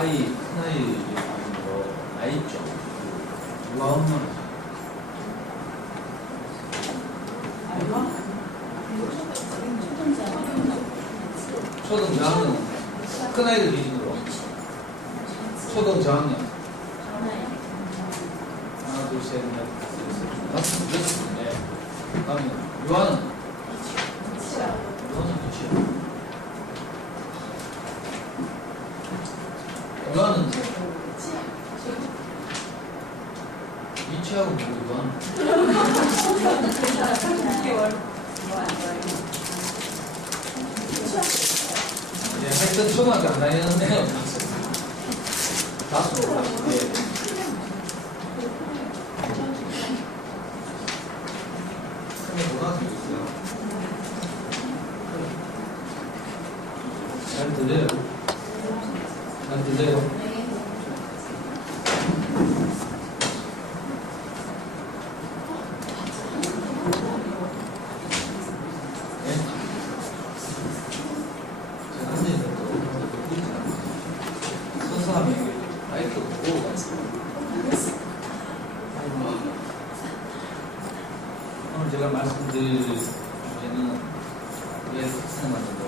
큰아이 기준으로 나이 쪽 유아원만 초등 저학년 큰아이들 기준으로 초등 저학년 하나 둘셋넷 다섯 여섯 네. 그다음에 유아는 유아는 이치하고 뭐 유아는 예, 하여튼 초등학교 안 다니는 애는 다섯 예. 큰애 고등학교 있어요. 잘 들려요? 잘 들려요? 오늘 제가 말씀드릴 주제는 왜 학생만으로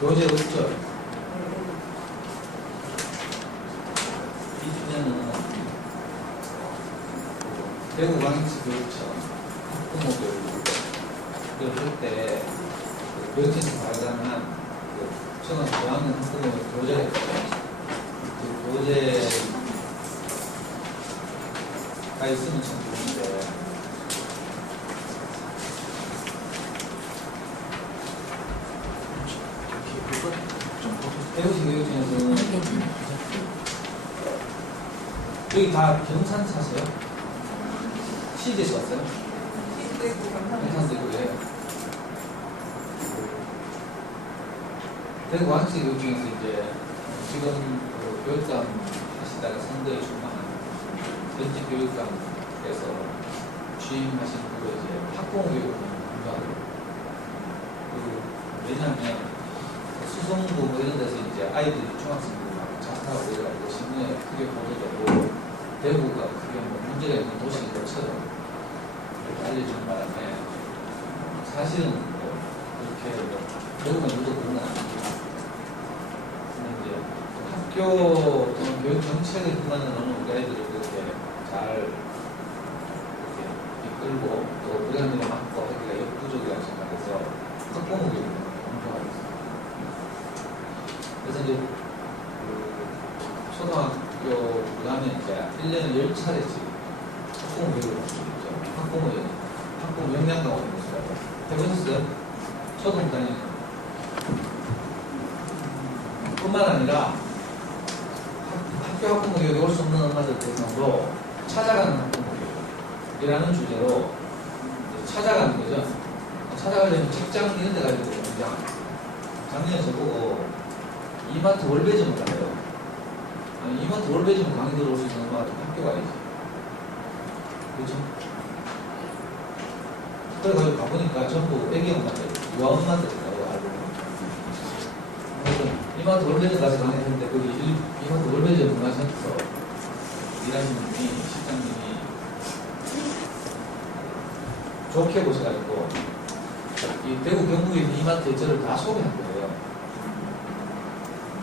교재 읍절 이 주제는 대구 광역시 교육청 학부모 교육을 할 때 교육청에서 발간한 초등학교 저학년 학부모 교재가 있어요. 그 교재가 있으면 참 좋은데 대구시 교육청에서는 여기 다 경산 사세요? 시제시 왔어요? 경산 대구에 대구 광역시 교육청에서 이제 지금 교육감 하시다가 선거에 출마한 전직 교육감께서 취임하신 후에 이제 학부모교육을 공부하고 왜냐하면 수성구 뭐 이런 데서 이제 아이들이 중학생들이 막 자살하고 이래가지고 신문에 크게 보도되고 대구가 크게 뭐 문제가 있는 도시인 것처럼 이렇게 알려주는 바람에 사실은 뭐 그렇게 뭐 대구만 유독 그런 건 아니고 학교 또는 교육 정책을 힘만은 어느 우리 아이들을 그렇게 잘 이렇게 이끌고 또 불안을 막고 하기가 역부족이라고 생각해서 학부모 교육을 공부하고 있습니다. 그래서 이제 초등학교 그다음에 이제 1년에 10차례씩 학부모 교육을 할 수 있죠. 학부모 역량강화 연수라고 해보셨어요? 초등 다니는 뿐만 아니라 학교 학부모 교육에 올 수 없는 엄마들 대상으로 찾아가는 학부모 교육이라는 주제로 찾아가는 거죠. 찾아가려면 직장 이런 데 가지고 그냥 작년에 저보고 이마트 월배점을 가요. 아니, 이마트 월배점 강의 들어올 수 있는 엄마가 학교 가야지. 그렇죠? 그래가지고 가보니까 전부 애기 엄마들, 유아 엄마들이라고 알고 그래서 이마트 월배점 가서 강의했는데 거기 이마트 월배점 문화센터 일하시는 분이 실장님이 좋게 보셔가지고 이 대구 경북에 있는 이마트에 저를 다 소개한 거예요.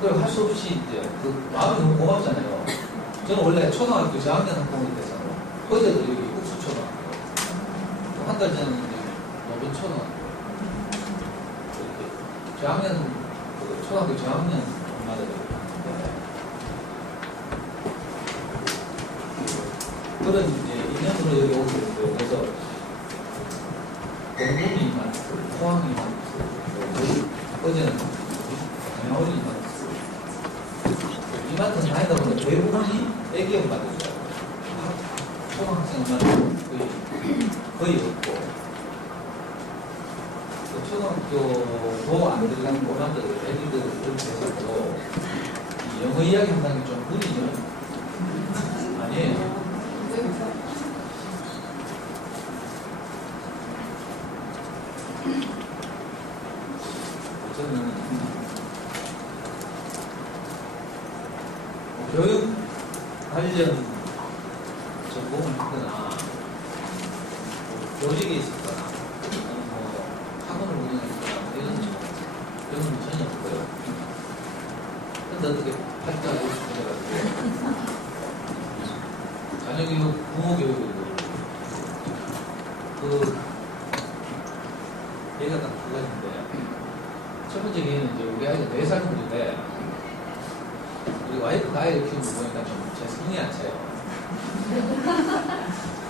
그걸 할 수 없이 이제 그 마음이 너무 고맙잖아요. 저는 원래 초등학교 저학년 학부모이 됐잖아요. 어제도 여기 ук수초등학교 한 달 전에는 노변 초등학교 이렇게 저학년 초등학교 저학년 엄마들 그런 이제 인연으로 여기 오게 됐어요. 그래서 공군이 이마트, 포항이 이마트, 어제는 강야올이 이마트 이마트는 다니다 보면 대부분이 애기 엄마들이라고 초등학생 엄마는 거의 없고 초등학교도 안 들어가는 엄마들 애기들 이렇게 해서 영어 이야기 한다는 게 좀 무리죠. 아니에요. 저는 교육 관련 전공을 하거나 조직에 있었거나 학원을 운영했거나 이런 건 전혀 없고요. 근데 어떻게 발달하고 싶어가지고 자녀교육, 부모교육을 얘가 딱 두 가지인데 첫 번째 개는 이제 우리 아이가 4살 정도인데 우리 와이프가 아이를 키우는 거 보니까 좀 제 성이 안 차요.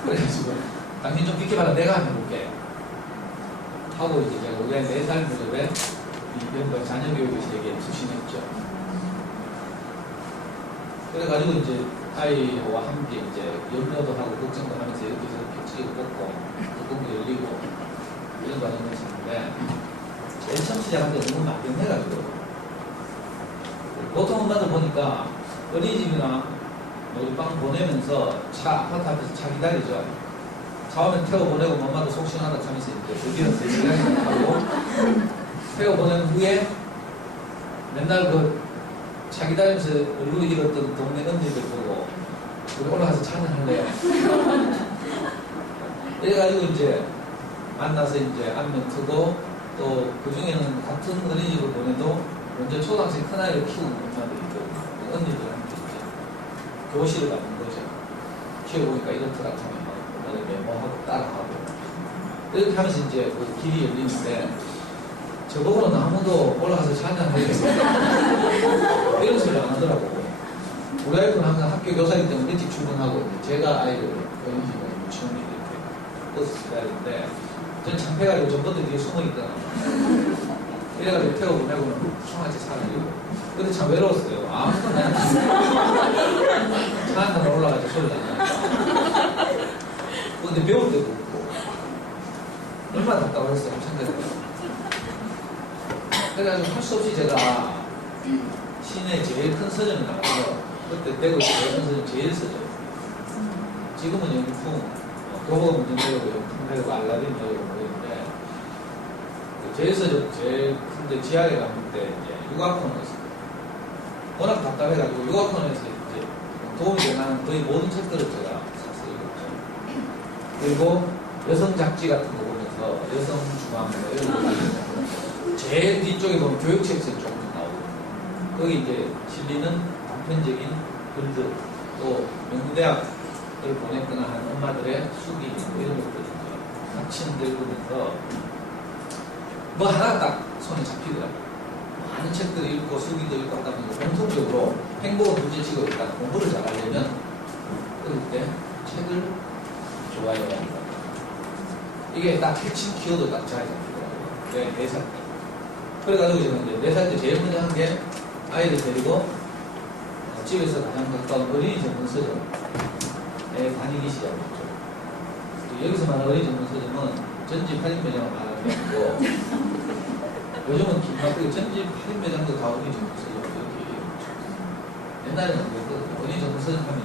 그래가지고 당신 좀 비켜봐라 내가 한번 해볼게 하고 이제 제가 우리 아이 4살 무렵에 이런 거 자녀교육을 되게 수신했죠. 그래가지고 이제 아이와 함께 이제 염려도 하고 걱정도 하면서 이렇게 저렇게 찌고 꽂고 뚜껑도 열리고 이런 과정을 했었는데 맨 처음 시작할 때 너무 막연해가지고 보통 엄마들 보니까 어린이집이나 놀이방 보내면서 차 아파트 앞에서 차 기다리죠. 차 오면 태워보내고 엄마도 속 시원하다 하면서 이제 드디어 대기하게 하고 태워보낸 후에 맨날 그 차 기다리면서 얼굴 익었던 동네 언니들 보고 우리 올라가서 찬양할래요. 이래가지고 이제 만나서 이제 안면 트고 또 그 중에는 같은 어린이집을 보내도 먼저 초등학생 큰아이를 키우는 엄마들이 있거든요. 언니들한테 이제 교실을 갖는 거죠. 키워보니까 이렇더라 하면 엄마들 메모하고 따라하고 이렇게 하면서 이제 그 길이 열리는데 저보고는 아무도 올라가서 찬양하겠습니다. 이런 소리 안 하더라고. 우리 아이들은 항상 학교 교사이기 때문에 일찍 출근하고 제가 아이를 어린이집에 유치원에 이렇게 버스 기다리는데 전 창피해가지고 전부터 뒤에 숨어있거나 이래가지고 태워보내고는 총같이 사라지고 근데 참 외로웠어요. 아무도 나한테 차 한 칸 올라가서 소리도 안 나니까 근데 배울 때도 없고 얼마나 답답했어요. 생각해요. 그래가지고 할 수 없이 제가 시내 제일 큰 서점에 나가서 그때 대구 제일 큰 서점 제일 서점 지금은 영풍 교보문 문제되고 영풍 되고 알라딘 되고 그러는데 제일 서점 제일 큰데 지하에 갔을 때 이제 육아코너에서 워낙 답답해가지고 육아코너에서 이제 도움이 되는 거의 모든 책들을 제가 샀어요. 그리고 여성 잡지 같은 거 보면서 여성 주방 이런 거 가지고 제일 뒤쪽에 보면 교육책에서 조금 나오고 거기 이제 실리는 단편적인 글들 또 명문대학을 보냈거나 하는 엄마들의 수기 이런 것들 같이 읽으면서 뭐 하나 딱 손에 잡히더라고요. 많은 책들을 읽고 수기도 읽고 하다 보니까 공통적으로 행복을 둘째치고 일단 공부를 잘하려면 그럴 때 책을 좋아해야 한다. 이게 딱 핵심 키워드 딱 잘 잡히더라고요. 네 살 때. 그래가지고 저는 이제 4살 때 제일 먼저 한 게 아이를 데리고 집에서 가장 가까운 어린이 전문 서점에 다니기 시작했죠. 여기서 말하는 어린이 전문 서점은 전집 할인 매장을 말하는 게 아니고 요즘은 기막히게 전집 할인 매장도 다 어린이 전문 서점 이렇게 옛날에는 그랬거든요. 어린이 전문 서점 하면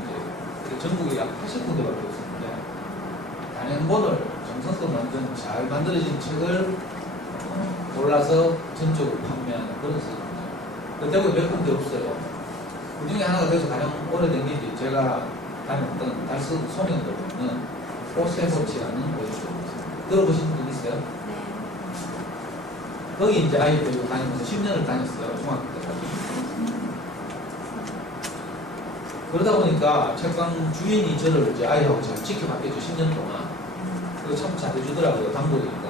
이제 전국에 약 80군데밖에 없었는데 단행본을 정성껏 잘 만들어진 책을 골라서 전적으로 판매하는 그런 서점이죠. 대구에 몇 군데 없어요. 그 중에 하나가 그래서 가장 오래된 게 이제 제가 다녔던 달서 소년도 보면 오세보치라는 어린이집입니다. 들어보신 분 있어요? 네. 거기 이제 아이 데리고 다니면서 10년을 다녔어요. 중학교 때까지. 그러다 보니까 책방 주인이 저를 이제 아이하고 잘 지켜봤겠죠. 10년 동안. 그거 참 잘해주더라고요. 단골이니까.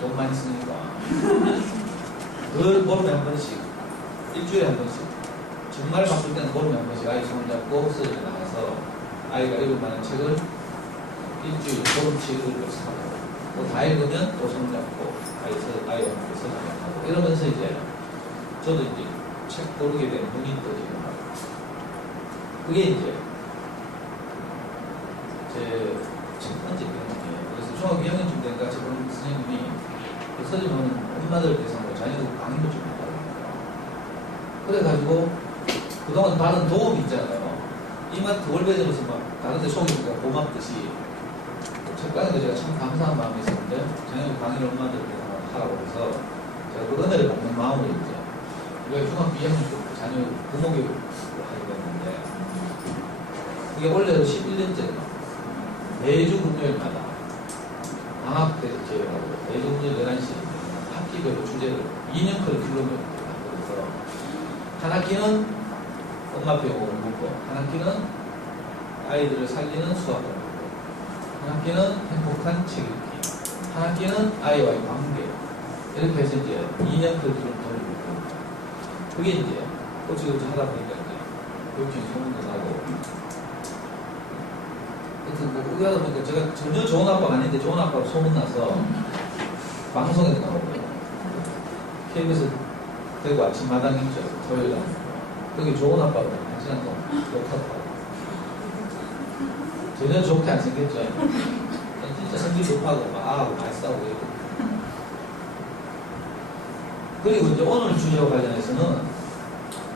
돈 많이 쓰니까. 늘 보름에 한 번씩, 일주일에 한 번씩, 정말 바쁠 때는 보름에 한 번씩 아이 손을 잡고 서점에 나가서 아이가 읽을 만한 책을 일주일, 보름씩 읽고 사고, 또 다 읽으면 또 손을 잡고 아이와 함께 서점에 가고, 이러면서 이제 저도 이제 책 고르게 된 눈이 떠지고, 그게 이제 제 첫 번째 경험이에요. 그래서 중학교 2학년쯤 되니까 제 선생님이 그 서점은 엄마들 대상으로 자녀들 강의를 좀 한다고. 그래가지고 그동안 받은 도움이 있잖아요. 이마트 월배점에서 막 다른 데 속이니까 고맙듯이 책방에도 제가 참 감사한 마음이 있었는데 자녀들 강의를 엄마들 대상으로 하라고 해서 제가 그 은혜를 받는 마음으로 이제 우리가 중학교 2학년 때 자녀 부모교육을 하게 됐는데 그게 원래 11년째 매주 금요일마다 방학 때 제외하고 매주 금요일 11시 학기별로 주제를 2년 커리큘럼을 만들어서 한 학기는 엄마표 영어를 묻고 한 학기는 아이들을 살리는 수학을 묻고 한 학기는 행복한 책 읽기 한 학기는 아이와의 관계 이렇게 해서 이제 2년 커리큘럼 돌리고 그게 이제 어찌어찌 하다 보니까 이제 교육청이 소문도 나고 하여튼 뭐 그게 하다 보니까 제가 전혀 좋은 아빠가 아닌데 좋은 아빠로 소문나서 방송에도 나오고 KBS 대구 아침마당 있죠 토요일날 거기 좋은 아빠로 한 시간 동안 욕하고 전혀 좋게 안 생겼죠. 진짜 성질 높하고 막 많이 싸우고 이러고. 그리고 이제 오늘 주제와 관련해서는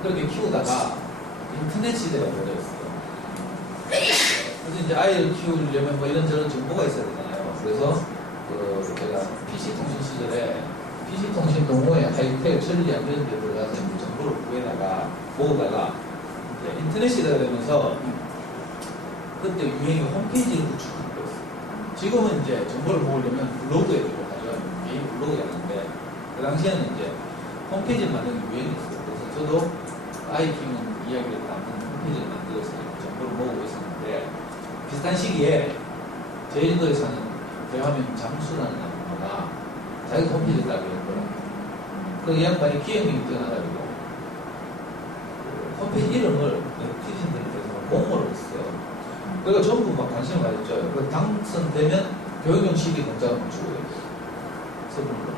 그렇게 키우다가 인터넷 시대가 벌어졌어요. 그래서 이제 아이를 키우려면 뭐 이런저런 정보가 있어야 되잖아요. 그래서 제가 PC통신 시절에 PC통신 동호회 하이텍 천리안 이런 데 들어가서 정보를 구해다가 모으다가 인터넷 시대가 되면서 그때 유행이 홈페이지를 구축한 거였어요. 지금은 이제 정보를 모으려면 블로그에 들어가죠. 개인 블로그에 하는데 그 당시에는 이제 홈페이지를 만드는 유행이었어요. 그래서 저도 아이 키우는 이야기를 담는 홈페이지를 만들어서 정보를 모으고 있었는데 비슷한 시기에 제주도에 사는 대화명 잠수라는 남자가 자기가 홈페이지를 따고 했더라고요. 그 양반이 기획력이 뛰어나가지고 홈페이지 이름을 네티즌들께서 공모를 했어요. 그래서 전부 막 관심을 가졌죠. 그 당선되면 교육용 CD 공짜로 주고 선물로.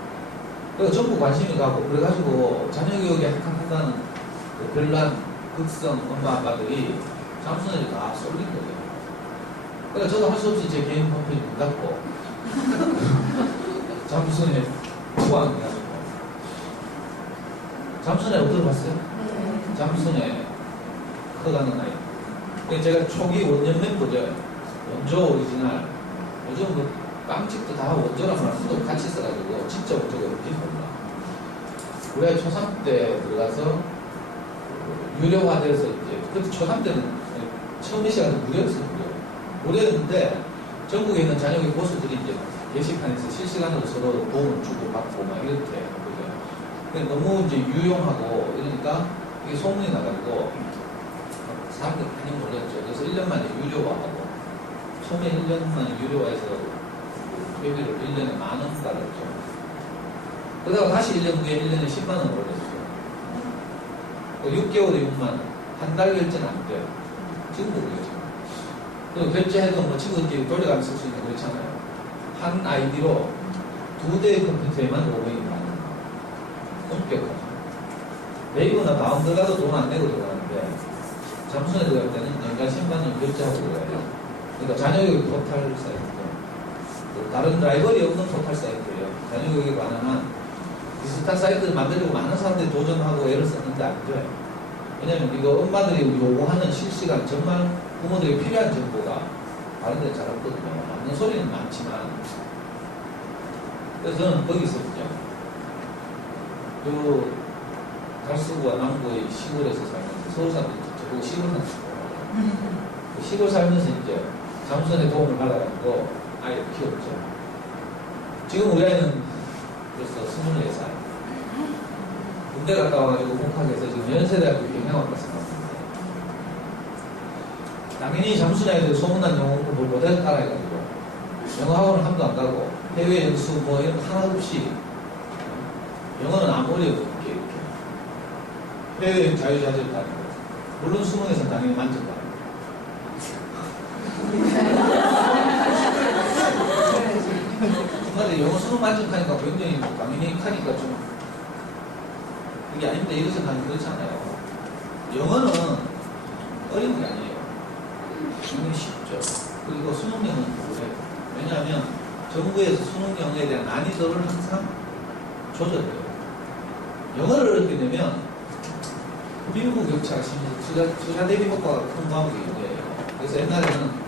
그래서 전부 관심이 가고 그래가지고 자녀교육에 한탄하다는 그 별난 극성 엄마 아빠들이 잠수내를 다 쏠린 거예요. 그래서 저도 할 수 없이 제 개인 홈페이지 문 닫고 잠수내 투항해가지고 잠수내 어디 들어봤어요? 잠수내 커가는 아이. 제가 초기 원년 멤버죠. 원조 오리지널. 요즘 그 빵집도 다 원조랑 말씀도 같이 써가지고 진짜 원조가 어딘지 몰라. 우리 아이 초3 때 들어가서 유료화돼서 이제 그때 초3 때는 처음 시간은 무료였어요. 무료였는데 전국에 있는 자녀교육 고수들이 이제 게시판에서 실시간으로 서로 도움을 주고 받고 막 이렇게 하거든요. 근데 너무 이제 유용하고 이러니까 이게 소문이 나가지고 사람들 많이 몰렸죠. 그래서 1년 만에 유료화하고 처음에 1년 만에 유료화해서 회비를 1년에 10,000원 받았죠. 그러다가 다시 1년 후에 1년에 100,000원 올렸어요. 6개월에 60,000원. 한 달 결제는 안 돼요. 지금도 그렇죠. 그리고 결제해도 뭐 친구들끼리 돌려가면서 쓸 수 있는 거 그렇잖아요. 한 아이디로 2대의 컴퓨터에만 로그인이 가능해요. 엄격하죠. 네이버나 다운들 가도 돈 안 내고 들어가는데 잠수에 들어갈 때는 연간 100,000원 결제하고 들어가요. 그러니까 자녀교육 포털 사이트, 다른 라이벌이 없는 포털 사이트예요. 자녀교육에 관한 비슷한 사이트를 만들려고 많은 사람들이 도전하고 애를 썼는데 안 돼요. 왜냐면 이거 엄마들이 요구하는 실시간 정말 부모들이 필요한 정보가 다른 데 잘 없거든요. 맞는 소리는 많지만. 그래서 저는 거기 있었죠. 요 달서구와 남구의 시골에서 살면서 서울 사람들이 저보고 시골 살면서 시골 살면서 이제 잠수선의 도움을 받아가지고 아이를 키웠죠. 지금 우리 아이는 벌써 24살. 군대 갔다 와가지고 복학해서 지금 연세대학교 경영학과 생각합니다. 당연히 잠수선 아이들 소문난 영어 공부를 못해서 따라해가지고 영어 학원을 한도 안 가고 해외 연수 뭐 이런 거 하나 없이 영어는 아무리 이렇게 해외 자유자재를 다니고 물론 수능에서는 당연히 만족받아요. 정말 영어 수능 만족하니까 굉장히 당연히 하니까 좀 그게 아닌데 이래서 난 그렇잖아요. 영어는 어려운 게 아니에요. 굉장히 쉽죠. 그리고 수능영어는 그래요. 왜냐하면 정부에서 수능영어에 대한 난이도를 항상 조절해요. 영어를 어렵게 되면 빈부 격차가 심해서 투자 대비 효과가 큰 과목이 있는데요. 그래서 옛날에는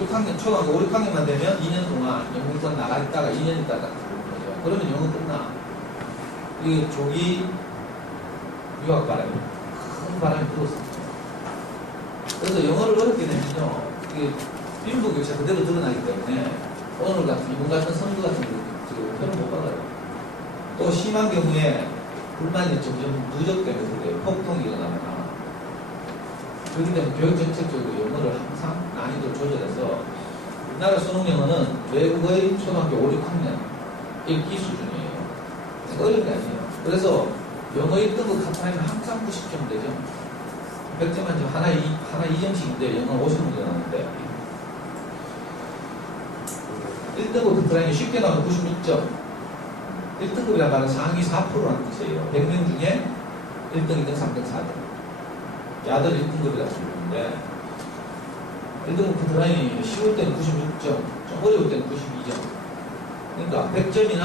6학년, 초등학교 5, 6학년만 되면 2년 동안 영국권 나가 있다가 2년 있다가 들어오는 거죠. 그러면 영어 끝나. 이게 조기 유학 바람이, 큰 바람이 불었습니다. 그래서 영어를 어렵게 되면요, 이게 빈부격차 그대로 드러나기 때문에 오늘 같은, 이번 같은 선거 같은 경우 표를 못 받아요. 또 심한 경우에 불만이 점점 누적되면서 그래요. 폭동이 일어나거나. 그렇기 때문에 교육정책적으로 영어를 항상 난이도를 조절해서 우리나라 수능 영어는 외국의 초등학교 5, 6학년 읽기 수준이에요. 어려운 게 아니에요. 그래서 영어 1등급 카타임은 항상 90점 되죠. 100점 만점 하나 2점씩인데 영어 50문제 나오는데 1등급 카타임이 쉽게 나오면 96점. 1등급이란 말은 상위 4%라는 뜻이에요. 100명 중에 1등, 2등, 3등, 4등. 야들 1등급이라고 부르는데 1등급 카타임이 쉬울 때는 96점, 좀 어려울 때는 92점. 그러니까 100점이나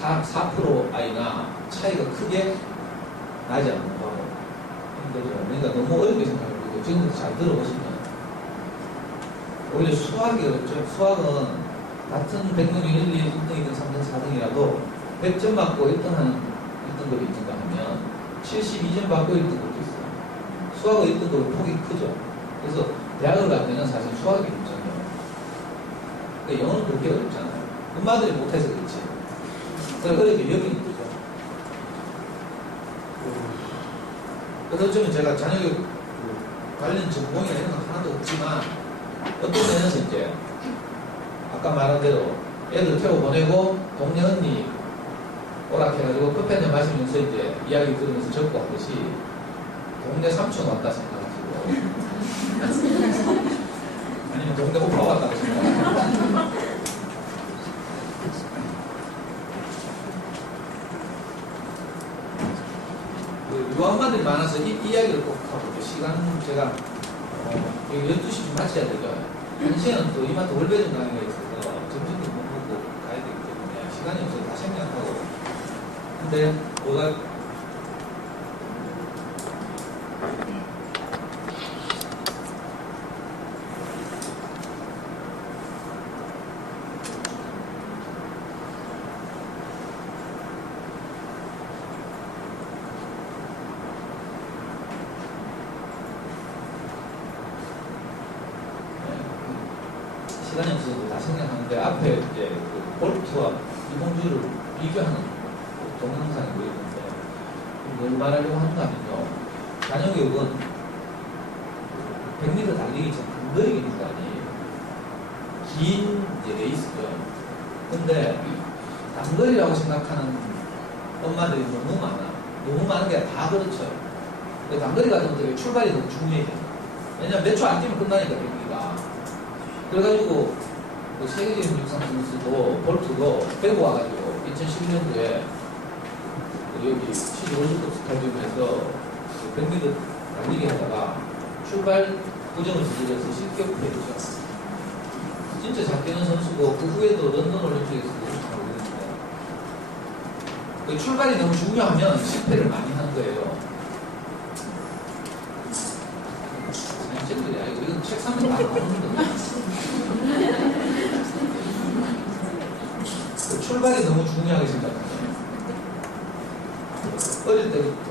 4% 아이나 차이가 크게 나지 않는 거고. 그러니까 너무 어렵게 생각하고 지금부터 잘 들어보시면 오히려 수학이 어렵죠. 수학은 같은 100명 중에 1, 2, 1등, 2등, 3등, 4등이라도 100점 맞고 1등하는 1등급이 있는가 하면 72점 받고 1등급도 있어요. 수학의 1등급은 폭이 크죠. 그래서 대학을 갈 때는 사실 수학이 문제예요. 그러니까 영어는 그렇게 어렵잖아요. 엄마들이 못해서 그렇지. 그래서 어렵게 여기는 거죠. 그래서 좀 제가 자녀교육 관련 전공이나 이런 건 하나도 없지만 어떤 면에서 이제 아까 말한 대로 애들 태워 보내고 동네 언니 오락해가지고 커피 한잔 마시면서 이제 이야기 들으면서 적고 하듯이 동네 삼촌 왔다 생각하시고 아니면 동네 오빠 왔다고 생각하시고 유학마들이 많아서 이 이야기를 꼭 하고 시간 제가 12시쯤 마쳐야 되죠. 1시에는 또 이마트 월배전 강의가 있어서 점심도 못 먹고 가야 되기 때문에 시간이 없어서 다 생략하고 근데 뭐가 시간이 없어서 다 생략하는데 앞에 이제 그 볼트와 이봉주를 비교하는 동영상이 보이는데 뭘 말하려고 하는가 하면요. 자녀교육은 100m 달리기 전 단거리 기술이 아니에요. 긴 이제 레이스죠. 근데 단거리라고 생각하는 엄마들이 너무 많아. 너무 많은 게 다 그렇죠. 단거리 같은 것들이 출발이 너무 중요해요. 왜냐면 몇 초 안 뛰면 끝나니까 경기가. 그래가지고 그 세계적인 육상 선수도 볼트도 빼고 와가지고 2012년도에 여기 시즈 월드컵 스타디움에서 100m 달리기 하다가 출발 부정을 저질러서 실격했죠. 진짜 잘 뛰는 선수고 그 후에도 런던 올림픽에서도 우승하고 있는데 그 출발이 너무 중요하면 실패를 많이 하는 거예요. 쌤들이 이건 책 사면 다 나오는 거예요. 그 출발이 너무 중요하게 생각해요. 어릴 때부터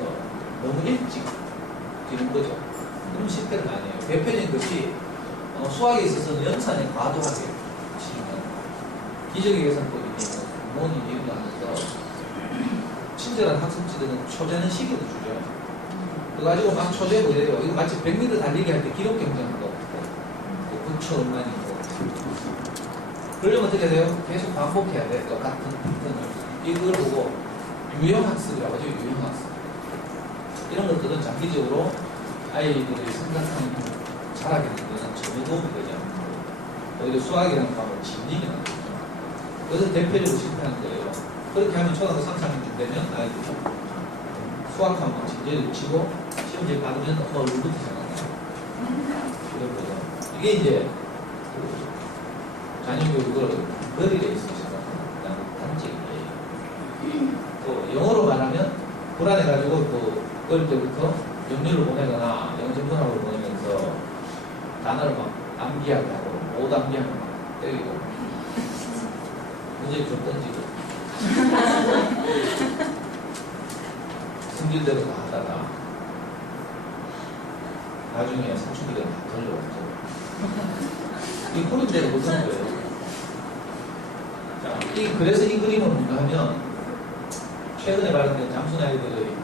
너무 일찍 뛰는 거죠. 그럼 실패를 많이 해요. 대표적인 것이 수학에 있어서는 연산에 과도하게 치는 기적의 계산법이 있는 부모님 얘기도 하면서 친절한 학습지들은 초제는 시계도 주죠. 그래가지고 막 초제고 이래요. 이거 마치 100m 달리기 할 때 기록 경쟁하고 9초 얼마니고 그러려면 어떻게 돼요? 계속 반복해야 돼. 똑같은 패턴을. 이걸 보고 유형학습이라고 하죠. 유형학습. 이런 것들은 장기적으로 아이들이 생각하는 잘하게 되는 데는 전혀 도움이 되지 않고 오히려 수학이라는 과목을 진리게 만들죠. 그래서 대표적으로 실패하는 거예요. 그렇게 하면 초등학교 3, 4학년 되면 아이들이 수학하면 진리를 치고 시험지를 받으면 엄마 얼굴부터 생각나요. 이런 거죠. 이게 이제 자녀교육을 거리에 있어서 생각하는 단점이에요. 또 영어로 말하면 불안해가지고 또 어릴 때부터 영유를 보내거나 영전문학을 보내면서 단어를 막 암기하게 하고 못 암기하면 막 때리고 문제 좀 던지고 승질대로 다 하다가 나중에 사춘기가 다 돌려왔죠. 이 꾸림대로 못하는 거예요. 자, 그래서 이 그림은 뭔가 하면 최근에 발견된 잠순 아이들의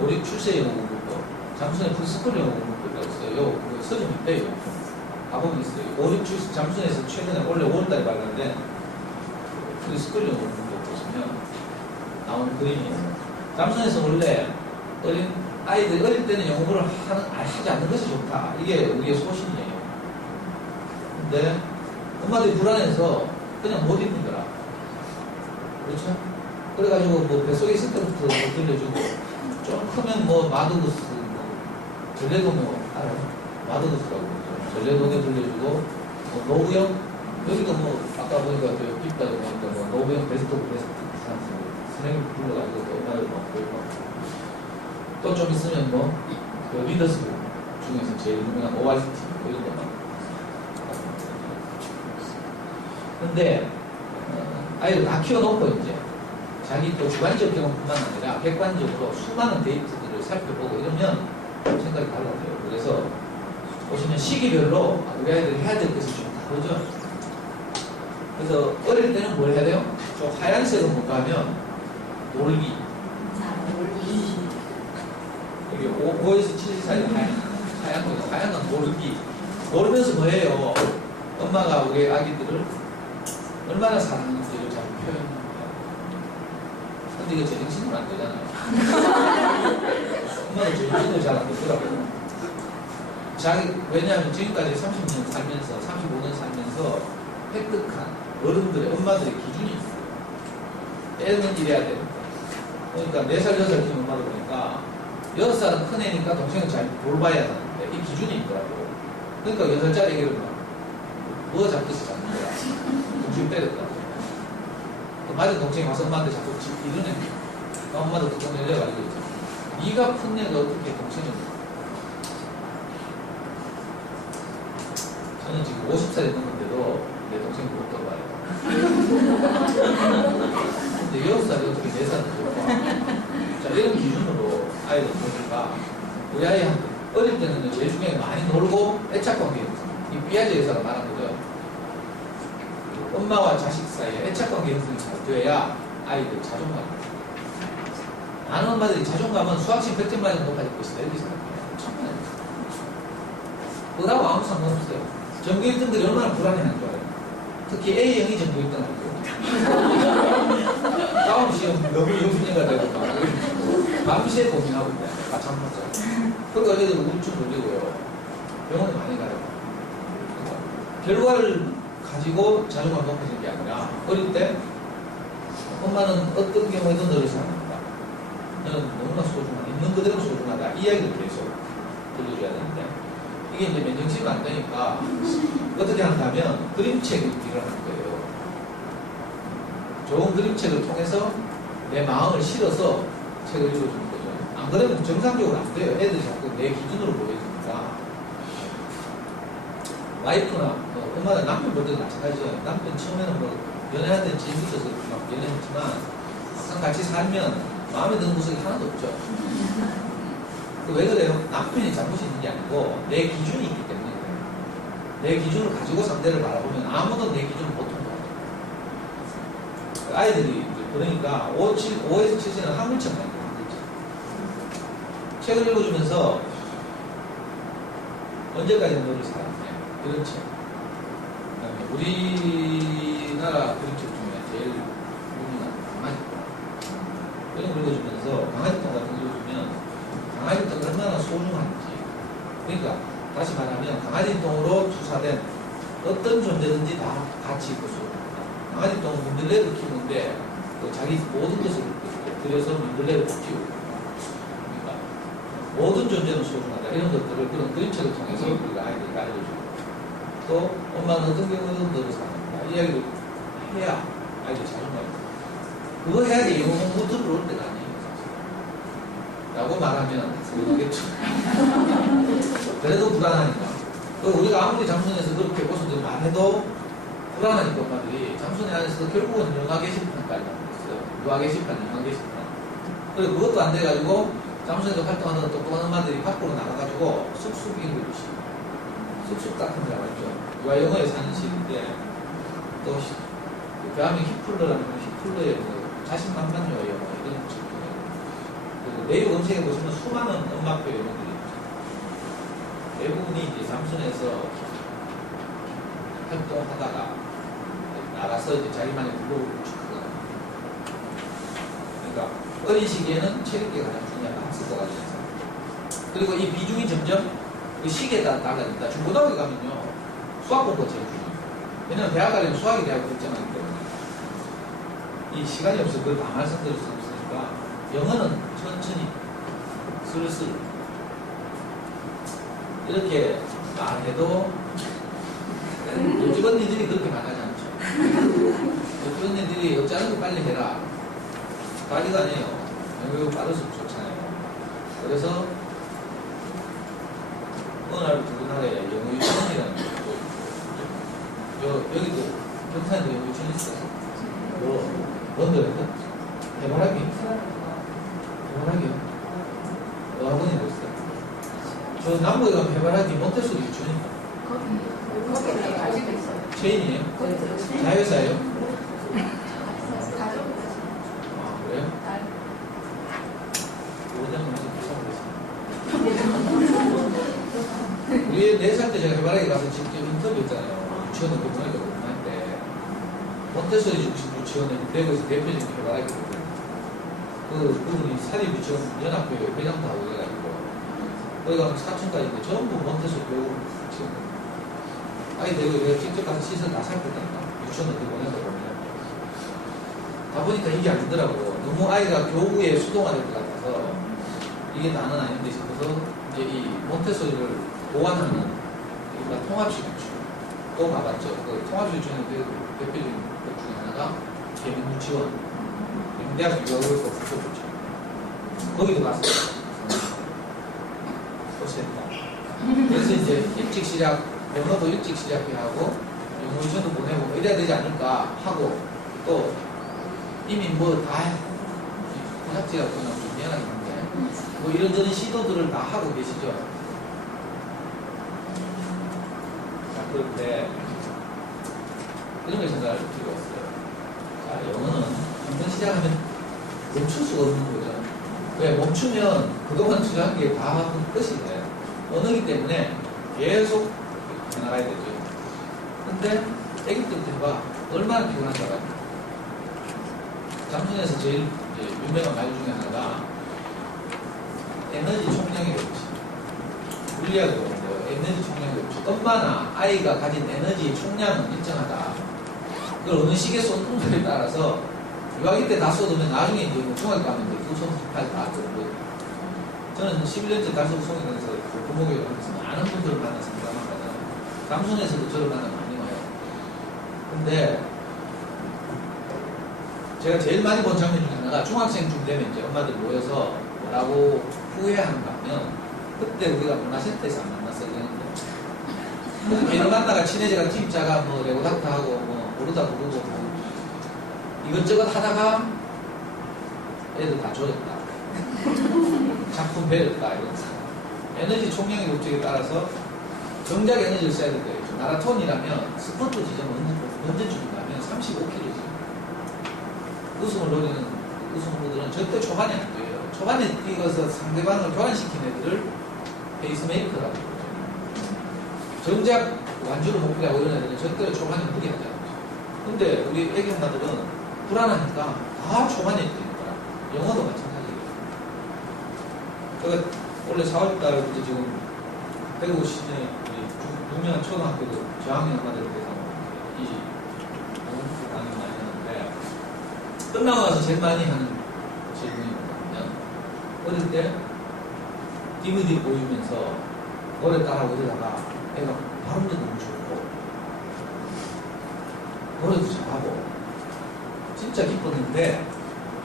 오릭 출세 영어 공부법, 잠순의 풀스쿨 영어 공부법이라고 있어요. 그 서점 있대요. 가보면 있어요. 오릭 출세, 잠순에서 최근에 원래 5월달에 발견된 풀스쿨 영어 공부법 보시면 나오는 그림이에요. 잠순에서 원래 어린 아이들 어릴 때는 영어 공부를 하지 않는 것이 좋다. 이게 우리의 소신이에요. 근데 엄마들이 불안해서 그냥 못 읽는 거라. 그렇죠? 그래가지고 뭐 뱃속에 있을 때부터 들려주고 좀 크면 뭐 마두구스, 전래동요 알아요? 마두구스라고 그러죠. 전래동요 들려주고 뭐 노부영 여기도 뭐 아까 보니까 저 입다고 보니까 뭐 노부영 베스트 오브 베스트 선생님 불러가지고 또 엄마들 막 보이고 또 좀 있으면 뭐그 리더스 중에서 제일 유명한 ORT 이런 거 막. 근데 아이를 다 키워놓고 이제 자기 또 주관적 경험뿐만 아니라 객관적으로 수많은 데이터들을 살펴보고 이러면 생각이 달라져요. 그래서 보시면 시기별로 우리 아이들이 해야 될 것이 좀 다르죠. 그래서 어릴 때는 뭘 해야 돼요? 저 하얀색은 뭔가 하면 놀기. 여기 5에서 7살 사이 하얀 건 놀기. 놀면서 뭐해요? 엄마가 우리 아기들을 얼마나 사랑하는지를 잘 표현합니다. 근데 이거 제정신으로 안 되잖아요. 엄마도 제정신으로 잘 안 되더라고요. 왜냐하면 지금까지 30년 살면서, 35년 살면서 획득한 어른들의, 엄마들의 기준이 있어요. 애는 이래야 됩니다. 그러니까 4살, 6살 키운 엄마도 보니까 6살은 큰 애니까 동생을 잘 돌봐야 하는데 이 기준이 있더라고요. 그러니까 6살짜리 애기를 막 누워 잡듯이 잡는 거야. 동생 때렸다고. 맞은 동생이 와서 엄마한테 자꾸 이러네. 엄마도 뚜껑 열려가지고 네가 큰 애가 어떻게 동생을. 저는 지금 50살이 넘었는데도 내 동생 못 돌봐요. 근데 6살이 어떻게 4살을 돌봐. 자, 이런 기준으로 아이들 보니까 우리 아이한테 어릴 때는 제일 중요한 게 많이 놀고 애착 관계였어요. 이 삐아제 의사가 말한 거죠. 엄마와 자식 사이에 애착 관계 형성이 잘 돼야 아이들 자존감이. 많은 엄마들이 자존감은 수학식 100점 맞은 높아질 것이다 이렇게 생각해요. 정말. 그거하고 아무 상관없어요. 전교 1등들이 얼마나 불안해하는 줄 알아요. 특히 A형이 전교 1등 하고 다음 시험 너무 영순위가 되고 밤새 고민하고 있다. 잠 못 자요. 그리고 애들 우울증 걸리고요. 병원에 많이 가요. 결과를 가지고 자존감 높아진 게 아니라 어릴 때 엄마는 어떤 경우에도 너를 사랑한다. 너는 너무나 소중하다. 있는 그대로 소중하다. 이야기를 계속 들려줘야 되는데 이게 이제 맨정신이 안 되니까 어떻게 한다면 그림책을 일어나는 거예요. 좋은 그림책을 통해서 내 마음을 실어서 책을 읽어주는 거죠. 안 그러면 정상적으로 안 돼요. 애들이 자꾸 내 기준으로 보여주니까. 와이프나 엄마나 남편 볼 때도 마찬가지죠. 남편 처음에는 뭐 연애할 때는 재밌어서 막 연애했지만 막상 같이 살면 마음에 드는 구석이 하나도 없죠. 왜 그래요? 남편이 잘못이 있는 게 아니고 내 기준이 있기 때문에 그래요. 내 기준을 가지고 상대를 바라보면 아무도 내 기준을 못 통과해요. 아이들이 그러니까 5에서 7세는 한글책 많이 해요. 책을 읽어주면서 언제까지 너를 사랑해? 그런 책. 우리나라 그림책 중에 제일 유명한 강아지똥. 이런 거 읽어주면서 강아지똥 같은 거 읽어주면 강아지똥이 얼마나 소중한지. 그러니까 다시 말하면 강아지똥으로 투사된 어떤 존재든지 다 가치 있고 소중하다. 강아지똥은 민들레를 키우는데 자기 모든 것을 들여서 민들레를 키우고 그러니까 모든 존재는 소중하다. 이런 것들을 그런 그림책을 통해서 우리가 아이들에게 알려주고 또 엄마는 어떤 경우는 너를 사랑한다. 이야기를 해야 아이들이 자존감이 있다. 그거 해야지 영어 공부 들어올 때가 아니에요. 라고 말하면 모르겠죠. 그래도 불안하니까. 우리가 아무리 잠순에서 그렇게 고수들 말해도 불안하니까 엄마들이 잠순에 안에서 결국은 영화 게시판까지 만들었어요. 유아 게시판, 영화 게시판. 그리고 그것도 안 돼가지고 잠수에서 활동하던 똑똑한 엄마들이 밖으로 나가가지고 쑥쑥 잉글리시, 쑥쑥 같은 데 알죠? 유아영어에 사는 시인데, 또, 대한민국 히플러라는 히플러의 자신만만요 영어, 이런 책. 그리고 네이버 검색해 보시면 수많은 음악표 영어들이 있죠. 대부분이 이제 잠수에서 활동하다가 나가서 이제 자기만의 블로그를 구축하거나. 그러니까 어린 시기에는 책 읽기가 가장 중요한 학습과 관련해서. 그리고 이 비중이 점점 그 시기에 따라 달라진다. 중고등학교 가면요 수학 공부가 제일 중요해요. 왜냐면 대학 가려면 수학이 대학을 결정하기 때문에 이 시간이 없어서 그걸 다 말씀드릴 수 없으니까 영어는 천천히 슬슬 이렇게 말해도 요즘 언니들이 그렇게 말하지 않죠. 요즘 언니들이 어쩌는 거 빨리 해라. 빨리가 아니에요. 영어 빠를수록 좋잖아요. 그래서 어느 날 우리나라에 영어 유치원이라는 게 여기도 경산에도 영어 유치원 있어요. 런던에도 해바라기? 해바라기요? 학원이 어딨어요? 저 남부에 가면 해바라기 몬테소리 유치원입니다. 거기 알고 있어요. 체인이에요? 자회사예요? 아, 그래요? 그거는 무슨 우리 4살 때 제가 해바라기 가서 직접 인터뷰 했잖아요. 유치원을 보내니까 궁금한데 몬테소리 유치원은 대구에서 대표적인 해바라기거든요. 그분이 사립 유치원 연합회 회장도 하고 해가지고 거기 가면 4층까지 전부 몬테소리 배우고 지금 아니 내가 직접 가서 시설 다 살폈다니까 유치원 어떻게 보내서 보면 가 보니까 이게 아니더라고요. 너무 아이가 교구에 수동화될 것 같아서 이게 나는 아닌데 싶어서 이제 이 몬테소리를 보완하는 그러니까 통합식 유치원 또 가봤죠. 그 통합식 유치원의 대표적인 것 중에 하나가 계민유치원 대학교 유학으로서 붙여줬죠. 거기도 갔어요. 고생했다. 그래서 이제 일찍 시작, 영어도 일찍 시작해야 하고, 영어 유치원도 보내고, 이래야 되지 않을까 하고, 또, 이미 뭐 다, 부잣지라고 그냥 좀 미안하긴 한데, 뭐 이런저런 시도들을 다 하고 계시죠. 자, 그런데, 이런 걸 생각을 드렸어요. 자, 영어는 한번 시작하면 멈출 수가 없는 거죠. 왜? 멈추면 그동안 투자한 게 다 끝이 돼요. 언어이기 때문에 계속 나가야 되죠. 근데 애기 때부터 해봐. 얼마나 피곤한가. 잠수에서 제일 유명한 말 중에 하나가 에너지 총량의 법칙. 물리학으로 보는데요. 에너지 총량의 법칙. 엄마나 아이가 가진 에너지 총량은 일정하다. 그걸 어느 시기에 쏟는가에 따라서 유아기 때 다 쏟으면 나중에 이제 중학교 가면 이제 두 손, 팔 다 쏟고. 저는 11년째 달성송이면서 부모교육을 하면서 많은 분들을 만나서 공감하거든요. 감순에서도 저를 만나 많이 와요. 근데 제가 제일 많이 본 장면 중에 하나가 중학생쯤 되면 이제 엄마들 모여서 뭐라고 후회하는가 하면 그때 우리가 문화센터에서 안 만났어야 되는데 걔를 만나가 친해져가 팀자가 뭐 레고닥터하고 뭐 모르다 부르고 뭐 이것저것 하다가 애들 다 졸였다. 작품 배렸다. 이러면서. 에너지 총량의 법칙에 따라서 정작 에너지를 써야 될 거예요. 마라톤이라면 스포트 지점 언제 죽인다면 35km지. 우승을 노리는 우승후보들은 절대 초반에 안 돼요. 초반에 뛰어서 상대방을 교환시킨 애들을 페이스메이커라고 그러죠. 정작 완주를 목표로 하고 이런 애들은 절대로 초반에 무리하지 않죠. 근데 우리 애기 엄마들은 불안하니까 다 초반에 뛰는 거야. 영어도 마찬가지예요. 제가 원래 4월달 이제 지금 대구 시내 유명한 초등학교도 저학년 엄마들에 대해서 이 영어 강의 많이 하는데 끝나고 나서 제일 많이 하는 질문이 뭐냐면 어릴 때 DVD 보여주면서 노래 따라하고 이러다가 애가 발음도 너무 좋고 노래도 잘하고 진짜 기뻤는데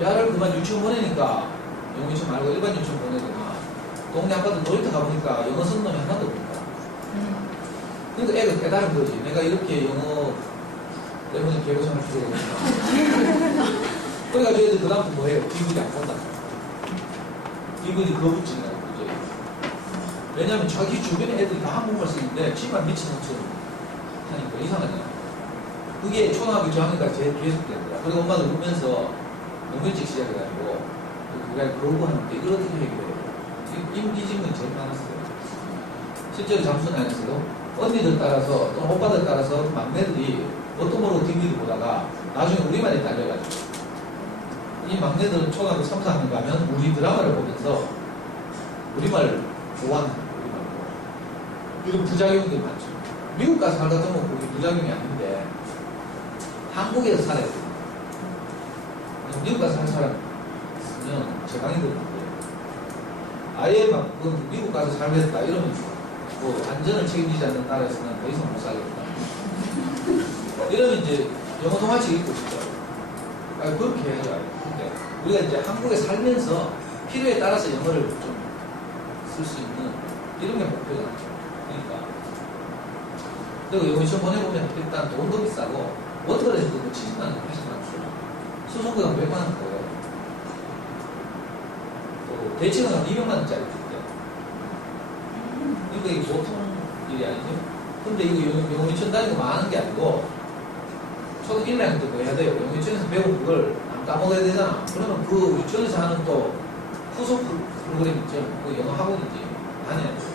야를 그만 유치원 보내니까 영어 유치원 말고 일반 유치원 보내거나 동네 아빠들 놀이터 가보니까 영어 쓰는 놈이 하나도 없다. 그러니까 애가 깨달은 거지. 내가 이렇게 영어 때문에 개고생할 필요가 없구나. 그러니까 저희들 그다음부터 뭐해요? DVD 안 본다. 기분이 거북진다고 그죠? 왜냐면 자기 주변에 애들이 다 한국말 쓰는데 지만 미친놈처럼 하니까 이상하잖아. 그게 초등학교 저학년까지 계속되더라. 그리고 엄마도 울면서 너무 일찍 시작해가지고 우리가 그러고 하는데 이걸 어떻게 해결해요? 임기진은 제일 많았어요. 실제로 잠수나에서도 언니들 따라서 또 오빠들 따라서 막내들이 어떤 모르고 TV를 보다가 나중에 우리말이 딸려가지고 이 막내들은 초등학교 3, 4학년 가면 우리 드라마를 보면서 우리말 좋아하는 우리말 이런 부작용들이 많죠. 미국 가서 살다 보면 그게 부작용이 아닌데 한국에서 살아야 돼요. 미국 가서 살 사람은 제 강의 들었는데 아예 막 미국 가서 살겠다 이러면서 뭐 안전을 책임지지 않는 나라에서는 더 이상 못 살겠다. 이러면 이제 영어 동화책 읽고 싶죠. 그렇게 해줘야 돼. 근데 우리가 이제 한국에 살면서 필요에 따라서 영어를 좀 쓸 수 있는 이런 게 목표가 나죠. 그러니까. 그리고 영어 시험 보내보면 일단 돈도 비싸고 원더에서도 뭐 70만 원, 80만 원 주고 수송료가 100만 원 거예요. 또 대치는 한 200만 원짜리 줄게요. 그러니까 이게 보통 일이 아니죠. 근데 이거 영어 유치원 다니고 많은 게 아니고 초등 1학년 때 뭐 해야 돼요? 영어 유치원에서 배운 그걸 안 까먹어야 되잖아. 그러면 그 유치원에서 하는 또 후속 프로그램 있죠. 그 영어 학원이지. 안 해야 돼요.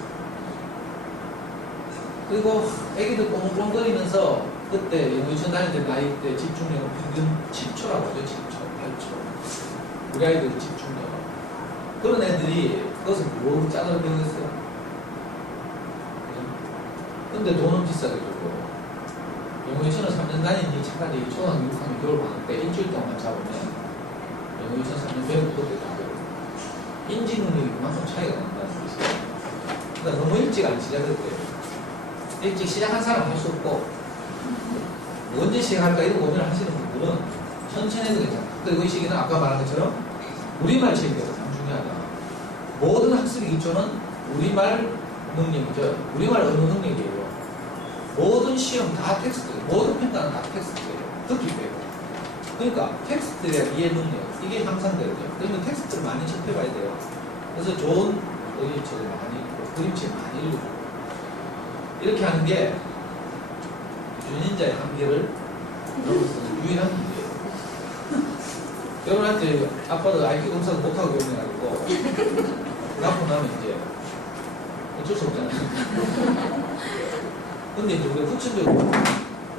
그리고 애기들 꽁꽁거리면서 그때 영어 유치원 다닐 때 나이 때 집중력은 평균 10초라고 하죠. 10초, 8초. 우리 아이들 집중력. 그런 애들이 그것을 뭐 짠을 배우겠어요. 근데 돈은 비싸게 들고 영어 유치원을 3년 다니니 차라리 초등학교 6학년 겨울방학 때 일주일 동안 잡으면 영어 유치원 3년 배우고 그것도 다 배우고 인지 능력이 그만큼 차이가 난다는 뜻이에요. 그러니까 너무 일찍 안 시작했대요. 일찍 시작한 사람 할 수 없고 언제 시작할까 이런 고민을 하시는 분들은 천천히 해도 괜찮아요. 그리고 이 시기는 아까 말한 것처럼 우리말 체계가 가장 중요하다. 모든 학습의 기초는 우리말 능력이죠. 우리말 언어 능력이에요. 모든 시험 다 텍스트, 모든 평가는 다 텍스트예요. 듣기 빼고. 그러니까 텍스트의 이해 능력, 이게 향상되죠. 그러면 텍스트를 많이 접해봐야 돼요. 그래서 좋은 어린이책을 많이 읽고 그림책 많이 읽고 이렇게 하는 게 준인자의 한계를 넘어서는 유일한 문제예요. 여러분한테 아빠도 IQ 검사를 못하고 결혼해가지고 낳고 나면 이제 어쩔 수 없잖아요. 근데 이제 우리가 후천적으로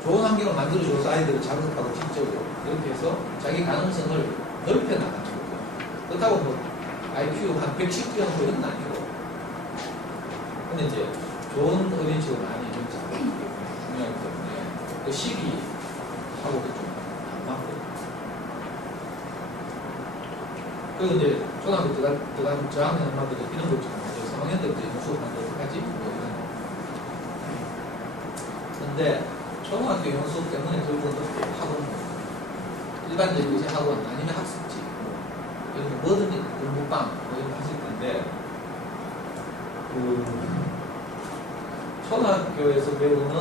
좋은 환경을 만들어줘서 아이들을 자극하고 지적으로 이렇게 해서 자기 가능성을 넓혀나가는 거죠. 그렇다고 뭐 IQ 한 110 이런 건 아니고 근데 이제 좋은 어린이집을 많이 정착하는 게 중요하기 때문에 그 시기하고도 좀 안 맞고 그리고 이제 초등학교 들어가면 저학년 엄마들도 이런 거 있잖아요. 3학년 때부터 수업하는데 어떡하지? 뭐 이런 거. 근데 초등학교 영어 수업 때문에 결국은 학원 일반적인 요새 학원 아니면 학습지 이런 거 뭐든지 공부방 뭐 이런 거 하실 텐데 초등학교에서 배우는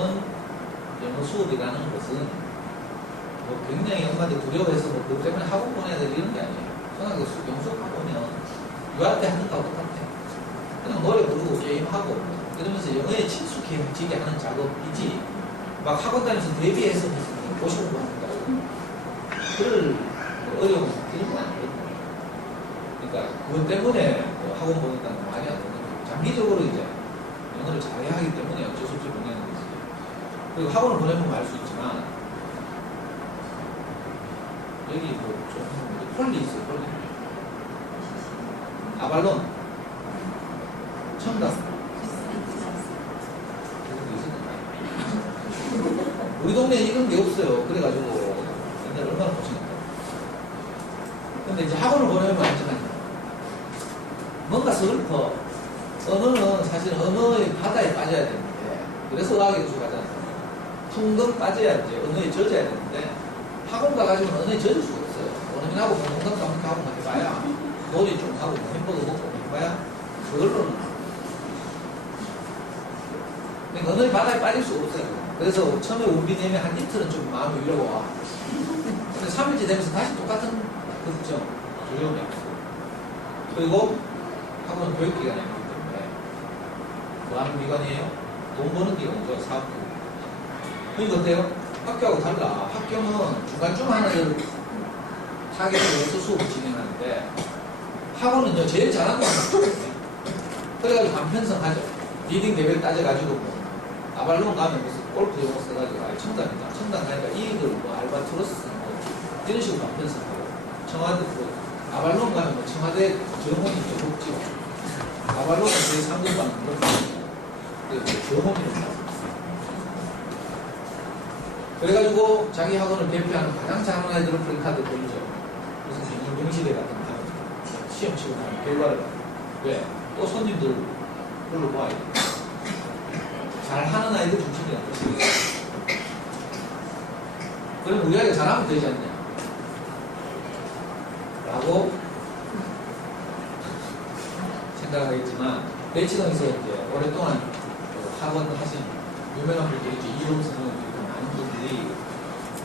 영어 수업이라는 것은 뭐 굉장히 엄마들 두려워해서 뭐 그것 때문에 학원 보내야 될 이런 게 아니에요. 초등학교 영어 수업 가보면 유학 때 하는 거하고 똑같아요. 그냥 노래 부르고 게임하고 그러면서 영어에 친숙해지게 하는 작업이지 막 학원 다니면서 대비해서 무슨 55분 한다고 그럴 어려운 이런 건 아니거든요. 그러니까 그것 때문에 뭐 학원 보낸다는 건 말이 안 되는 거예요. 장기적으로 이제 영어를 잘해야 하기 때문에 어쩔 수 없이 보내는 거지. 그리고 학원을 보내면 알 수 있지만 여기 뭐좀 폴리 있어요. 폴리 아발론 첨단 우리 동네에 이런 게 없어요. 그래가지고 옛날에 얼마나 고생했다. 근데 이제 학원을 보내면 알잖아요. 뭔가 서글퍼. 언어는 사실 언어의 바다에 빠져야 되는데 그래서 의학의 교수 가잖아요. 퉁덩 빠져야 이제 언어에 젖어야 되는데 학원 가가지고는 언어에 젖을 수가 없어요. 원어민하고 공동답 하고 해봐야 놀이 좀 하고 햄버거 먹고 해봐야 그걸로는 그러니까 언어의 바다에 빠질 수가 없어요. 그래서 처음에 운비 내면 한 이틀은 좀 마음이 위로가 와. 근데 3일째 되면서 다시 똑같은 걱정, 두려움이 없어. 그리고 학원은 교육기관이 아니기 때문에 뭐 하는 기관이에요? 돈 버는 기관이죠. 사업기관. 그러니까 어때요? 학교하고 달라. 학교는 중간중간을 타겟으로 해서 수업을 진행하는데 학원은요 제일 잘하는 건 학교거든요. 그래가지고 간편성하죠. 리딩 레벨 따져가지고 뭐 아발론 가면 무슨 골프 용어 써가지고 아예 첨단이다. 첨단 가니까 이글 뭐 알바트로스 뭐 이런 식으로 간편성하고 청와대 뭐 아발론 가면 뭐 청와대 정원이 있죠. 복지원 아발론은 제 3급 받는 그런 정원이라고 그래가지고 자기 학원을 대표하는 가장 잘하는 애들은 프리카드 보이죠. 무슨 명시대 같은 거 시험 치고 나면 결과를 봐요. 왜? 또 손님들 별로 봐야 돼. 잘하는 아이들 중심이라는 것이에요. 그럼 우리 아이가 잘하면 되지 않냐? 라고 생각하겠지만 내치동에서 이제 오랫동안 학원 하신 유명한 분들이 이제 이동성을 많은 분들이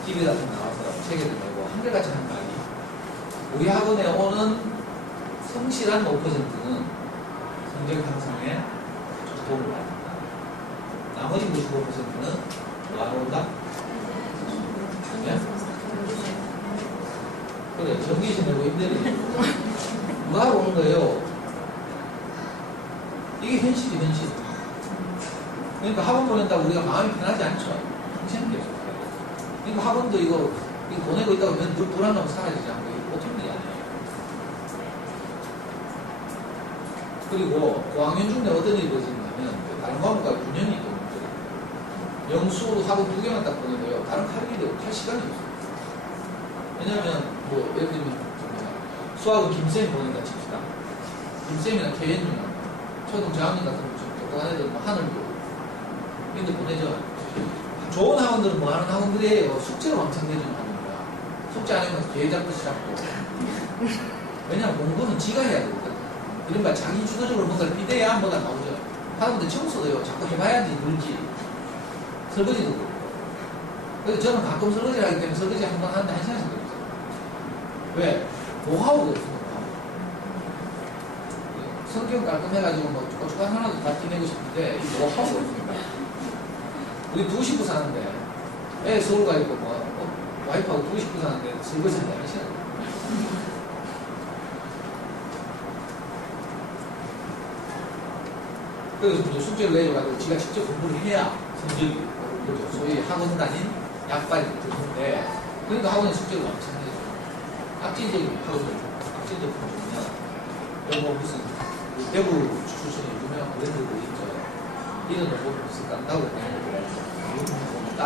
TV 같은 데 나와서 책에도 내고 한결같이 하는 말이 우리 학원에 오는 성실한 5%는 성적 향상에 도움을 받는다. 나머지 95%는 뭐하러 온다? 네? 그래, 정기시 내고 힘내는 뭐하러 오는 거예요? 이게 현실이 현실. 그러니까 학원 보낸다고 우리가 마음이 편하지 않죠. 항상 계속. 그러니까 학원도 이거 보내고 있다고 하면 늘 불안하고 사라지지 않고 이거 보통 일이 아니에요. 그리고 고학년 중에 어떤 일이 벌어지냐면 다른 과목과 균형이 있거든요. 영수 학원 2개만 딱 보내고요. 다른 할 일이 할 시간이 없어요. 왜냐하면 뭐 예를 들면 수학은 김쌤이 보낸다 칩시다. 김쌤이나 개연이나 초등 저학년 같은 거 좀 똑똑한 애들 뭐 하늘도 이런 데 보내죠. 좋은 학원들은 뭐 하는 학원들이에요. 숙제를 왕창 내주는 학원이야. 숙제 안 하면 계획작도 시작고. 왜냐하면 공부는 지가 해야 되거든. 그러니까 자기 주도적으로 뭔가를 비대야 뭐가 나오죠. 학원들 청소도요. 자꾸 해봐야지 늘지. 설거지도 그렇고. 그래서 저는 가끔 설거지를 하기 때문에 설거지 한 번 하는데 1시간씩 걸리죠. 왜? 노하우가 없어요. 성격 깔끔해가지고 뭐 고춧가루 하나도 다 티내고 싶은데 이 노하우가 없습니다. 우리 2 식구 사는데 애 서울 가 있고 뭐 와이프하고 2 식구 사는데 설거지 한다 1시간. 그래서 이제 숙제를 내줘가지고 지가 직접 공부를 해야 성적이 그렇죠. 소위 학원 다닌 약발이 되는데 그러니까 학원에 숙제를 엄청 해줘. 악질적인 학원을 악질적인 학원이냐 뭐 무슨 대구 출신의 유명한 브랜드도 있죠. 이런 거 보면 무슨 깐다고 땅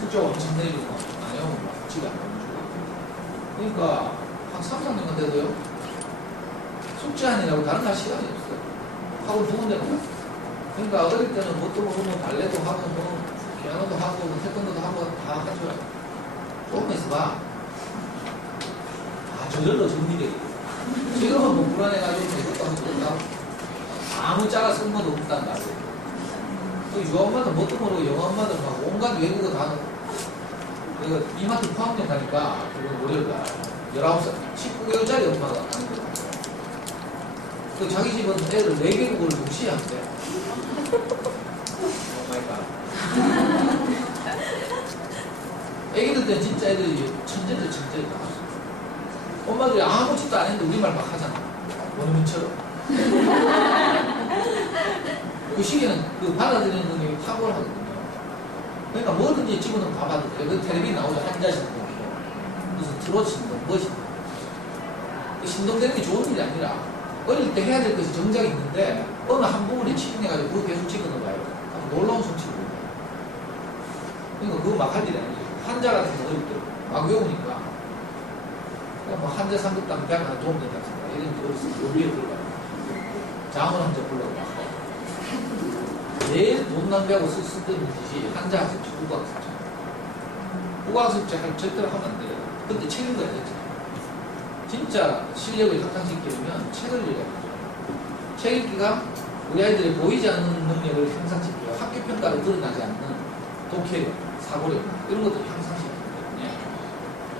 숙제 엄청 내주고 안 해오면 막 지가 안 해주고 그러니까 한 3-4년간 돼도요 숙제 아니라고 다른 할 시간이 없어요. 학원 2군데만 갔어요. 그러니까 어릴 때는 뭣도 모르면 발레도 하고 뭐 피아노도 하고 뭐 태권도도 하고 다 하죠. 조금 있어봐. 저절로 정리되고 지금은 뭐 불안해가지고 이것도 하고 저것도 하고 아무 짜가 쓴 것도 없단 말이에요. 또 유학마다 뭣도 모르고 영어마다 막 온갖 외국어 다 그래서 이마트 포함된 가니까 그리고 월요일날 19살 19개월짜리 엄마가 가는 거예요. 그 자기 집은 애들 4개국어를 동시에 한대. 오마이갓. 애기들 때는 진짜 애들이 천재들 천재다. 엄마들이 아무 짓도 안 했는데 우리말 막 하잖아. 원어민처럼. 그 시기는 그 받아들이는 능력이 탁월하거든요. 그러니까 뭐든지 집어넣으면 다 받아들여요. 그 텔레비 나오죠. 한자 신동, 무슨 트롯 신동, 뭐 신동. 그 신동되는 게 좋은 일이 아니라 어릴 때 해야 될 것이 정작이 있는데 어느 한 부분에 치중해가지고 그거 계속 집어넣어봐요. 놀라운 솜씨를 보여요. 그러니까 그거 막 할 일이 아니에요. 한자 같은 거 어릴 때 막 외우니까 뭐 한자 3급당 대학 하나 도움 된다 이런 게 어렸을 때 요리에 들어가요. 자문 한자 불러고 제일 돈 낭비하고 쓸데없는 짓이 한자 학습지, 국어학습지. 국어학습지 할 절대로 하면 안 돼요. 근데 책 읽어야 되죠. 진짜 실력을 향상시키려면 책을 읽어야 되죠. 책 읽기가 우리 아이들의 보이지 않는 능력을 향상시키고 학교 평가로 드러나지 않는 독해력, 사고력 이런 것들을 향상시키기 때문에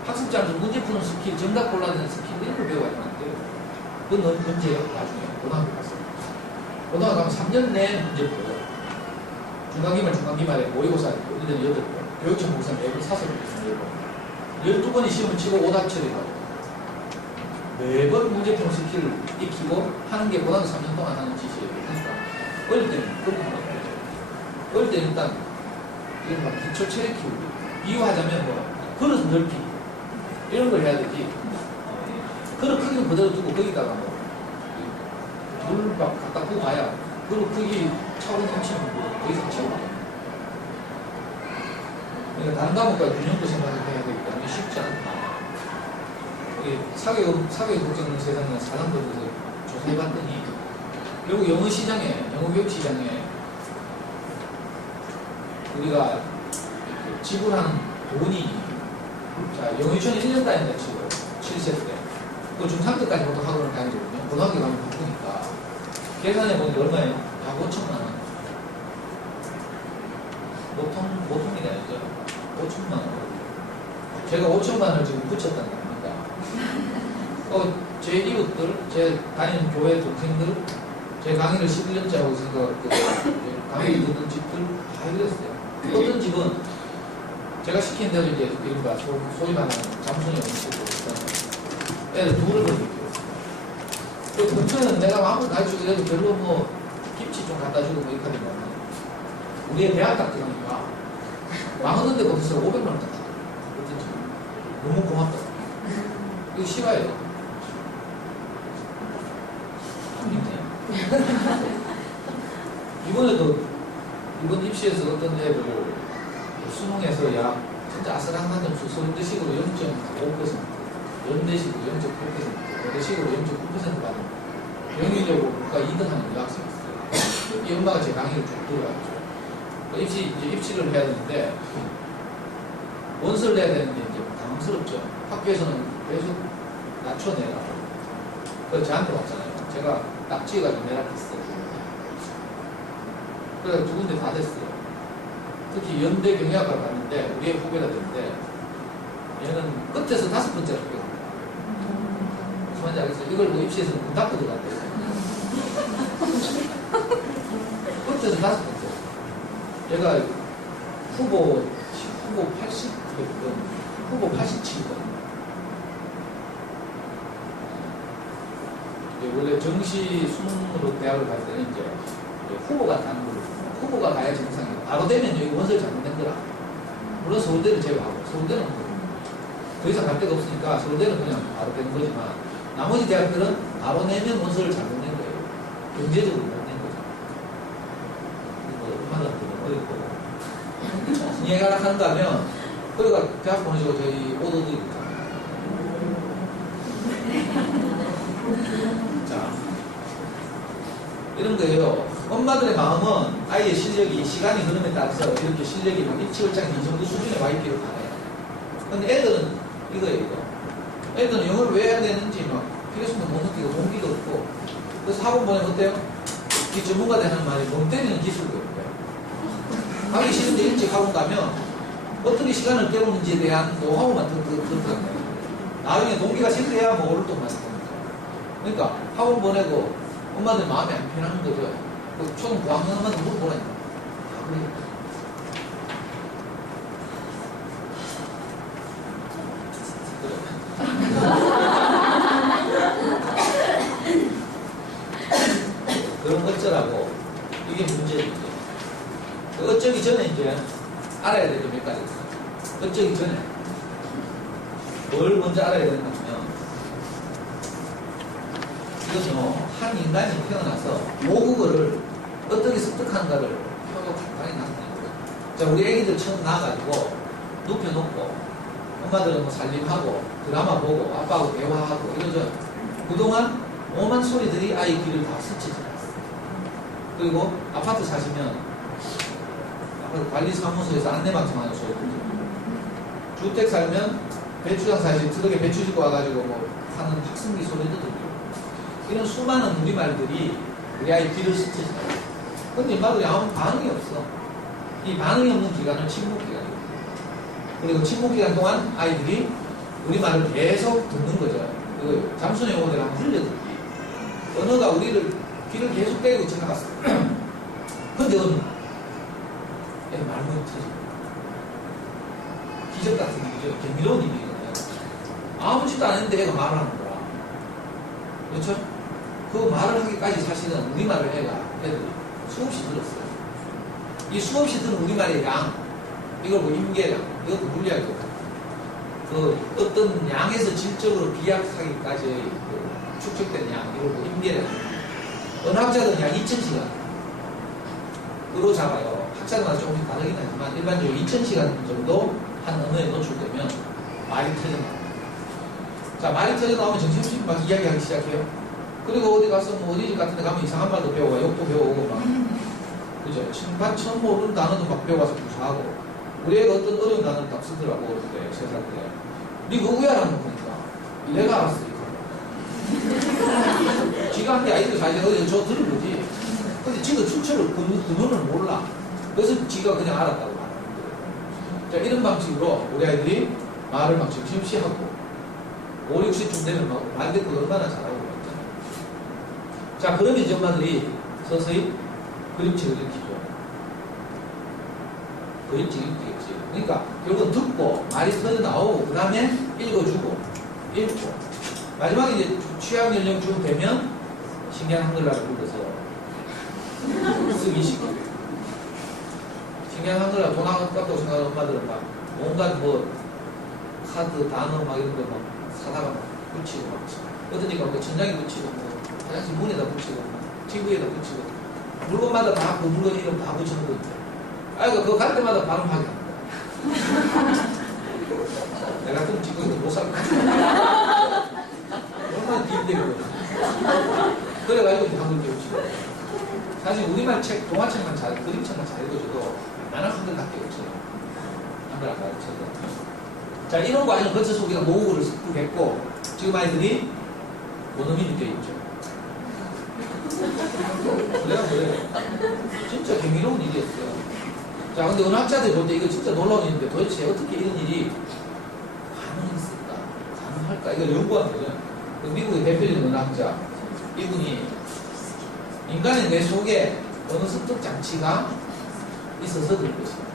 학습자한테 문제 푸는 스킬, 정답 골라내는 스킬 이런 걸 배워야 되는데 그건 언제요? 나중에 고등학교 가서. 고등학교 가면 3년 내에 문제 풀어요. 중간기말에 모의고사 1년에 8번, 교육청 모의고사 매번 사설을 했어요. 12번이 시험을 치고 오답 처리하고 매번 문제 푸는 스킬을 익히고 하는 게 고등학교 3년 동안 하는 짓이에요. 그러니까 어릴 때는 그렇게 하는 거죠. 어릴 때는 일단 이런 막 기초 체력 키우기, 비유하자면 뭐 그릇 넓기 이런 걸 해야 되지. 그릇 크기는 그대로 두고 거기다가 뭐 물 막 갖다 부어 봐야 그릇 크기 차고 넘치면 더 이상 채우고. 그러니까 다른 과목과 균형도 생각을 해야 되기 때문에 쉽지 않다. 사교육 국정 세상에 사람들에서 조사해봤더니 결국 영어 시장에, 영어 교육 시장에 우리가 지불하는 돈이, 자, 영어 유치원 1년 다닌다 치고 7세 때 그 중3 때까지 보통 학원을 다니거든요. 고등학교 가면 바쁘니까 계산해 보니까 얼마예요? 약 5천만 원. 보통이 아니죠. 5천만 원. 제가 5천만 원을 지금 붙였다는 겁니다. 제 이웃들, 제 다니는 교회 동생들, 제 강의를 11년째 하고 있으니까 강의 듣는 집들 다 이랬어요. 어떤 집은 제가 시킨 대로 이제 이른바 소위 말하는 잠수이 없고 애들 둘을 보내줄게요. 그 근처에는 내가 아무리 가르치고 이래도 별로 뭐 김치 좀 갖다 주고 뭐 이렇게 하면 우리의 대학 딱 들어가니까 망하는데 거기서 500만 원 딱 주고 어쩐지 너무 고맙다. 이거 싫어요. 이번에도 이번 입시에서 어떤 애들 수능에서 약 진짜 아슬한 점수 서울대식으로 0.5%, 연대식으로 0.8%, 고대식으로 0.9% 받은 명의적으로 국가 2등 하는 여학생이 있어요. 이 엄마가 제 강의를 쭉 들어왔죠. 입시를 해야 되는데 원서를 내야 되는데 이제 당황스럽죠. 학교에서는 계속 낮춰내라고. 그래서 저한테 왔잖아요. 제가 딱지해가지고 내라 했어요. 그래서 두 군데 다 됐어요. 특히 연대 경영학과를 갔는데 우리의 후배가 됐는데 얘는 끝에서 5번째로 합격합니다. 무슨 말인지 알겠어요? 이걸 뭐 입시에서는 문 닫고 들어갔대요. 끝에서 5번째. 얘가 후보 80번, 후보 87번. 원래 정시 수능으로 대학을 갈 때는 이제 후보가 가는 거로, 후보가 가야 정상이에요. 바로 되면 여기 원서를 잘못된 거라. 물론 서울대를 제외하고, 서울대는 더 이상 갈 데가 없으니까 서울대는 그냥 바로 되는 거지만, 나머지 대학들은 바로 내면 원서를 잘못낸 거예요. 경제적으로 못낸 거죠. 얼마나 어렵고. 이해가 한다 하면, 그러니까 대학 보내시고 저희 오더들이 자, 이런 거예요. 엄마들의 마음은 아이의 실력이 시간이 흐름에 따라서 이렇게 실력이 막 일치월장이 이 정도 수준에 와 있기를 바래요. 근데 애들은 이거예요, 이거. 애들은 영어를 왜 해야 되는지 막 필요성도 못 느끼고 동기도 없고. 그래서 학원 보내면 어때요? 이 전문가들 하는 말이 멍 때리는 기술이에요. 하기 싫은데 일찍 학원 가면 어떻게 시간을 때우는지에 대한 노하우만 듣는 거예요. 나중에 동기가 실패해야 뭐 오를 동안 겁니다. 그러니까 학원 보내고 엄마들 마음이 안 편한 거죠. 그 초등 고학년 엄마들 물어보라니까. 그럼 어쩌라고? 이게 문제죠. 어쩌기 전에 이제 알아야 될 게 몇 가지 있어요. 어쩌기 전에 뭘 먼저 알아야 되냐 하면 이것은 한 인간이 태어나서 모국어를 어떻게 습득하는가를 표로 간단히 나타내는 거예요. 자, 우리 애기들 처음 나와가지고 눕혀놓고 엄마들은 뭐 살림하고 드라마 보고 아빠하고 대화하고 이러죠. 그동안 오만 소리들이 아이 귀를 다 스치잖아요. 그리고 아파트 사시면 아파트 관리사무소에서 안내방송하는 소리 들리고, 주택 살면 배추장 사실 트럭에 배추 짓고 와가지고 뭐 하는 학생기 소리도 들리고, 이런 수많은 우리말들이 우리 아이 귀를 스치잖아요. 근데 엄마들이 아무 반응이 없어. 이 반응이 없는 기간을 침묵기간이에요. 그리고 침묵기간 동안 아이들이 우리 말을 계속 듣는 거죠. 그 잠수의 용어들 한번 흘려듣기. 언어가 우리를 귀를 계속 때리고 지나갔어요. 근데 어느 얘는 말 못하지. 기적 같은 일이죠. 경이로운 일이거든요. 아무 짓도 안 했는데 애가 말을 하는 거야. 그렇죠? 그 말을 하기까지 사실은 우리말을 애가 애들이 수없이 들었어요. 이 수없이 들은 우리말의 양, 이걸 뭐 임계량, 이것도 물리학이고, 그 어떤 양에서 질적으로 비약하기까지의 그 축적된 양, 이걸 뭐 임계량. 언어학자들은 약 2000시간으로 잡아요. 학자들마다 조금씩 다르긴 하지만 일반적으로 2000시간 정도 한 언어에 노출되면 말이 터져나와요. 자, 말이 터져나오면 정신없이 막 이야기하기 시작해요. 그리고 어디 가서 뭐 어디 집 같은 데 가면 이상한 말도 배워가, 욕도 배워오고 막. 그죠? 처음 모르는 단어도 막 배워가서 구사하고. 우리 애가 어떤 어려운 단어를 딱 쓰더라고, 그때, 3살 때. 니가 우야라는 거니까. 내가 알았어, 이거. 지가 한 게 아이들 자기가 어디 저 들은 거지. 근데 지가 출처를 그 눈을 몰라. 그래서 지가 그냥 알았다고 말하는 거예요. 자, 이런 방식으로 우리 아이들이 말을 막 정신없이 하고, 5, 60쯤 되면 막 말 듣고 얼마나 잘하고 그랬잖아요. 자, 그러면 이제 엄마들이 서서히 그림책을 읽히죠. 그림책 읽히겠지. 그러니까 결국은 듣고 말이 터져 나오고 그 다음에 읽어주고 읽고 마지막에 이제 취약 연령쯤 되면 신기한 한글날을 불러서 쓰기 시키고 신기한 한글날 돈 아깝다고 생각하는 엄마들은 막 온갖 뭐 카드 단어 막 이런 거 막 사다가 막 붙이고 막 어떠니까 뭐 천장에 붙이고 뭐 화장실 문에다 붙이고 뭐 TV에다 붙이고 물건마다 다 그 물건 이름 다 붙이는 거 있대. 아이고 그거 갈 때마다 발음하게 합니다. 내가 좀 지금 못 살고 얼마나 뒷대고 그래가지고 한글 배우치고 사실 우리말 책, 동화책만 잘, 그림책만 잘 읽어줘도 나는 한글밖에 없어요. 한글 안 가르쳐도. 자, 이런 과정을 거쳐서 우리가 모국어를 습득했고 지금 아이들이 원어민이 되어있죠. 그래요. 진짜 경이로운 일이었어요. 자, 근데 언어학자들이 볼 때 이거 진짜 놀라운 일인데 도대체 어떻게 이런 일이 가능했을까? 가능할까? 이걸 연구한 거죠. 그 미국의 대표적인 언어학자, 이분이 인간의 뇌 속에 어느 습득 장치가 있어서 그런 것입니다.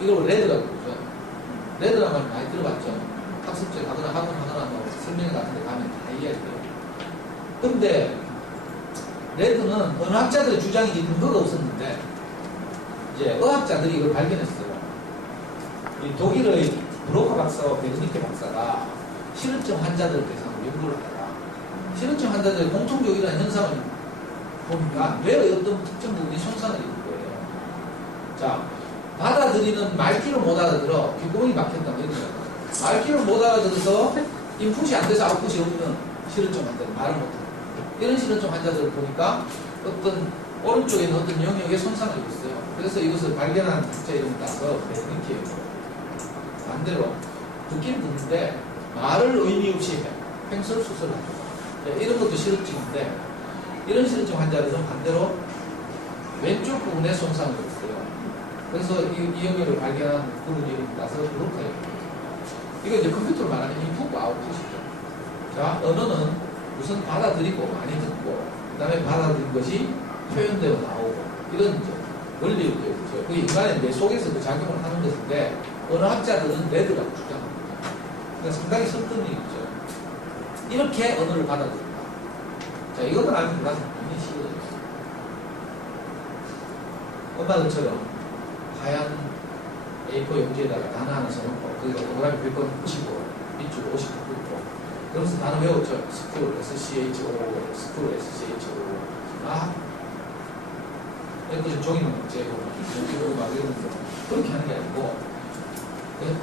이걸 레드라고 그러죠. 레드라는 말 많이 들어봤죠. 학습제 가거나 학원 하거나 뭐 설명 같은 데 가면 다 이야기해요. 근데 레드는 언어학자들의 주장이 근거가 없었는데 이제 의학자들이 이걸 발견했어요. 이 독일의 브로커 박사와 베르니케 박사가 실험증 환자들 대상으로 연구를 하다가 실험증 환자들의 공통적으로 일어나는 현상을 보니까 뇌의 어떤 특정 부분이 손상을 입은 거예요. 자, 받아들이는 말귀를 못 알아들어 귓구멍이 막혔다 이런 거예요. 말귀를 못 알아들어서 인풋이 안 돼서 아웃풋이 없는 실험증 환자들 말을 못해요. 이런 실험증 환자들을 보니까 어떤 오른쪽에 있는 어떤 영역에 손상을 입었어요. 그래서 이것을 발견한 학자 이름을 따서 베르니케예요. 반대로 듣기는 듣는데 말을 의미 없이 해. 횡설수설을 하죠. 이런 것도 실험증인데 이런 실험증 환자들은 반대로 왼쪽 부분에 손상을 입었어요. 그래서 이 영역을 발견한 그런 이름을 따서 브로커예요. 이거 이제 컴퓨터로 말하면 인풋과 아웃풋이죠. 자, 언어는 우선 받아들이고 많이 듣고 그 다음에 받아들인 것이 표현되어 나오고 이런 이제 원리를 배우죠. 그 인간의 뇌 속에서도 작용을 하는 것인데 언어학자들은 레드라고 주장합니다. 그러니까 상당히 설득력이 있죠. 이렇게 언어를 받아들인다. 자, 이것만 알면 굉장히 쉬워요. 엄마들처럼 하얀 A4 용지에다가 단어 하나 써놓고 거기다 동그라미 100번 붙이고 밑줄 50번 긋고 그러면서 단어 외웠죠. 스쿨, SCHO, 스쿨, SCHO. 아, 이렇게 종이만 째고, 막 이러면서 그렇게 하는 게 아니고,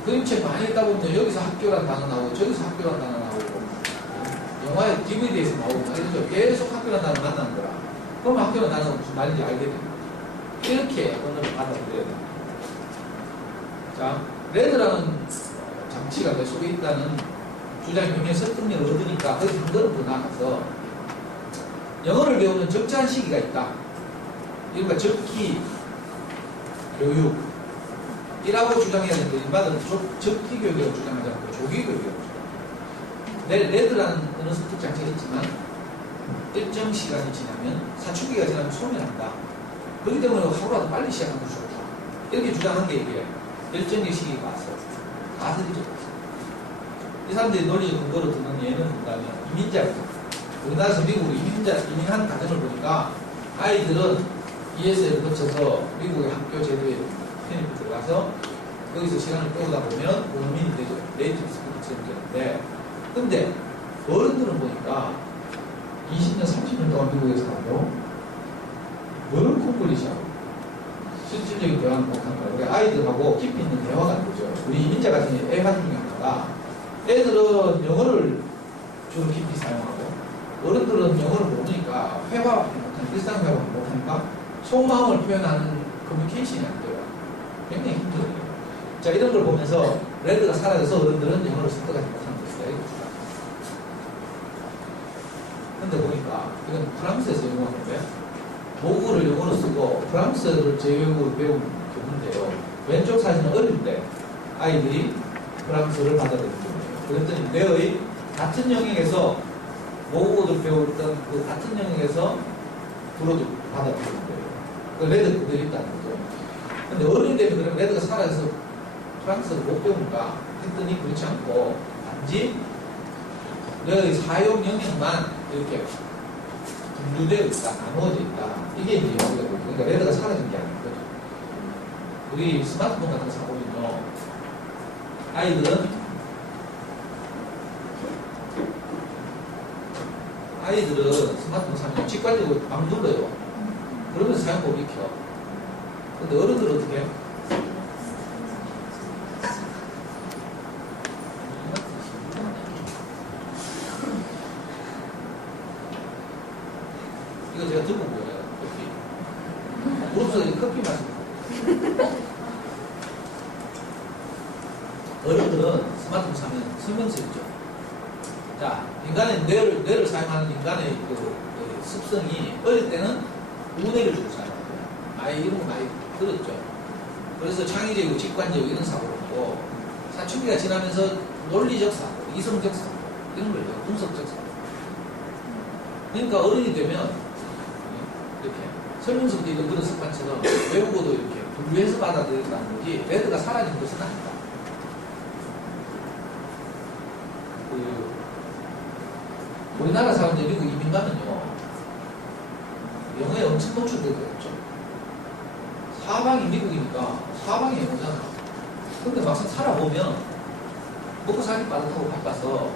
그림책 많이 읽다 보면 여기서 학교란 단어 나오고, 저기서 학교란 단어 나오고, 영화에 DVD에서 나오고, 이러죠. 계속 학교란 단어 만나는 거라. 그럼 학교란 단어가 무슨 말인지 알게 됩니다. 이렇게 언어를 받아들여야 됩니다. 자, 레드라는 장치가 내 속에 있다는 주장이 굉장히 설득력을 얻으니까 거기서 한 걸음 더 나가서 영어를 배우는 적절한 시기가 있다. 이른바 적기 교육이라고 주장해야 되는데 일반은 적기 교육이라고 주장하지 않고 조기 교육이라고 주장합니다. 레드라는 어느 습득 장치가 있지만 일정 시간이 지나면 사춘기가 지나면 소멸한다. 그렇기 때문에 하루라도 빨리 시작하는 게 좋다. 이렇게 주장한 게 이게 열정의 시기가 와서 다 들이죠. 이 사람들이 논리적 근거로 듣는 예는 뭔가면 이민자죠. 우리나라에서 미국으로 이민한 가정을 보니까 아이들은 ESL을 거쳐서 미국의 학교 제도에 편입이 들어가서 거기서 시간을 때우다 보면 원어민이 되죠. 네이티브 스피커처럼 되는데, 근데 어른들은 보니까 20년, 30년 동안 미국에 살아도 늘 콩글리시하고 실질적인 대화는 못한 거예요. 우리 아이들하고 깊이 있는 대화가 안 되죠. 우리 이민자 같은 애환 중에 하나가 애들은 영어를 주로 깊이 사용하고 어른들은 영어를 모르니까 회화밖에 못하는 일상 회화밖에 못하니까 속마음을 표현하는 커뮤니케이션이 안 돼요. 굉장히 힘들어요. 자, 이런 걸 보면서 레드가 사라져서 어른들은 영어를 습득하지 못하는 것이다. 근데 보니까 이건 프랑스에서 연구한 건데 모국어를 영어로 쓰고 프랑스어를 제2외국어로 배운 경우인데요. 왼쪽 사진은 어릴 때 아이들이 프랑스어를 받아들인 경우예요. 그랬더니 뇌의 같은 영역에서 모국어를 배웠던 그 같은 영역에서 불어도 받아들인 거예요. 그 레드 그대로 있다는 거죠. 근데 어른이 되면 그러면 레드가 사라져서 프랑스어를 못 배우는가 했더니 그렇지 않고 단지 뇌의 사용 영역만 이렇게 분류되어 있다, 나누어져 있다. 이게 이제 여기가 되고, 그러니까 레드가 사라진 게 아닌 거죠. 우리 스마트폰 같은 사고는요, 아이들은 스마트폰 사면 직관적으로 막 눌러요. 그러면서 사용법 익혀. 근데 어른들은 어떻게 해요? 이거 제가 들고 보여요. 커피. 무릎속에 커피 마시고. 어른들은 스마트폰 사면 설명서 있죠. 자, 인간의 뇌를 사용하는 인간의 그 습성이 어릴 때는 우뇌를 주고 사용해요. 아이 이런 거 많이 들었죠. 그래서 창의적이고 직관적이고 이런 사고를 하고 사춘기가 지나면서 논리적 사고, 이성적 사고 이런 걸 해요. 분석적 사고. 그러니까 어른이 되면 이렇게 설명서도 이런 그런 습관처럼 외국어도 이렇게 분류해서 받아들인다는 거지 레드가 사라진 것은 아니다. 우리나라 사람들이 미국 이민 가면요 영어에 엄청 노출되겠죠. 사방이 미국이니까 사방이 영어잖아. 근데 막상 살아보면 먹고 살기 빠듯하고 바빠서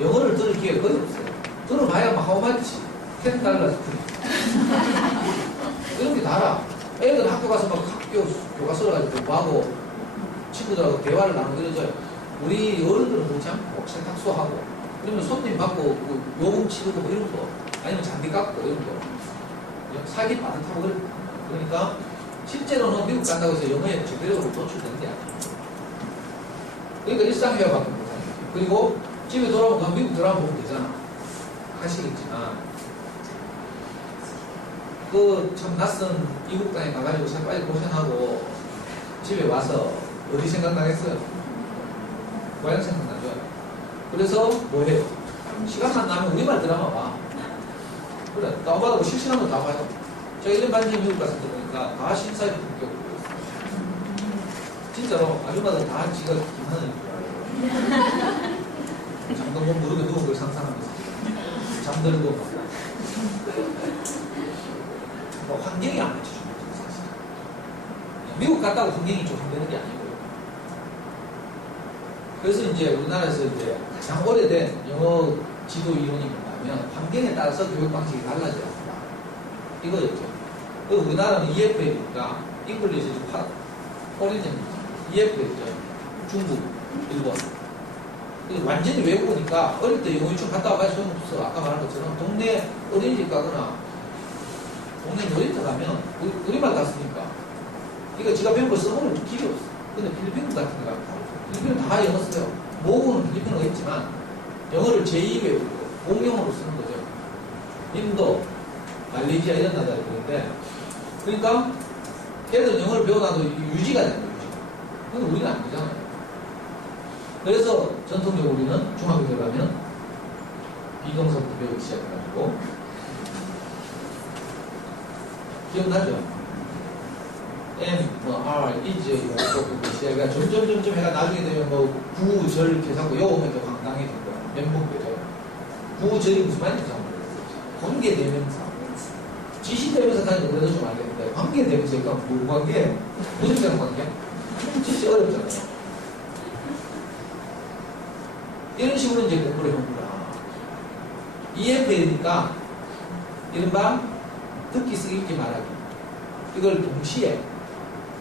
영어를 들을 기회가 거의 없어요. 들어봐야 막 하우마치 $10 이런 게 다라. 애들 학교 가서 막 학교 교과서를 가지고 공부하고 친구들하고 대화를 나누고 이러죠. 우리 어른들은 그렇지 않고 세탁소 하고 그러면 손님 받고 그 요금 치르고 뭐 이런 거 아니면 잔디 깎고 이런 거 살기 빠듯하고 그러니까 실제로는 미국 간다고 해서 영어에 제대로 노출되는 게 아니에요. 그러니까 일상회화밖에 못하는 거예요. 그리고 집에 돌아오면 미국 드라마 보면 되잖아. 하시겠지만 그 참 낯선 이국 땅에 가가지고 참 빨리 고생하고 집에 와서 어디 생각나겠어요? 고향 생각나죠? 그래서 뭐해요? 시간만 나면 우리말 드라마 봐. 그래, 다운받아고 실시간 거 다 봐요. 제가 1년 반지 미국 갔을 때 보니까 다 신사의 품격으로 진짜로 아줌마들 다 지가 김하는 줄 알아요. 잠깐 뭐 모르게 누운 걸 상상하면서 잠들고 뭐 환경이 안 맞춰주는 거죠, 사실. 미국 갔다고 환경이 조성되는 게 아니고요. 그래서 이제 우리나라에서 이제 가장 오래된 영어 지도 이론이 뭐냐면 환경에 따라서 교육 방식이 달라져야 한다. 이거였죠. 그리고 우리나라는 EFA니까 잉글리시 포리젠 EFA죠. 중국, 일본. 완전히 외국어니까 어릴 때 영어 유치원 갔다 와봐야 소용없어. 아까 말한 것처럼 동네 어린이집 가거나 동네 놀이터 가면 우리말 다 쓰니까 이거 지가 배운 걸 써보는 길이 없어. 근데 필리핀 같은 데 가면 필리핀은 다 영어 써요. 모국어는 필리핀어가 있지만 영어를 제2 외국어, 공용어로 쓰는 거죠. 인도, 말레이시아 이런 나라들이 그런데 그러니까 걔들은 영어를 배워놔도 유지가 되는 거죠. 근데 우리는 안 되잖아요. 그래서 전통적으로 우리는 중학교 들어가면 비동사부터 배우기 시작해가지고. 기억나죠? M, R, is 이것부터 시작해가 점점 해가 나중에 되면 구, 절 이렇게 하고 요 오면 더 강당해질 거야. 멘붕되죠. 구, 절이 무슨 말인지 잘 모르겠어요. 관계대명사. 지시대명사 다니는 거 그래도 좀 알겠는데 관계대명사가 뭐 관계? 무슨 생각 관계? 진짜 어렵잖아요. 이런 식으로 이제 공부를 해봅니다. EFL이니까 이른바 듣기, 쓰기, 읽기, 말하기. 이걸 동시에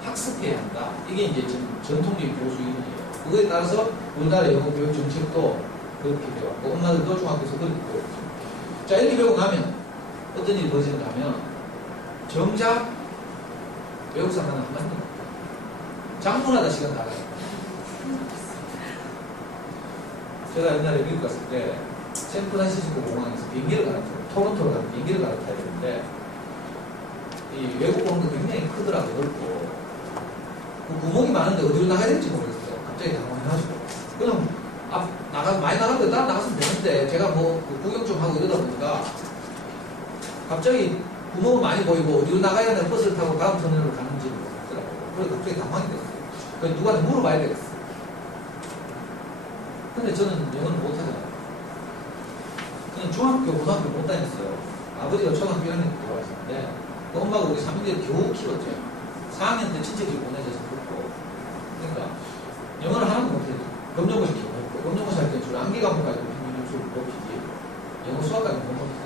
학습해야 한다. 이게 이제 전통적인 교수 이론이에요. 그거에 따라서 우리나라 영어 교육 정책도 그렇게 되었고, 엄마들도 중학교에서 그렇게 배웠죠. 자, 이렇게 배우고 나면 어떤 일이 벌어지는가 하면 정작 외국 사람은 한 마디 장문하다 시간 나가요. 제가 옛날에 미국 갔을 때 샌프란시스코 공항에서 비행기를 갈아타요. 토론토로 가서 비행기를 갈아타야 되는데 이 외국 공항도 굉장히 크더라고요. 넓고 그 구멍이 많은데 어디로 나가야 될지 모르겠어요. 갑자기 당황해가지고 그냥 많이 나가는데 따라 나갔으면 되는데 제가 그 구경 좀 하고 이러다 보니까 갑자기 구멍은 많이 보이고 어디로 나가야 하는 버스를 타고 다음 터널로 가는지 모르겠더라고요. 그래서 갑자기 당황이 됐어요. 그래서 누구한테 물어봐야 되겠어요. 근데 저는 영어를 못하잖아요. 저는 중학교, 고등학교 못 다녔어요. 아버지가 초등학교 1학년 때 돌아가셨는데 그 엄마가 우리 3인들 겨우 키웠죠. 4학년 때 친척집 보내줘서 그렇고 그러니까 영어를 하나도 못해요. 검정고시 겨우 했고 검정고시 할 때 주로 암기 과목 가지고 평균 점수를 높이지 영어 수학까지 못 못했어요.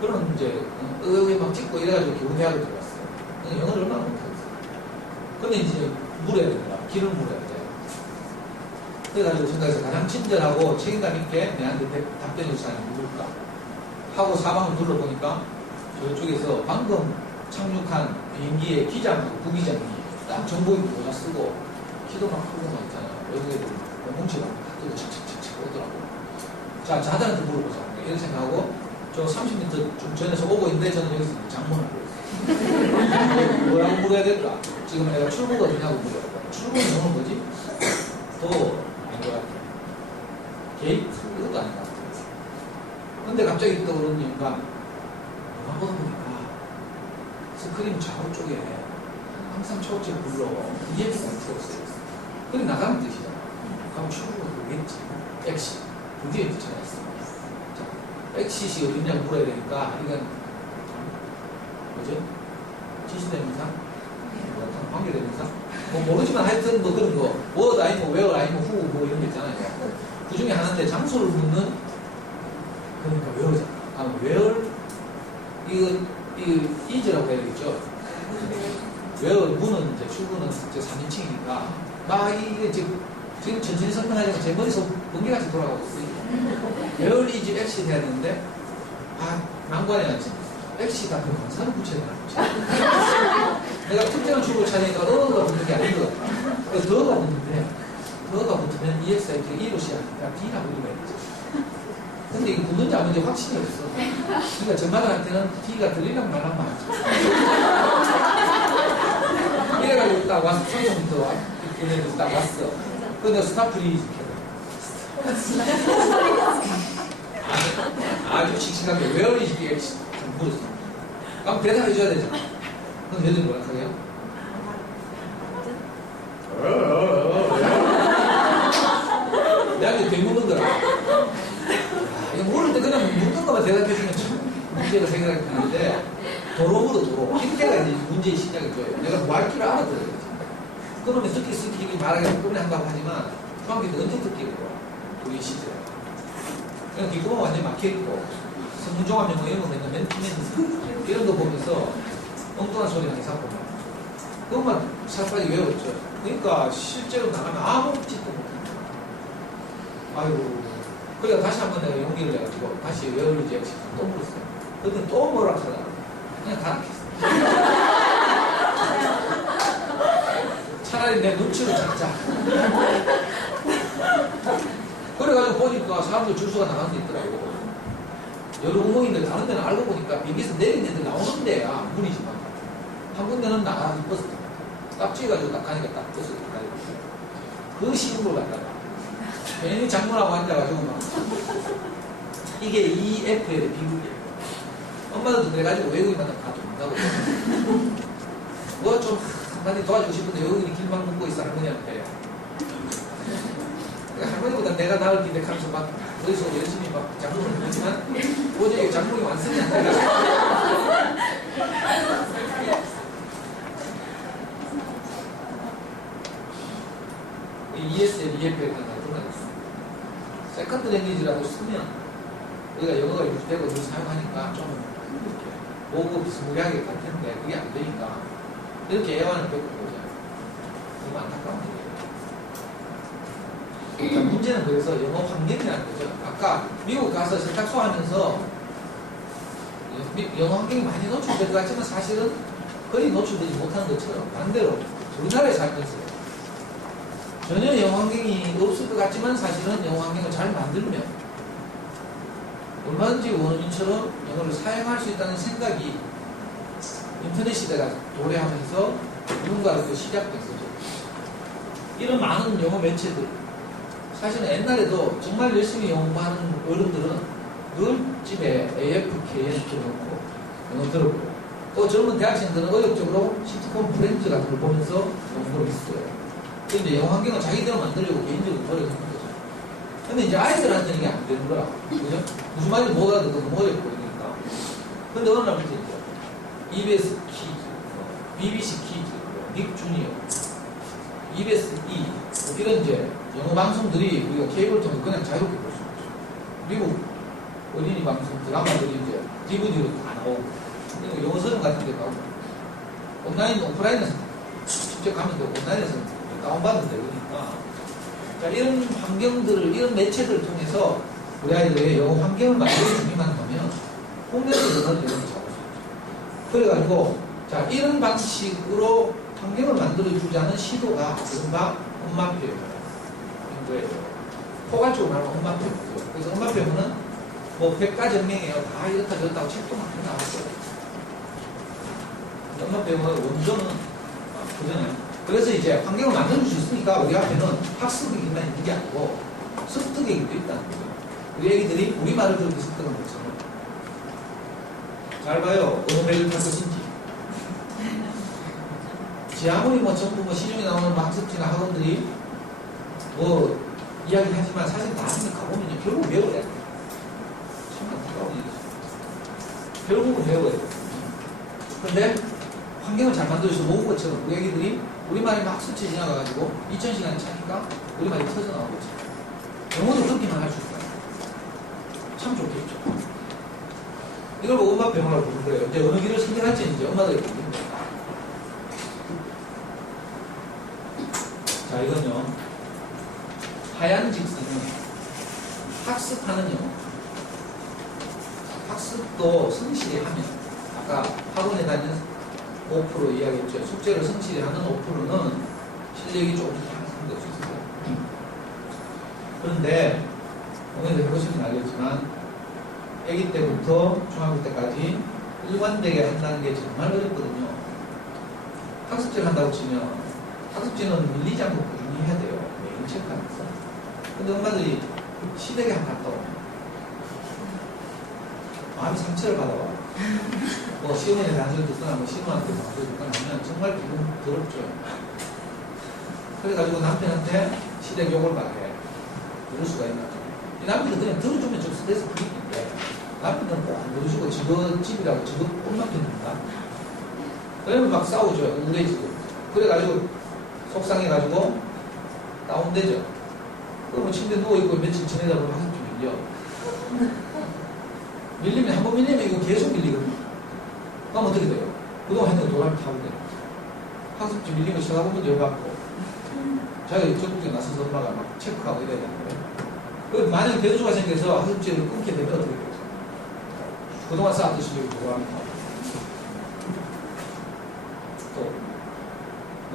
그런 이제 의외에 막 찍고 이래가지고 겨우 대학을 들어갔어요. 영어를 얼마나 못하겠어요. 근데 이제 물어야 된다. 길을 물어야 돼. 그래가지고 생각해서 가장 친절하고 책임감 있게 내한테 답변해 줄 사람이 누굴까 하고 사방을 둘러보니까 저쪽에서 방금 착륙한 비행기의 기장하고 부기장이 딱 정보인 모자 쓰고 키도 막 크고 막 있잖아요. 여기에도 뭉치가 막 착착착착 오더라고. 자, 자들한테 물어보자. 이렇게 생각하고 저 30m 좀 전에서 오고 있는데 저는 여기서 장문하고 있어요. 뭐라고 물어야 될까? 지금 내가 출구가 어디냐고 물어야 될까? 출구는 영어 뭐지? 도 아닌 것 같아. 게이트? 이것도 아닌 것 같아. 근데 갑자기 떠오르는 영감, 영화 보다 보니까 스크린 좌우 쪽에 항상 초록색을 불러 EX가 들어있어요. 그게 나가는 뜻이잖아. 그럼 출구가 그겠지. 엑시. 드디어 찾아왔어. 자, 엑시시 어디냐고 물어야 되니까 이건 뭐죠? 지시대명사? 관계대명사? 뭐 모르지만 하여튼 뭐 그런 거 워드 아니면 웨어 아니면 후 뭐 이런 거 있잖아요. 그 중에 하나인데 장소를 묻는 그러니까 웨어잖아. 아 웨어 이거 이즈라고 해야 되겠죠. 웨어 문은 이제 출구는 이제 3인칭이니까 막 이게 지금 천천히 설명하려면 제 머릿속 번개같이 돌아가고 있어요. 웨어 이즈 엑시 해야 되는데 난관이 나지. 엑시 같은 관사를 붙여야 되나? 내가 특정한 축을 찾으니까 어가 붙는 게 아닌 것 같아. 그래서 더가 붙는데 더가 붙으면 EX가 이렇게 E로 시작하니까 D라고 읽어야 되죠. 근데 이게 붙는지 안 붙는지 확신이 없어. 그러니까 전마들한테는 D가 들리랑 말랑 말하죠. 이래가지고 딱 왔어. 30m 와. 그래서 딱 왔어. 근데 스타프리 아주 씩씩하게 Where is the X? 물었어. 그럼 대답해줘야 되잖아. 그럼 얘들 뭐라 하게요? 내한테 되묻는 거라. 이거 모를 때 그냥 묻는 것만 대답해주면 참 문제가 생각하는데 도로. 이때가 이제 문제의 시작이 돼요. 내가 뭐 할 줄 알아들어야 되지. 그러면 듣기 쓰기 말하기 끝내 한다고 하지만 중학교 때 언제 듣기를 우리 시대에. 그냥 뒷구멍 완전히 막혀있고 성종합 영어 이런 거 맨날 이런 거 보면서 엉뚱한 소리 하는 사람 보면 그것만 살까지 외웠죠. 그러니까 실제로 나가면 아무 짓도 못합니다. 아이고. 그래서 다시 한번 내가 용기를 내가지고 다시 외울지 역시 또 물었어요. 그때 또 뭐라 하더라. 그냥 가락했어요. 차라리 내 눈치를 찾자. 그래가지고 보니까 사람들 줄수가 나가는 게 있더라고. 여러 구멍인데 다른 데는 알고 보니까 비행기에서 내린 애들 나오는 데야 문이지만 한 군데는 나가는 버스 딱 찍어가지고 딱 가니까 딱 버스 딱 가니까 그 시국을 갖다가 괜히 장문하고 앉아가지고 막 이게 EFL의 비극이에요. 엄마도 그래가지고 외국인 만나면 다 도망가고 뭐 좀 한마디 도와주고 싶은데 외국인이 길만 묻고 있어 할머니한테. 할머니보다 내가 나을 기대하면서 막 어디서 열심히 막 장문을 했지만 도저히 장문이 완성이 안 돼가지고 ESL, EFL 같은 거 끝나겠어. 세컨드 랭귀지라고 쓰면 우리가 영어가 유지되고 늘 사용하니까 좀 이렇게 모고 비스무리하게 갈 텐데 그게 안 되니까 이렇게 애완을 겪고 보자. 너무 안타까운 일이에요. 그러니까 문제는 그래서 영어 환경이라는 거죠. 아까 미국 가서 세탁소 하면서 영어 환경이 많이 노출될 것 같지만 사실은 거의 노출되지 못하는 것처럼 반대로 우리나라에 살면서 전혀 영어 환경이 없을 것 같지만 사실은 영어 환경을 잘 만들면 얼마든지 원어민처럼 영어를 사용할 수 있다는 생각이 인터넷 시대가 도래하면서 누군가로부터 시작된 거죠. 이런 많은 영어 매체들 사실은 옛날에도 정말 열심히 영어 공부하는 어른들은 늘 집에 AFKN 틀어놓고 영어 들었고 또 젊은 대학생들은 의욕적으로 시트콤 프렌즈 같은 걸 보면서 공부를 했어요. 근데 영어 환경을 자기대로 만들려고 개인적으로 노력하는 거죠. 근데 이제 아이들한테는 이게 안 되는 거라. 그죠? 무슨 말인지 못 알아듣고 너무 어렵고 그러니까. 근데 어느 날부터 이제 EBS 키즈, BBC 키즈, 닉 주니어, EBS E 이런 이제 영어 방송들이 우리가 케이블 통해서 그냥 자유롭게 볼 수 있죠. 미국 어린이 방송 드라마들이 이제 DVD로 다 나오고 영어 서점 같은 데 가고 온라인, 오프라인에서 직접 가면 되고 온라인에서 다운받으면 되니까. 자, 이런 환경들을, 이런 매체들을 통해서 우리 아이들의 영어 환경을 만들어주기만 하면 홍대에서 영어를 잡을 수 있죠. 그래가지고, 자, 이런 방식으로 환경을 만들어주자는 시도가 이른바 엄마표현. 포괄적으로 말하면 엄마표현이죠. 그래서 엄마표현은 뭐 100가지 영명이에요. 다 이렇다 저렇다고 책도 많이 나왔어요. 엄마표현의 원조는 그잖아요. 그래서 이제 환경을 만들어줄 수 있으니까 우리 앞에는 학습의기만 있는 게 아니고 습득의기도 있다는 거죠. 우리 애기들이 우리말을 그렇게 습득하는 것처럼. 잘 봐요. 어느 배를 탈 것인지. 지 아무리 뭐 전부 뭐 시중에 나오는 뭐 학습지나 학원들이 뭐 이야기하지만 사실 나중에 가보면요. 결국 배워야 돼요. 참 안타까운 일이죠. 결국은 배워야 돼요. 근데 환경을 잘 만들어서 모은 것처럼 우리 애기들이 우리말이 막 스쳐 지나가가지고 2000시간이 차니까 우리말이 터져나오고 있어요. 영어도 그렇게만 할 수 있어요. 참 좋겠죠. 이걸 뭐 음악 배우라고 부르는 거예요. 이제 어느 길을 선택할지 이제 엄마들이 고르는 거예요. 자, 이건요. 하얀 직선은 학습하는 영어. 학습도 성실히 하면 아까 학원에 다니는 5% 이야기했죠. 숙제를 성실히 하는 5%는 실력이 조금 상승될 수 있어요. 그런데 오늘도 해보시면 알겠지만 아기 때부터 중학교 때까지 일관되게 한다는 게 정말 어렵거든요. 학습지를 한다고 치면 학습지는 밀리지 않고 꾸준히 해야 돼요. 매일 체크하면서. 근데 엄마들이 시댁에 한 갔다 오면 마음이 상처를 받아와요. 뭐 시어머니한테 단서를 듣거나 뭐 시어머니한테 단서를 듣거나 하면 정말 기분 더럽죠. 그래가지고 남편한테 시댁 욕을 받게 그럴 수가 있나. 이 남편은 그냥 들어주면 좀 스트레스 풀리는데 남편은 꼭 안 들어주고 저거 집이라고 저거 꼼만 펴는다. 그러면 막 싸우죠. 우울해지고. 그래가지고 속상해가지고 다운되죠. 그러면 침대에 누워있고 며칠 지내다 보면 학습 좀 밀려. 밀리면 한 번 밀리면 이거 계속 밀리거든요. 그럼 어떻게 돼요? 그동안 했는 거 도람이 타고 돼요. 학습지 밀린 거 쳐다보면 열받고 자기가 적극적으로 나서서 엄마가 막 체크하고 이래야 되는 거예요. 만약에 대수가 생겨서 학습지를 끊게 되면 어떻게 돼요? 그동안 쌓았던 실력이 도람이 타고 또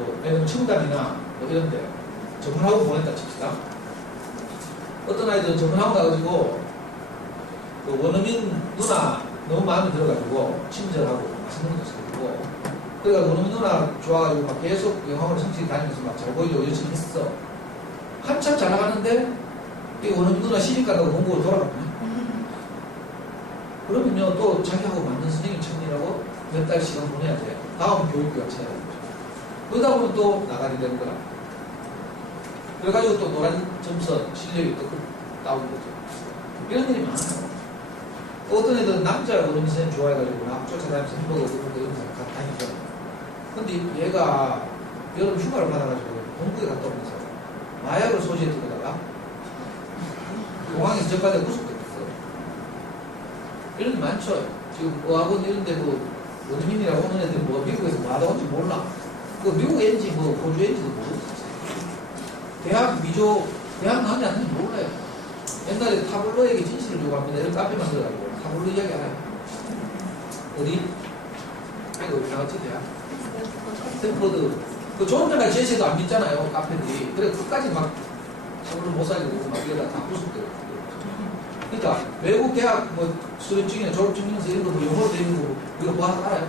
뭐 청담이나 뭐 이런 데 전문학원 보냈다 칩시다. 어떤 아이들은 전문학원 가가지고 그 원어민 누나 너무 마음에 들어가지고 친절하고 맛있는 것도 사주고 그러니까 원어민 누나 좋아가지고 막 계속 영어를 성실히 다니면서 막 잘 보이려고 열심히 했어. 한참 잘 나가는데 이 어느 누나 시집 가다가 공부를 돌아갔네. 그러면요, 또 자기하고 맞는 선생님 찾느라고 몇 달 시간 보내야 돼. 다음 교육비가 차야 돼. 그러다 보면 또 나가게 되는 거야. 그래가지고 또 노란 점선 실력이 또 나오는 거죠. 이런 일이 많아요. 어떤 애들은 남자 어른 선생님 좋아해가지고 막 쫓아다니면서 햄버거 그런 거 이런 거 다니죠. 근데 얘가 여름 휴가를 받아가지고 동국에 갔다 오면서 마약을 소지했다가 공항에서 전반에 구속됐어요. 이런 게 많죠. 지금 어학원 이런 데도 원민이라고 하는 애들이 뭐 미국에서 뭐 하다 온지 몰라. 그 미국 애인지 뭐 호주 애인지도 모르겠어요. 대학 미조, 대학 나왔는지 안 나왔는지 몰라요. 옛날에 타블로에게 진실을 요구합니다. 이런 카페 만들어가지고 타블로 이야기 알아요. 어디? 이거 어디 나왔지 대학? 스탠퍼드. 그 좋은 데가 제시도 안 믿잖아요. 카페들이. 그래 끝까지 막 타블로 못 살리고 막 이러다 다 부수대요. 그러니까 외국 대학 뭐 수료증이나 졸업증명서 이런 거뭐 영어로 되어 있는 거 이거 뭐 하나 알아요?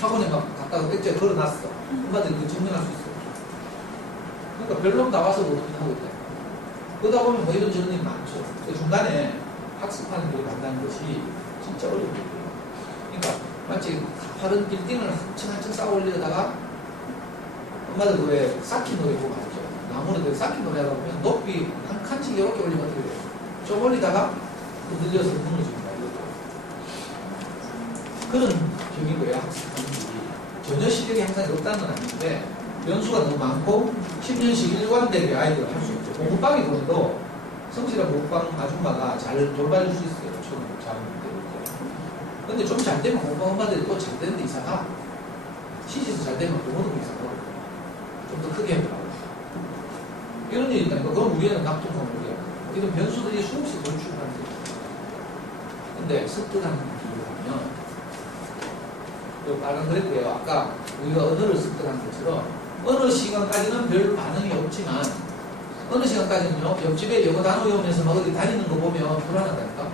학원에 막 갔다가 백지에 걸어놨어. 엄마들이 그 증명할 수 있어요. 그러니까 별로 나와서 못 하고 있다. 그러다 보면 뭐 이런저런 일이 많죠. 그 중간에 학습하는 일을 만나는 것이 진짜 어려운 일이에요. 그러니까 마치 다른 빌딩을 한층 쌓아 올리다가 엄마들 왜 쌓기 노래 보고 알죠? 나무를 쌓기 노래 하다 보면 높이 한 칸씩 이렇게 올리면 어떻게 돼요? 좀 올리다가 흔들려서 무너집니다. 그런 적인 거예요. 학습하는 일이. 전혀 실력이 항상 없다는 건 아닌데 변수가 너무 많고 10년씩 일관되게 아이들을 할 수 있죠. 공부방에 보내도 성실한 공부방 아줌마가 잘 돌봐줄 수 있어요. 처음 잘하는데. 근데 좀 잘 되면 공부방 엄마들이 또 잘 되는데 이사가 시집도 잘 되면 부모도 이사가 좀 더 크게 해보라고. 이런 일이 있다니까. 그럼 우리는 납득하면 우리야. 이런 변수들이 수없이 돌출하는 거죠. 근데 습득하는 비유를 하면 또 빨간 그랬고요. 아까 우리가 언어를 습득한 것처럼 어느 시간까지는 별 반응이 없지만 어느 시간까지는요. 옆집에 영어 단어 외우면서 막 어디 다니는 거 보면 불안하다니까.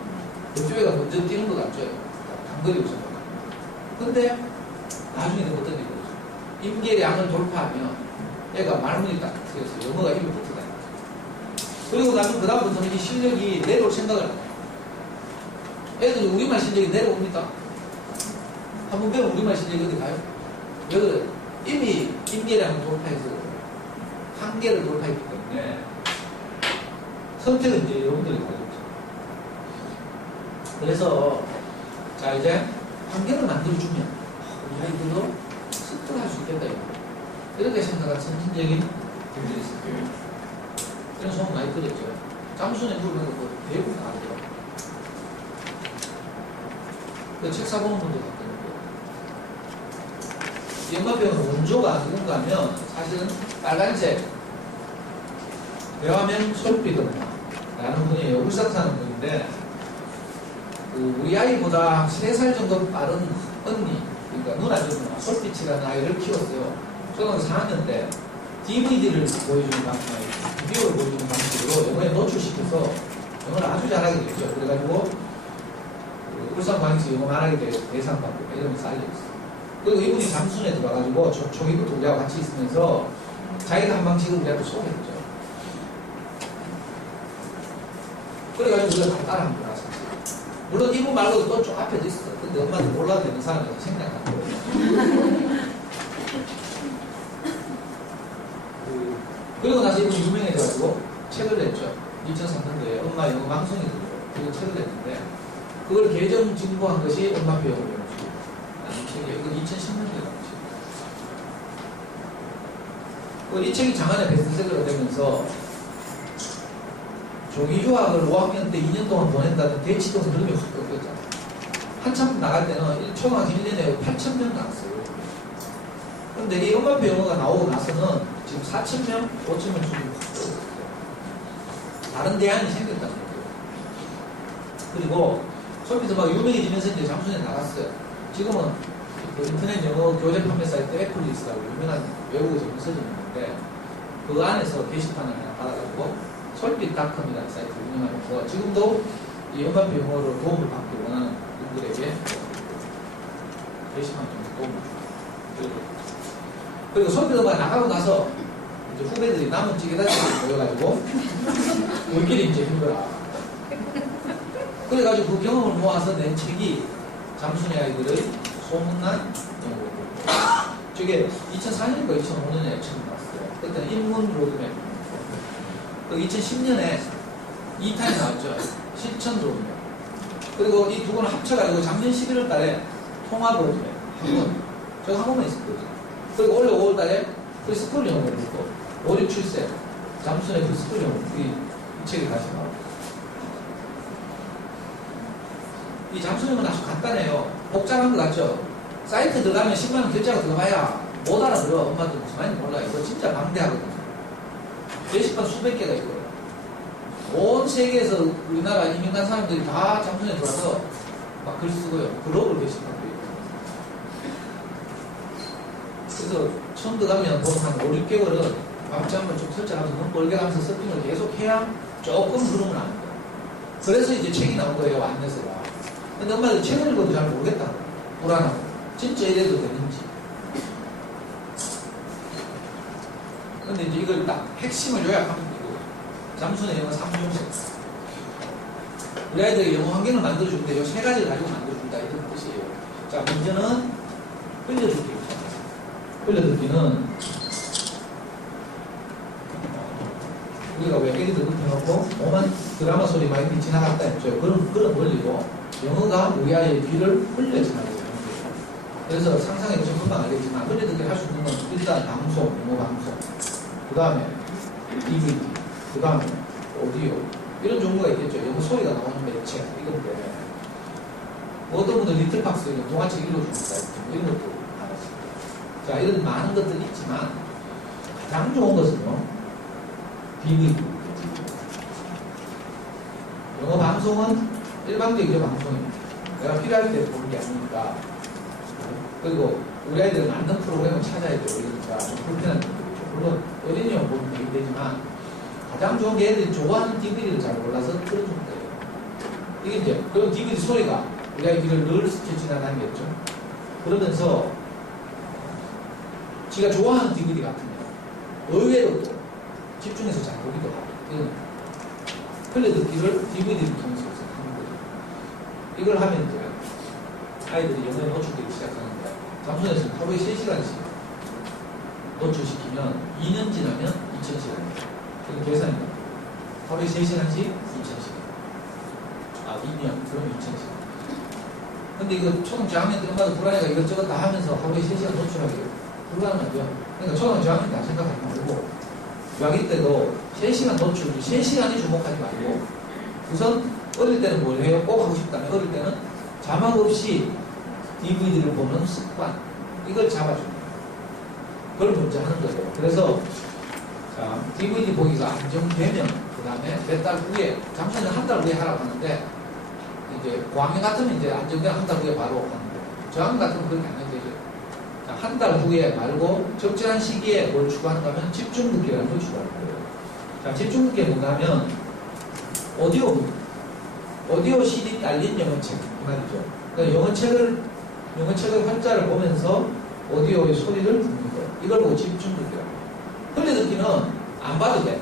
옆집에가 먼저 뛰는 것 같죠. 단거리 우선. 근데 나중에 어떤 일이 있죠. 임계량을 돌파하면 얘가 말문이 딱 트여서 영어가 입에 붙어다니까. 그리고 나면 그다음부터는 이 실력이 내려올 생각을 안 해요. 애들이 우리말 실력이 내려옵니까? 한번 배우면 우리말 실력이 어디 가요? 왜 그래? 이미 임계량을 돌파해서 한계를 돌파했기 때문에 선택은 이제 여러분들이 가졌죠. 그래서 자 이제 한계를 만들어주면 우리 아이들도 습득할 수 있겠다. 이렇게 생각한 선진적인 분들이 있어요. 이런 소문 많이 들었죠. 장순의 부르는 거 대부분 다 알죠. 그 책 사보는 분도 봤거든요. 연마병은 원조가 누군가 하면 사실은 빨간색 배화면 솔비거든요. 라는 분이에요. 울산 사는 분인데 그 우리 아이보다 3살 정도 빠른 언니, 그러니까 누나죠. 솔빛이라는 아이를 키웠어요. 초등학교 4학년 때 DVD를 보여주는 방식, 비디오를 보여주는 방식으로 영어에 노출시켜서 영어를 아주 잘하게 됐죠. 그래가지고 그 울산광역시 영어 말하기 대상 받고 이러면서 알려졌어요. 그리고 이분이 잠순에 들어가가지고 초기부터 우리하고 같이 있으면서 자기가 한 방식을 우리한테 소개했죠. 그래가지고 우리가 다 따라한 거라. 물론 이분 말고도 또 좀 앞에도 있어. 근데 엄마도 몰라도 되는 사람이라서 생각하고. 그리고 나서 이분이 유명해져가지고 책을 냈죠. 2003년도에 엄마 영어 방송이 들어요. 그리고 책을 냈는데 그걸 개정 진보한 것이 엄마 배우고 라는 책이에요. 이건 2010년도에 나온 책이에요. 이 책이 장안의 베스트셀러가 되면서 조기 유학을 5학년 때 2년 동안 보낸다는 대치동에서 그런 게 확 꺾였잖아요. 한참 나갈 때는 초등학교 1년에 8,000명 나왔어요. 그런데 이 엄마표 영어가 나오고 나서는 지금 4,000명, 5,000명 수준이 확 떨어졌어요. 다른 대안이 생겼다는 거예요. 그리고 솔비도 막 유명해지면서 이제 잠수에 나갔어요. 지금은 그 인터넷 영어 교재 판매 사이트 애플리스라고 유명한 외국어 전문 서점이 있는데 그 안에서 게시판을 하나 받아가지고 솔빛닷컴이라는 사이트를 운영하면서 지금도 이 엄마표 영어로 도움을 받기 원하는 분들에게 게시판 좀 도움을 주고 그리고 솔비도가 나가고 나서 이제 후배들이 남은 찌개다시를 모여가지고 우리끼리 이제 힘들어. 그래가지고 그 경험을 모아서 낸 책이 잠순의 아이들의 소문난 영어고. 저게 2004년인가 2005년에 처음 나왔어요. 그때는 인문 로드맵. 그 2010년에 2탄이 나왔죠. 실천 로드맵. 그리고 이 두 권을 합쳐가지고 작년 11월 달에 통합 로드맵 한 권. 저거 한 권만 있었거든요. 그리고 올해 5월 달에 프리스쿨 영어를 읽고 5, 6, 7세 잠순의 프리스쿨 영어 이 책이 다시 나와요. 이 잠수령은 아주 간단해요. 복잡한 것 같죠? 사이트 들어가면 10만원 결제하고 들어가야 못 알아들어. 엄마도 무슨 말인지 몰라. 이거 진짜 방대하거든요. 게시판 수백 개가 있고요. 온 세계에서 우리나라 이민 간 사람들이 다 잠수령에 들어와서 막 글 쓰고요. 글로벌 게시판도 있고. 그래서 처음 들어가면 보통 한 5, 6개월은 밤잠을 좀 설정하면서 눈 벌게 하면서 서핑을 계속 해야 조금 흐름을 아는 거예요. 그래서 이제 책이 나온 거예요. 안내서가. 근데 엄마들 책을 읽어도 잘 모르겠다. 불안하고. 진짜 이래도 되는지. 근데 이제 이걸 딱 핵심을 요약하면 되고, 잠순의 영어 3중생. 우리 아이들이 영어 환경을 만들어주는데 이 세 가지를 가지고 만들어준다. 이런 뜻이에요. 자, 먼저는 흘려듣기. 흘려듣기는 우리가 왜 애기들 눕혀놓고 오만 드라마 소리 많이 지나갔다 했죠. 그런 원리고 영어가 우리 아이의 귀를 흘려 지나가고 있는 거예요. 그래서 상상해도 좀 금방 알겠지만 흘려듣기 할 수 있는 건 일단 방송, 영어 방송, 그 다음에 DVD, 그 다음에 오디오 이런 종류가 있겠죠. 영어 소리가 나오는 매체 이건데 뭐 어떤 분들 리틀박스 동화책 읽어주니까 이런 것도 알았어요. 자, 이런 많은 것들이 있지만 가장 좋은 것은요 DVD. 영어 방송은 일방적이죠. 방송입니다. 내가 필요할 때 보는 게 아니니까. 그리고 우리 아이들 맞는 프로그램을 찾아야 돼요. 그러니까 좀 불편한 분들이 있죠. 물론 어린이 영어 보면 되긴 되지만 가장 좋은 게 애들이 좋아하는 DVD를 잘 몰라서 틀어주는 거예요. 이게 이제 그럼 DVD 소리가 우리 아이들을 늘 스쳐 지나다니겠죠. 그러면서 지가 좋아하는 DVD 같으면 의외로 또 집중해서 잘 보기도 하고 이건 흘려듣기를 DVD를 통해서 하는 거죠. 이걸 하면 이제 아이들이 영어에 노출되기 시작하는데 잠수에서는 하루에 3시간씩 노출시키면 2년 지나면 2,000시간입니다. 그런 계산입니다. 하루에 3시간씩 2,000시간. 2년 그러면 2,000시간. 근데 이거 초등 저학년 때 엄마도 불안해가 이것저것 다 하면서 하루에 3시간 노출하기 불가능하죠. 그러니까 초등 저학년 때 다 생각하지 말고 유아기 때도 3시간 노출, 3시간에 주목하지 말고 우선 어릴 때는 뭘 해요? 꼭 하고 싶다면 어릴 때는 자막 없이 DVD를 보는 습관 이걸 잡아줍니다. 그걸 먼저 하는 거예요. 그래서 자, DVD 보기가 안정되면 그 다음에 몇 달 후에 잠시는 한 달 후에 하라고 하는데 이제 고학년 같으면 이제 안정되면 한 달 후에 바로 하는 거예요. 저학년 같으면 그렇게 안 해도 되죠. 한 달 후에 말고 적절한 시기에 뭘 추구하는가 하면 집중듣기라는 걸 추구하는 거예요. 자, 집중듣기는 뭔가 하면 오디오 CD 딸린 영어책 이 말이죠. 그러니까 영어책을 한자를 보면서 오디오의 소리를 듣는 거예요. 이걸 보고 집중듣기라고. 흘려듣기는 안 봐도 돼.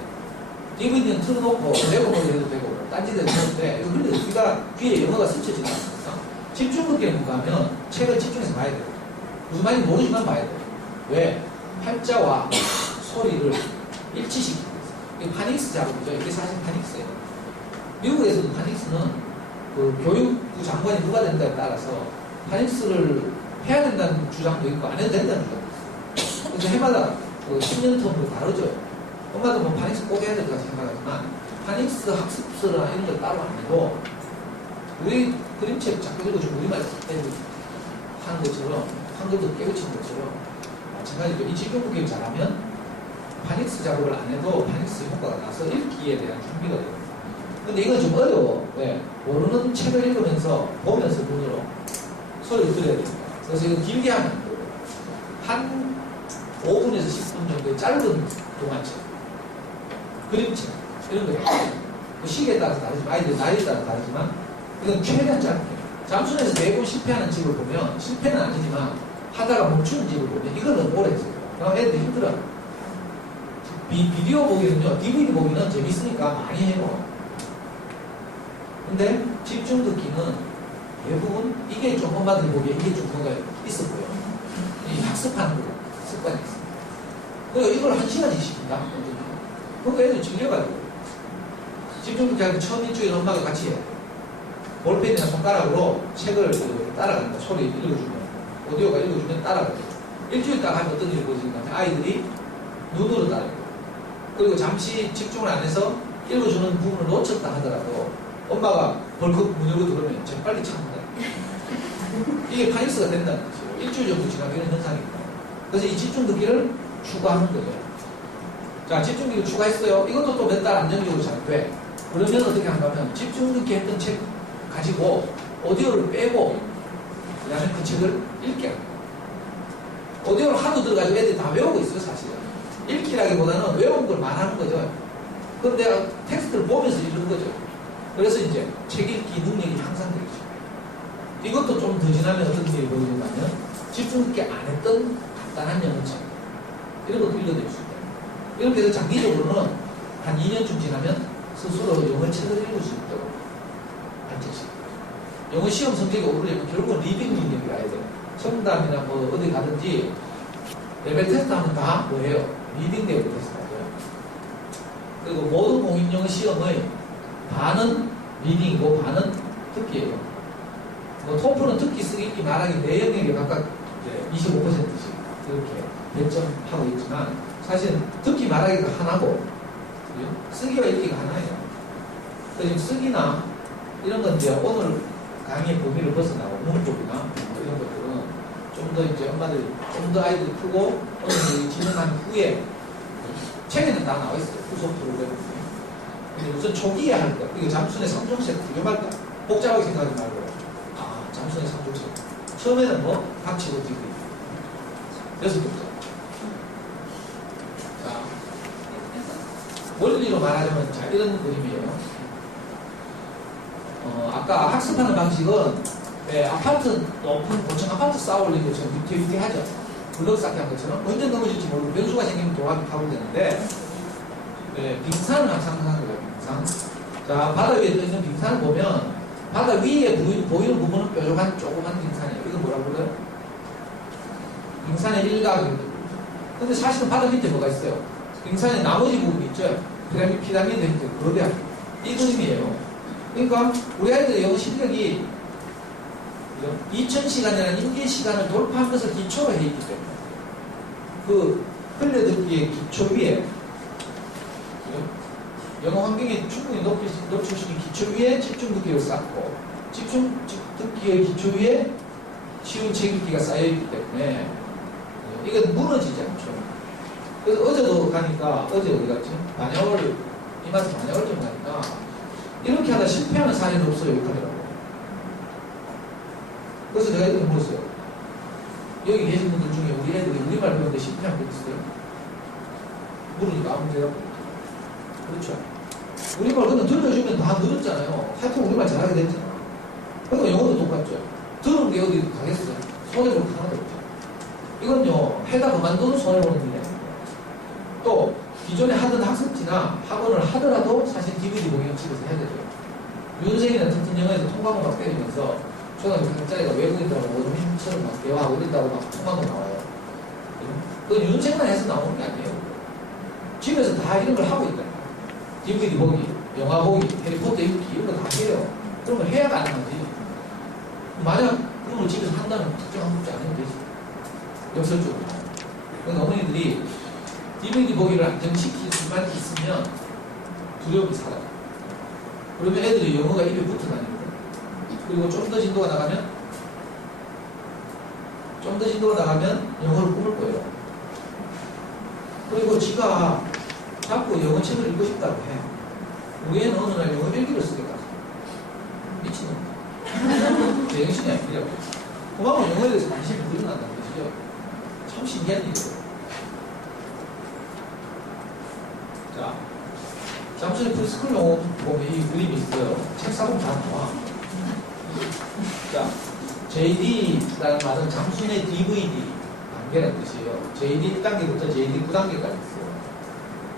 DVD는 틀어놓고 내고 보기 해도 되고 딴짓해도 되는데 이거 흘려듣기가 귀에 영어가 스쳐지지 않습니까? 집중듣기는 뭔가 하면 책을 집중해서 봐야 돼요. 무슨 말인지 모르지만 봐야 돼요. 왜? 팔자와 소리를 일치시키는 거예요. 이게 파닉스 작업이죠. 이게 사실 파닉스예요. 미국에서도 파닉스는 그 교육부 장관이 누가 된다에 따라서 파닉스를 해야 된다는 주장도 있고 안 해도 된다는 주장도 있어요. 그래서 해마다 그 10년 텀으로 다르죠. 엄마도 뭐 파닉스 꼭 해야 될까 생각하지만 파닉스 학습서나 이런 걸 따로 안 해도 우리 그림책 자꾸 읽어주고 우리말 하는 것처럼 한글도 깨우치는 것처럼 마찬가지로 이 집중국기를 잘하면 파닉스 작업을 안 해도 파닉스 효과가 나서 읽기에 대한 준비가 돼요. 근데 이건 좀 어려워. 왜? 모르는 책을 읽으면서 보면서 눈으로 소리를 들어야 됩니다. 그래서 이거 길게 하면 안 돼요. 한 5분에서 10분 정도의 짧은 동화책, 그림책 이런 거예요. 그 시기에 따라서 다르지만 아이들 나이에 따라 다르지만 이건 최대한 짧게. 잠순에서 매번 실패하는 집을 보면 실패는 아니지만 하다가 멈추는 집을 보면 이거는 오래 했어요. 그럼 애들이 힘들어요. 비디오 보기는요, DVD 보기는 재밌으니까 많이 해요. 근데 집중 듣기는 대부분 이게 좀 엄마들 보기에 이게 좀 뭔가 있어 보여. 이 학습하는 거 습관이 있어. 그리고 이걸 1시간씩 시킨다. 그러니까 애들이 질려가지고. 집중 듣기 할 때 처음 일주일 엄마가 같이 해. 볼펜이나 손가락으로 책을 따라간다. 소리 읽어주면. 오디오가 읽어주면 따라가요. 일주일 딱 하면 어떤 일이 벌어지는가 하면 아이들이 눈으로 따라가요. 그리고 잠시 집중을 안 해서 읽어주는 부분을 놓쳤다 하더라도 엄마가 벌컥 문 열고 들어오면 재빨리 참는다. 이게 파닉스가 된다는 뜻이에요. 일주일 정도 지나면 이런 현상입니다. 그래서 이 집중 듣기를 추가하는 거예요. 자, 집중 듣기를 추가했어요. 이것도 또 몇 달 안정적으로 잘 돼. 그러면 어떻게 한다면 집중 듣기 했던 책 가지고 오디오를 빼고 그 다음에 그 책을 읽게 합니다. 오디오를 하도 들어가지고 애들이 다 외우고 있어요, 사실은. 읽기라기보다는 외운 걸 말하는 거죠. 그럼 내가 텍스트를 보면서 읽는 거죠. 그래서 이제 책 읽기 능력이 향상되죠. 이것도 좀 더 지나면 어떤 일이 벌어진다면 집중 듣기 안 했던 간단한 영어책 이런 것도 읽어낼 수 있다. 이렇게 해서 장기적으로는 한 2년쯤 지나면 스스로 영어책을 읽을 수 있도록 안정시켜요. 영어 시험 성적이 오르려면 결국은 리딩 능력이 와야 돼요. 청담이나 뭐 어디 가든지 레벨 테스트 하면 다 뭐예요? 리딩 레벨 테스트 하죠. 그리고 모든 공인영어 시험의 반은 리딩이고 반은 듣기예요. 뭐 토플은 듣기, 쓰기, 읽기, 말하기 네 영역에 각각 25%씩 이렇게 배점하고 있지만 사실 듣기, 말하기가 하나고 쓰기와 읽기가 하나예요. 그래서 쓰기나 이런 건 이제 오늘 강의의 범위를 벗어나고 문법이나 이런 것들은 좀 더 이제 엄마들 좀 더 아이들이 크고 오늘 진행한 후에 책에는 다 나와 있어요. 후속 프로그램. 근데 우선 초기에 할 거. 이게 잠순의 3종 세트. 이거 말까? 복잡하게 생각하지 말고. 아, 잠순의 3종 세트. 처음에는 뭐? 닥치고 뛰고. 6글자. 자, 원리로 말하자면 자, 이런 그림이에요. 아까 학습하는 방식은 아파트 높은 고층 아파트 쌓아 올린 것처럼 위태위태하죠. 블럭 쌓기 한 것처럼 언제 넘어질지 모르고 변수가 생기면 도와가면 되는데 빙산을 상상하는 거예요. 빙산. 자, 바다 위에 떠있는 빙산을 보면 바다 위에 보이는 부분은 뾰족한 조그만 빙산이에요. 이거 뭐라고 그래요? 빙산의 일각이거든요. 근데 사실은 바다 밑에 뭐가 있어요? 빙산의 나머지 부분이 있죠. 피라미드 밑에 거대한 이 그림이에요. 그러니까 우리 아이들의 영어 실력이 2000시간이라는 인계 시간을 돌파한 것을 기초로 해 있기 때문에 그 흘려듣기의 기초 위에 영어 환경에 충분히 높일 수 있는 기초 위에 집중 듣기를 쌓고 집중 듣기의 기초 위에 쉬운 책 읽기가 쌓여있기 때문에 이건 무너지지 않죠. 그래서 어제도 가니까 어제 어디 갔지? 반야월 이마트 반야월 좀 가니까 이렇게 하다 실패하는 사례는 없어요. 욕하더라고. 그래서 제가 이렇게 물었어요. 여기 계신 분들 중에 우리 애들이 우리말 배우는데 실패한 분 있어요? 물으니까 아무 대답 못해요. 그렇죠. 우리말 그냥 들려주면 다 늘었잖아요. 하여튼 우리말 잘하게 됐잖아. 그러니까 영어도 똑같죠. 들은 게 어디 가겠어요? 손해볼 거 하나도 없죠. 이건요, 해다 그만두는 손해보는 일이 아닙니다. 또 기존에 하던 학습지나 학원을 하더라도 사실 DVD 보기는 집에서 해야 되죠. 윤생이나 튼튼 영어에서 통과문 막 때리면서 초등학교 3짜리가 외국인들하고 모범인처럼 막 대화하고 이런다고 막 통과문 나와요. 그건 윤생만 해서 나오는 게 아니에요. 집에서 다 이런 걸 하고 있다. DVD 보기, 영화 보기, 해리포터 읽기 이런 거 다 해요. 그런 걸 해야 가능하지. 만약 그런 걸 집에서 한다면 특정한 문제 안 해도 되지. 역설적으로. 그러니까 어머니들이 DVD 보기를 안정시킬 수만 있으면 두려움이 사라져. 그러면 애들이 영어가 입에 붙어 다닙니다. 그리고 좀 더 진도가 나가면 영어를 꿈을 꿔요. 그리고 지가 자꾸 영어 책을 읽고 싶다고 해. 우리 애는 어느 날 영어 일기를 쓰겠다. 미친놈. 제정신이 아니라고. 그만큼 영어에 대해서 관심이 늘어난다는 것이죠. 참 신기한 일이에요. 자, 잠시 프리스쿨 영어 보면 이 그림이 있어요. 책 사보면 다 나와. 자, JD라는 말은 잠순의 DVD 단계라는 뜻이에요. JD 1단계부터 JD 9단계까지 있어요.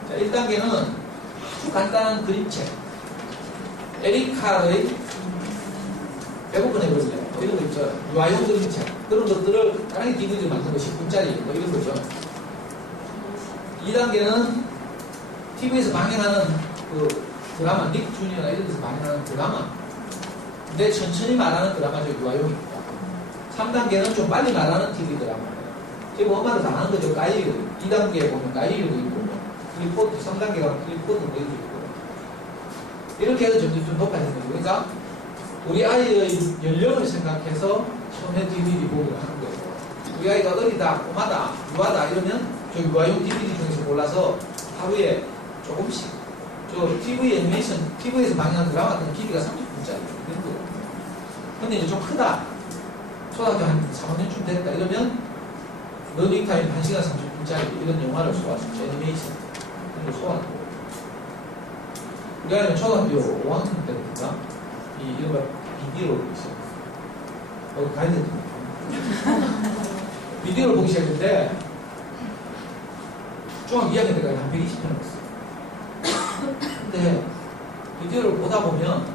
자, 1단계는 아주 간단한 그림책. 에리카의 배고픈 애거든요. 뭐 이런 거 있죠. 유아용 그림책. 그런 것들을 다른 DVD 만든 거 10분짜리 뭐 이런 거죠. 2단계는 TV에서 방영하는 그 드라마, 닉 주니어나 이런 데서 방영하는 드라마. 근데 천천히 말하는 드라마죠. 유아용입니다. 3단계는 좀 빨리 말하는 TV 드라마예요. 지금 엄마도 다 아는 거죠. 가이드. 2단계에 보면 가이드도 있고, 클리포드, 3단계 가면 클리포드 뭐 이런 게 있고. 이렇게 해서 점점 좀 높아지는 거죠. 그러니까 우리 아이의 연령을 생각해서 처음에 DVD 보기를 하는 거예요. 우리 아이가 어리다, 꼬마다, 유아다 이러면 저 유아용 DVD 중에서 골라서 하루에 조금씩 저 TV 애니메이션, TV에서 방영하는 드라마 같은 길이가 30분짜리 이런 거예요. 근데 이제 좀 크다. 초등학교 한 4학년쯤 됐다. 이러면 러닝타임 1시간 30분짜리 이런 영화를 소화하죠. 애니메이션. 이런 걸 소화하고. 우리 아이는 초등학교 5학년 때부터 이 이런 걸 비디오를 보기 시작했어요. 가야 됩니다. 비디오를 보기 시작했는데 중학교 2학년 때까지 한 120편을 봤어요. 근데 비디오를 보다 보면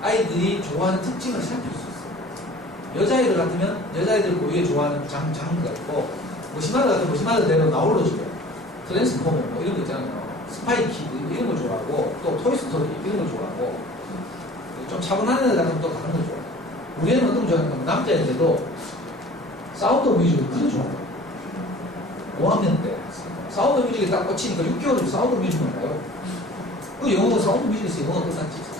아이들이 좋아하는 특징을 살필 수 있어요. 여자아이들 같으면 여자아이들 고유에 좋아하는 장르가 있고 머시마드 같은 머시마드대로 나올러줘요. 트랜스포머 뭐 이런 거 있잖아요. 스파이키드 이런 거 좋아하고 또 토이스토리 이런 거 좋아하고 좀 차분한 애들 같으면 또 다른 거 좋아해요. 우리 애는 어떤 거 좋아하냐면 남자인데도 사운드 뮤직을 그렇게 좋아해요. 5학년 때 사운드 뮤직에 딱 꽂히니까 6개월 사운드 뮤직만 가요. 그 영어가 사운드 뮤직에서 영어가 끝났지.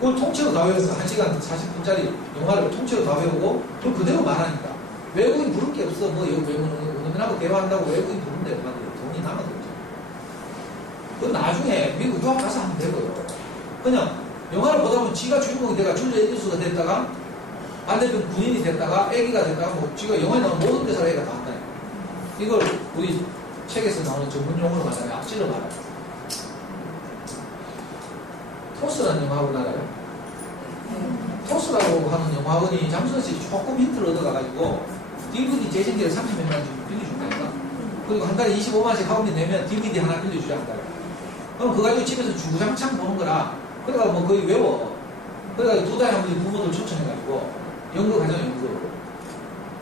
그걸 통째로 다 외워서 1시간 40분짜리 영화를 통째로 다 외우고 그걸 그대로 말하니까 외국인 부를 게 없어. 뭐 외국인하고 대화한다고 외국인 부른데 돈이 남아들죠. 그건 나중에 미국 유학 가서 하면 되고요. 그냥 영화를 보다 보면 지가 주인공이 돼가 줄리아 에디수가 됐다가 반대편 군인이 됐다가 애기가 됐다가 뭐 지가 영화에 나오는 모든 대사를 애가 다 한다. 이걸 우리 책에서 나오는 전문 용어로 말하면 앞질러 말해요. 토스라는 영화학원 알아요? 토스라고 하는 영화학원이 잠수씨 조금 힌트를 얻어가가지고 DVD 재생기를 30몇 만 원 빌려준다니까. 그리고 한 달에 25만원씩 학원비 내면 DVD 하나 빌려주자 한 달에. 그럼 그거 가지고 집에서 주구장창 보는 거라. 그래가 뭐 거의 외워. 그래가지고 2달에 한 번씩 부모들 초청해가지고 연극 하잖아 연극.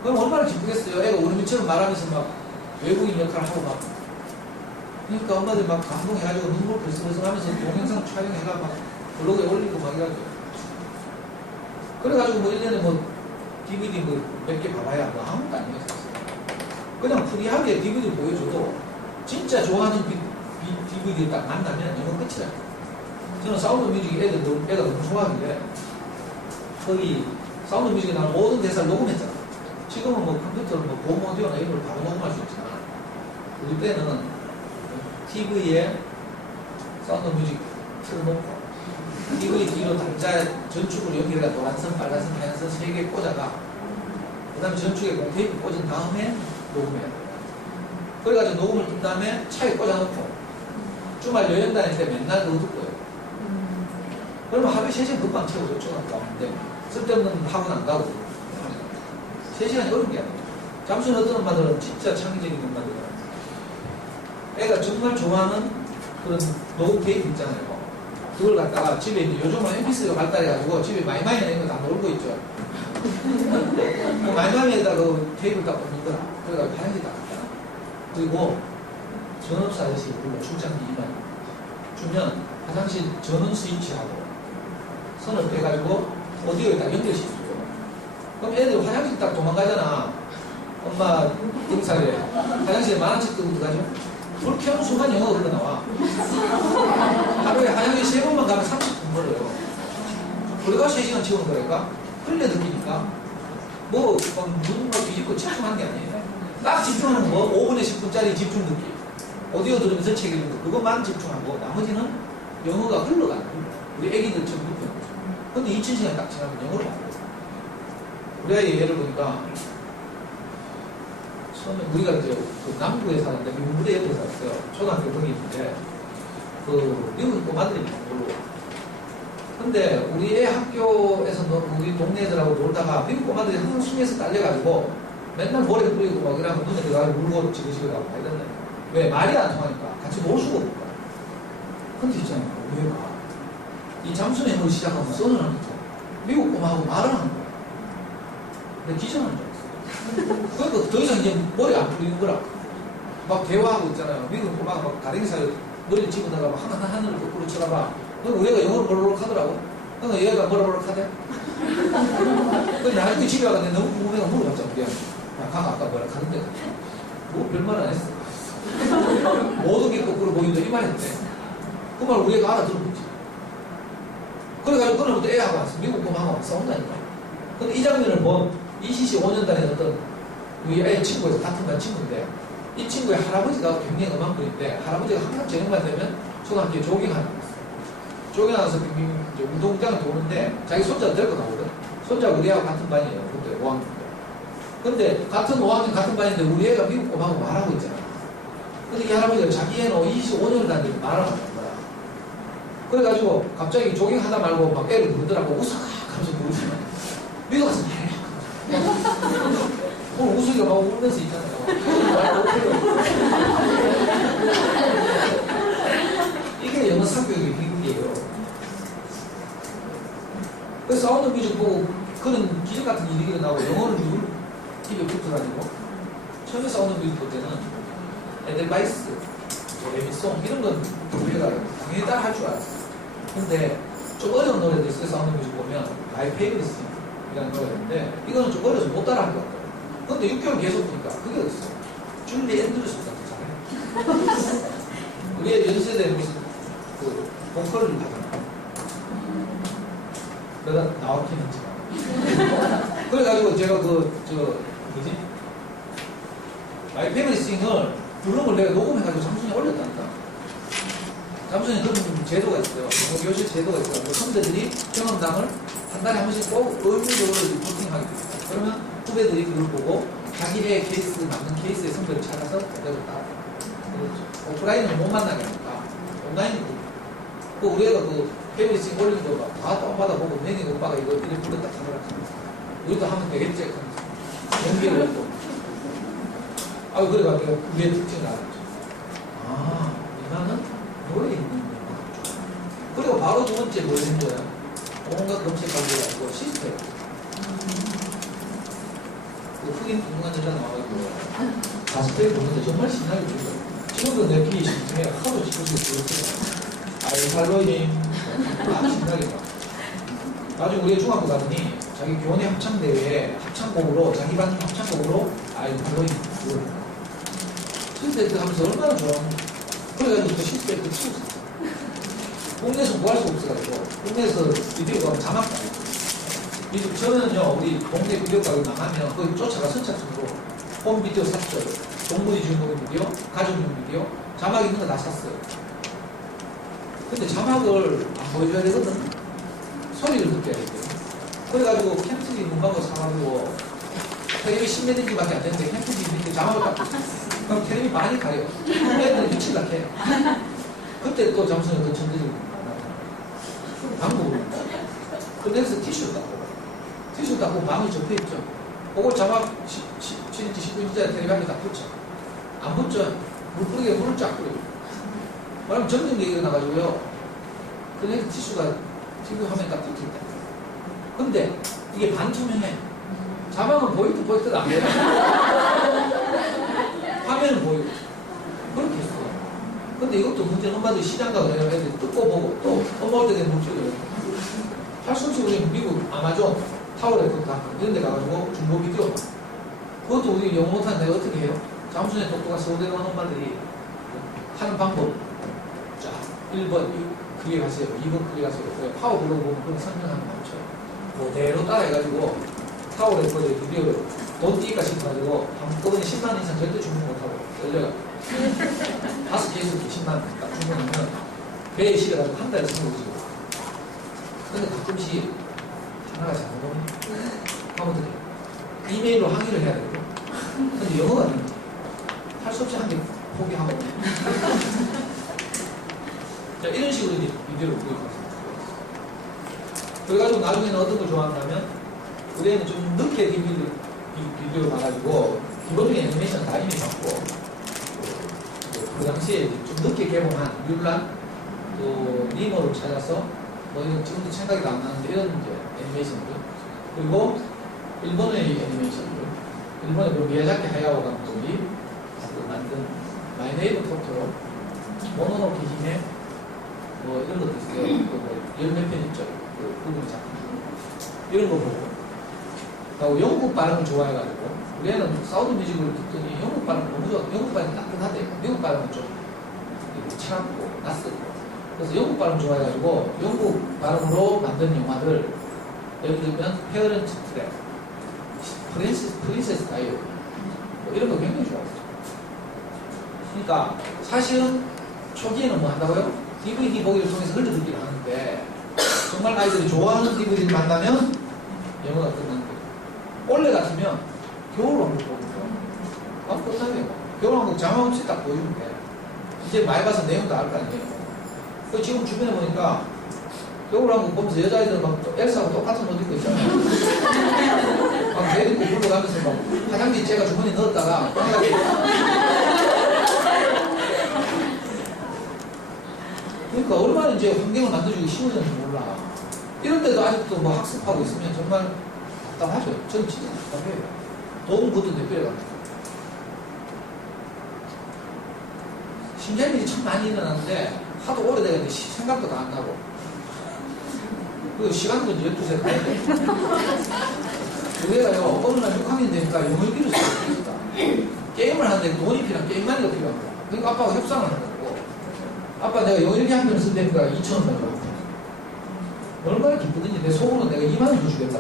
그럼 얼마나 기쁘겠어요. 애가 우리처럼 말하면서 막 외국인 역할을 하고 막. 그러니까 엄마들 막 감동해가지고 눈물 벌썩벌썩 하면서 동영상 촬영해가 막 블로그에 올리고 막 이래가지고. 그래가지고 뭐 1년에 뭐 DVD 뭐 몇 개 봐봐야 뭐 아무것도 안 해요. 그냥 프리하게 DVD 보여줘도 진짜 좋아하는 DVD 딱 만나면 영어 끝이다. 저는 사운드 뮤직 애가 너무 좋아하길래 거기 사운드 뮤직에 나오는 모든 대사를 녹음했잖아. 지금은 뭐 컴퓨터로 뭐 고음 오디오나 이런 걸 바로 녹음할 수 있잖아. 우리 때는 TV에 사운드 뮤직 틀어놓고 TV 뒤로 단자 전축으로 연결해가 노란선, 빨간선, 하얀선 3개 꽂아가 그 다음에 전축에 공테이프 꽂은 다음에 녹음해야 돼. 그래가지고 녹음을 뜬 다음에 차에 꽂아놓고 주말 여행 다닐 때 맨날 그거 듣고요. 그러면 하루에 3시간 금방 채우죠. 초등학교 가는데 쓸데없는 학원 안 가고 3시간이 어려운 게 아니에요. 잠수는 어떤 엄마들은 진짜 창의적인 엄마들은 애가 정말 좋아하는 그런 녹음 테이프 있잖아요. 그걸 갖다가 집에 이제 요즘은 MP3가 발달해가지고 집에 마이마이나 이런 거 다 놀고 있죠. 그 마이마이에다 그 테이프를 딱 꽂는 거라. 그래가지고 화장실 딱 갔잖아. 그리고 전업사 아저씨 불러 출장비 2만 주면 화장실 전원 스위치하고 선을 빼가지고 오디오에다 연결시켜줘. 그럼 애들 화장실 딱 도망가잖아. 엄마 등살에 화장실에 만원씩 뜨고 들어가죠. 불 켜는 순간 영어가 흘러나와. 하루에 화장실 3번만 가면 30분 걸려요. 우리가 3시간 채우는 거니까 흘려 느끼니까 뭐 눈 뒤집고 집중하는 게 아니에요. 딱 집중하는 거 5분에 10분짜리 집중 듣기. 오디오 들으면서 책 읽는 거 그것만 집중하고 나머지는 영어가 흘러가는 거예요. 우리 애기들처럼 눕혀놓은 거죠. 근데 2000시간이 딱 지나면 영어로 바꿔요. 우리 아이 예를 보니까 처음에 우리가 이제 그 남부에 사는데 미국 무대 옆에 살았어요. 초등학교 거기 있는데 그 미국 꼬마들이 놀러. 근데 우리 애 학교에서 우리 동네 애들하고 놀다가 미국 꼬마들이 항상 숨에서 딸려가지고 맨날 모래 뿌리고 막 이러면 눈에 들어가서 물고 지그시그하고 막 이랬는데 왜 말이 안 통하니까 같이 놀 수가 없고. 근데 있잖아요. 우리가 이 잠수행을 시작하면 선언을 하니까 미국 꼬마하고 말을 하는 거야. 근데 기절하는 줄 알았어요. 그러니까 더 이상 이제 머리 안 풀리는 거라. 막 대화하고 있잖아요. 미국 꼬마가 막 다른 사이에 머리를 집어다가 막 하늘을 거꾸로 쳐다봐. 그러니까 얘가 영어를 벌럭 하더라고. 그러니까 얘가 벌럭 하대. 그래서 나중에 집에 와서 너무 궁금해가 물어봤잖아. 야, 아까 뭐라 하는데 뭐 별말 안 했어. 모든 게 거꾸로 보인다 이 말인데 그 말 우리가 알아들었지. 그래가지고 그날부터 애하고 왔어. 미국 꼬마하고 싸운다니까. 근데 이 장면을 본 ECC 5년 다닌 어떤 우리 애 친구에서 같은 반 친구인데 이 친구의 할아버지가 굉장히 음악분인데 할아버지가 항상 저녁만 되면 초등학교에 조깅하는 거였어. 조깅하면서 운동장을 도는데 자기 손자를 데리고 나오거든. 손자가 우리 애하고 같은 반이에요. 그때 5학년 때. 근데 같은 5학년 같은 반인데 우리 애가 미국 꼬마하고 말하고 있잖아. 근데 이 할아버지가 자기 애는 25년을 다니고 말을 하는 거야. 그래가지고 갑자기 조깅하다 말고 막 애를 부르더라고. 우석 하면서 부르시면 미국 가서 말해. 오늘 우석이가 막 울면서 있잖아요. 이게 영어 상교육의 미국이에요. 그래서 싸우는 뮤직 보고 그런 기적 같은 일이 일어나고 영어를 입에 붙어가지고 처음에 싸우는 뮤직 볼 때는 에델바이스, 에미송 이런 건 우리가 당연히 따라 할 줄 알았어요. 근데 좀 어려운 노래도 있어요. 싸우는 뮤직 보면 My Favorite Thing이라는 노래인데 이거는 좀 어려서 못 따라 할 것 같아요. 근데 6개월 계속 보니까 그게 어딨어. 줄리 앤드루스보다 더 잘해. 우리의 연세대 무슨 그 보컬을 하잖아. 내가 나왔긴 했지만. 그래가지고 제가 뭐지? 마이 패밀리 싱을 부른 걸 내가 녹음해가지고 잠순에 올렸다니까. 잠순에 그런 제도가 있어요. 교실 제도가 있어요. 선배들이 경험담을 한 달에 한 번씩 꼭 의무적으로 리포팅하게 돼요. 그러면 후배들이 그걸 보고 자기의 케이스, 맞는 케이스의 선배를 찾아서 그대로 따라. 오프라인은 못 만나게 하니까 온라인으로. 그 우리 애가 그 패밀리 싱 올린 거 다 다운받아보고 매니 오빠가 이거 이렇게 불렀다 하더라. 우리도 하면 되겠지 하면서 연기를 했고. 그래가지고 그게 특징을 알았죠. 아, 인간은 노래 있는 거야. 그리고 바로 두 번째 뭘 했는 거야? 온갖 검색하고 해가지고 시스템. 그 흑인 궁금한 여자 나와가지고 가스페이 보는데 정말 신나게 들려요. 지금도 내 귀에 심청해 하루 지금도 들었어요. 할로윈 신나게 봐. 나중에 우리 중학교 가더니 자기 교내 합창대회에 합창곡으로 자기 반 합창곡으로 할로윈 부르는 실패트 하면서 얼마나 좋아하는지. 그래가지고 그 실패트 치우고 국내에서 구할 수 없어가지고 국내에서 비디오 가면 자막 가요. 저는요 우리 동네 비디오 가게 나가면 거기 쫓아가 선착순으로 홈 비디오 샀어요. 동물이 주인공 비디오, 가족용 비디오, 자막 있는 거 다 샀어요. 근데 자막을 안 보여줘야 되거든. 소리를 듣게 해야 돼요. 그래가지고 캠프기 문방구 사가지고 텔레비 10몇 인치밖에 안 되는데 캠프기 밑에 자막을 딱 그럼 텔레비 많이 가려요. 애들 미칠라 해. 그때 또 잠수는 그 천재적인 방법을 그래서 티슈를 닦고 티슈 닦고 방이 접혀있죠. 그걸 자막 7인치 19인치짜리 텔레비 한개 다 붙여. 안 붙죠. 물 뿌리게 물을 쫙 뿌려요. 그럼 전등기가 나가지고요. 그래서 티슈가 지금 화면에 딱 붙어있다. 근데 이게 반투명해. 자막은 보이듯 보이듯 안 돼요. 화면은 보이고. 그렇게 했어. 근데 이것도 문제는 엄마들이 시장 가서 애들 뜯고 보고 또 엄마 올 때 되면 문제거든요. 할 수 없이 우리 미국 아마존 타워에 다 이런 데 가가지고 중고 비디오 그것도 우리 영어 못하는데 어떻게 해요? 잠수에 똑똑한 서울대 가는 엄마들이 하는 방법. 자, 1번 클릭하세요. 2번 클릭하세요. 파워 블로그 보면 그런 설명하는 거 많죠. 그대로 따라해가지고 타워에 비디오를 돈 띠까 싶어가지고 한꺼번에 10만 이상 절대 주문 못하고 열려가 5개에서 10만 딱 주문하면 배에 실어가지고 한 달에 쓰는 거지. 근데 가끔씩 하나가 잘못하면 하면 어떡해. 이메일로 항의를 해야 되고 근데 영어가 아니면 할 수 없이 한 개 포기하고 자, 이런 식으로 이제 비디오를 구입했습니다. 그래가지고 나중에는 어떤 걸 좋아한다면 우리 애는 좀 늦게 비디오를 봐가지고 기본적인 애니메이션 다 이미 봤고 그 당시에 좀 늦게 개봉한 뮬란, 또 니모를 찾아서 뭐 이런 지금도 생각이 안 나는데 이런 이제 애니메이션들, 그리고 일본의 애니메이션들, 일본의 그 미야자키 하야오 감독이 만든 마이 네이버 토토로, 모노노케 히메, 뭐 이런 것도 있어요. 열몇 편 있죠. 그 부분 작품 이런 거 보고, 그리고 영국 발음을 좋아해가지고 우리는 사우드 뮤직을 듣더니 영국 발음 너무 좋아. 영국 발음이 따끈하대. 미국 발음은 좀 차갑고 낯설고. 그래서 영국 발음 좋아해가지고 영국 발음으로 만든 영화들, 예를 들면 페어런트 트랩, 프린세스 다이어리 뭐 이런 거 굉장히 좋아했어요. 그러니까 사실은 초기에는 뭐 한다고요? DVD 보기를 통해서 흘려듣기를 하는데, 정말 아이들이 좋아하는 DVD를 만나면 영어가 끝나는 거예요. 원래 같으면 겨울왕국 보거든요. 끝나네요. 겨울왕국 자막 없이 딱 보여주면 돼. 이제 많이 봐서 내용도 알 거 아니에요. 지금 주변에 보니까 겨울왕국 보면서 여자아이들 막 엘사하고 똑같은 옷 입고 있잖아요. 막 배 입고 불러가면서 막 화장지 제가 주머니에 넣었다가 그러니까 얼마나 이제 환경을 만들어주기 쉬워졌는지 몰라. 이런데도 아직도 뭐 학습하고 있으면 정말 답답하죠. 저는 진짜 답답해요. 도움 그것도 대표해가지고. 신기한 일이 참 많이 일어나는데 하도 오래되는데 생각도 다 안 나고. 그리고 시간도 이제 12세 가야 돼. 우리가요, 어느 날 6학년 되니까 영어기를 쓰고 있다. 게임을 하는데 돈이 필요한 게임만이가 필요한 거야. 그러니까 아빠가 협상을 하는 거고. 아빠 내가 영어 1기 한 편을 쓸 테니까 2,000원 달라고. 얼마나 기쁘든지 내 속으로 내가 2만 원 더 주겠다.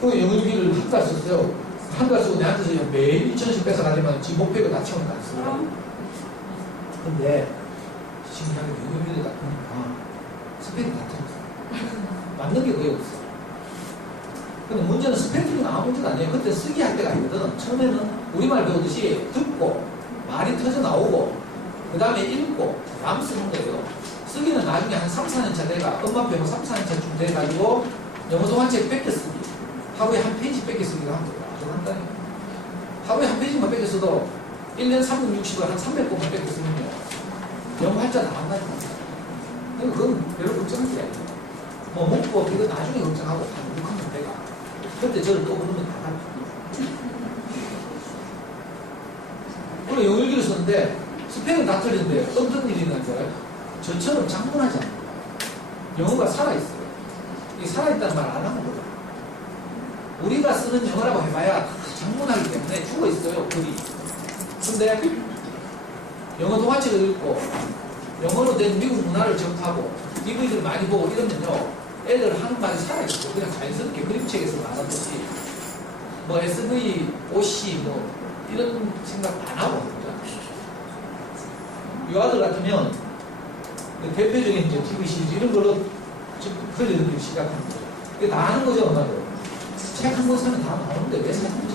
그 영어 1기를 한 달 썼어요. 한 달 쓰고 내한테서 매일 2,000원씩 뺏어가지만 지 목표가 다 채우니까 안 쓰고. 근데 신기하게 영어 1기를 딱 보니까 스펙이 다 틀렸어. 맞는 게 거의 없어. 근데 문제는 스펙이 아무 문제가 아니에요. 그때 쓰기 할 때가 있거든. 처음에는 우리말 배우듯이 듣고 말이 터져 나오고 그 다음에 읽고 다음 쓰는 거예요. 쓰기는 나중에 한 3, 4년차 돼가 엄마 배우고 3, 4년차쯤 돼가지고 영어 동화책 뺏겨 쓰기, 하루에 한 페이지 뺏겨 쓰기가 한 거야. 아주 간단해. 하루에 한 페이지만 뺏겨 써도 1년 360을 한 300번만 뺏겨 쓰면요 영어 한자 나간다니까. 그건 별로 걱정할 게 아니에요. 뭐 문법 이거 나중에 걱정하고 한 6학년 돼가 그때 저를 또 그러면 다 가르쳐. 원래 영어 일기를 썼는데 스펙은 다 틀린데 어떤 일이 있는 줄 알아요? 저처럼 장문하지 않는 거예요. 영어가 살아있어요. 이 살아있다는 말 안 하는 거예요. 우리가 쓰는 영어라고 해봐야 장문하기 때문에 죽어있어요, 글이. 근데 영어 동화책을 읽고 영어로 된 미국 문화를 접하고 DVD를 많이 보고 이러면요 애들 하는 말이 살아있어요. 그냥 자연스럽게 그림책에서 말하듯이 뭐 SV, OC 뭐 이런 생각 안 하고 요 아들 같으면 대표적인 이제 TV 시리즈 이런 걸로 흘려듣기 시작하는 거죠. 이게 다 아는 거죠, 엄마도. 책 한 권 사면 다 나오는데 왜 사는지.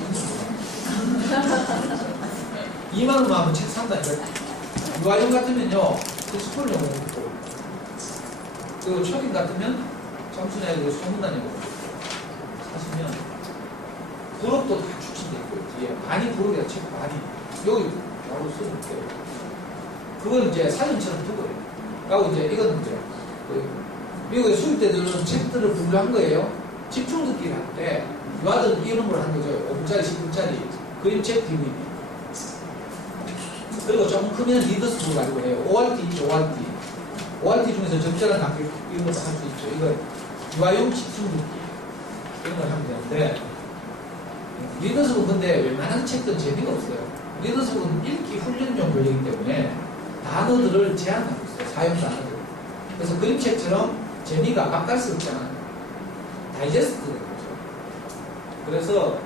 2만 원만 하면 책 산다니까. 유아용 같으면요, 그 스쿨 영어 듣고. 그리고 초딩 같으면 청춘의 아이들 소문난 영어 듣고. 사시면 부록도 다 추천돼 있고, 뒤에 많이 부록이라 책 많이. 여기 바로 써줄게요. 그걸 이제 사진처럼 두고요. 그리고 이제 이건 이제 미국의 수입대들은 책들을 분류한 거예요. 집중 듣기를 할 때 유아들은 이런 걸 한 거죠. 5분짜리, 10분짜리 그림책 DVD. 그리고 조금 크면 리더스북을 가지고 해요. ORT 있죠, ORT. ORT 중에서 적절한 단계 이런 것도 할 수 있죠. 이건 유아용 집중 듣기 이런 걸 하면 되는데 리더스북은 근데 웬만한 책들은 재미가 없어요. 리더스북은 읽기 훈련용 권리이기 때문에 단어들을 제한하고 있어요. 사용 단어들. 그래서 그림책처럼 재미가 맛깔스럽지 않아요. 다이제스트 되는 거죠. 그래서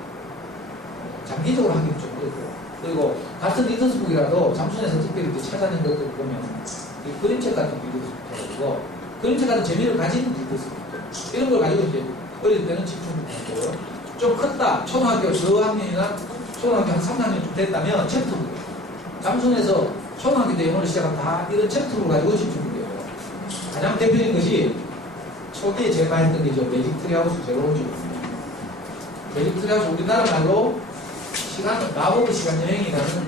장기적으로 하기는 좀 어렵고. 그리고 같은 리더스북이라도 잠순에서 특별히 이제 찾아낸 것들 보면 이 그림책 같은 리더스북이라고 그림책 같은 재미를 가진 리더스북 이런 걸 가지고 이제 어릴 때는 집중하고요. 좀 컸다. 초등학교 저학년이나 초등학교 한 3학년쯤 됐다면 챕터북. 잠순에서 초등학교 때 영어를 시작하면 다 이런 챕터를 가지고 집중해요. 가장 대표적인 것이 초기에 제가 했던 게 매직 트리하우스 제로운 집입니다. 매직 트리하우스 우리나라 말로 마법의 시간 여행이라는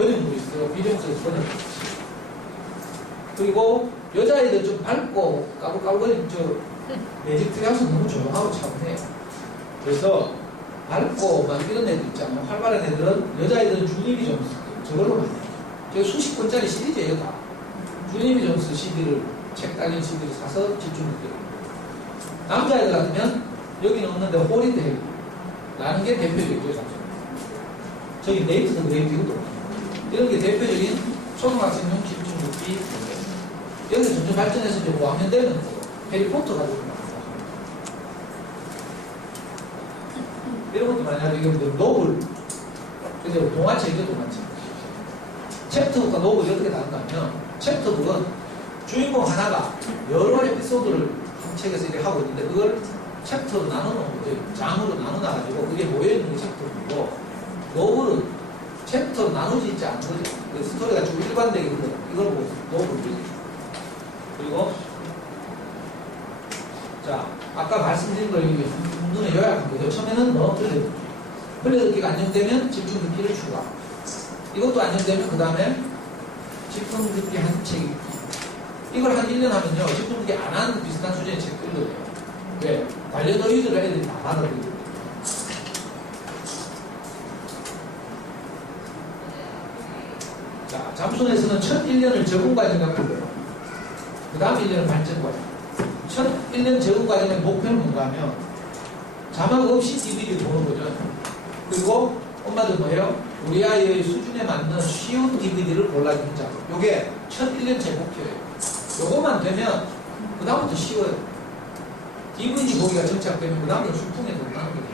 번역도 있어요. 비정서에서 번역도 있어요. 그리고 여자애들 좀 밝고 까불까불거리는 매직 트리하우스 너무 조용하고 차분해요. 그래서 밝고 막 이런 애들 있잖아요. 활발한 애들은 여자애들은 주님이 좀 저걸로 많이 해요. 제가 수십 권짜리 시리즈예요 다. 주님이 존스 CD를 책 딸린 CD를 사서 집중해요. 남자애들 같으면 여기는 없는데 홀인데 라는 게 대표적이죠. 사실. 저기 네이트도 네이트 이것도 이런 게 대표적인 초등학생용 집중력이 여기서 점점 발전해서 이제 5학년 되면 해리포터가 되고 이런 것도 많이 하죠. 이게 노블 그래서 동화책 이것도 많지. 챕터북과 노블이 어떻게 다른가 하면 챕터북은 주인공 하나가 여러 가지 에피소드를 한 책에서 이렇게 하고 있는데 그걸 챕터로 나눠놓은 거죠. 장으로 나눠놔가지고 그게 모여있는 게 챕터북이고 노블은 챕터로 나누지 있지 않은 거죠. 그 스토리가 좀 일관되게 흘러요. 이걸 보고 노블이죠. 그리고 자 아까 말씀드린 걸 눈에 요약한 거죠. 처음에는 뭐 흘려듣기가 안정되면 집중듣기를 추가. 이것도 안정되면 그 다음에 집중듣기 한 책. 이걸 한 1년 하면요. 집중듣기 안 하는 비슷한 수준의 책도 읽어요. 왜? 관련 어휘들을 애들이 다 받아들이거든요. 자, 잠수에서는 첫 1년을 적응 과정이라고 불러요. 그 다음 1년은 발전 과정. 첫 1년 적응 과정의 목표는 뭔가 하면 자막 없이 DVD 보는 거죠. 그리고 엄마들 뭐예요? 우리 아이의 수준에 맞는 쉬운 DVD를 골라주는 작업. 요게 첫 1년 제 목표예요. 요거만 되면 그 다음부터 쉬워요. DVD 보기가 정착되면 그 다음부터 수풍에 들어가는 거예요.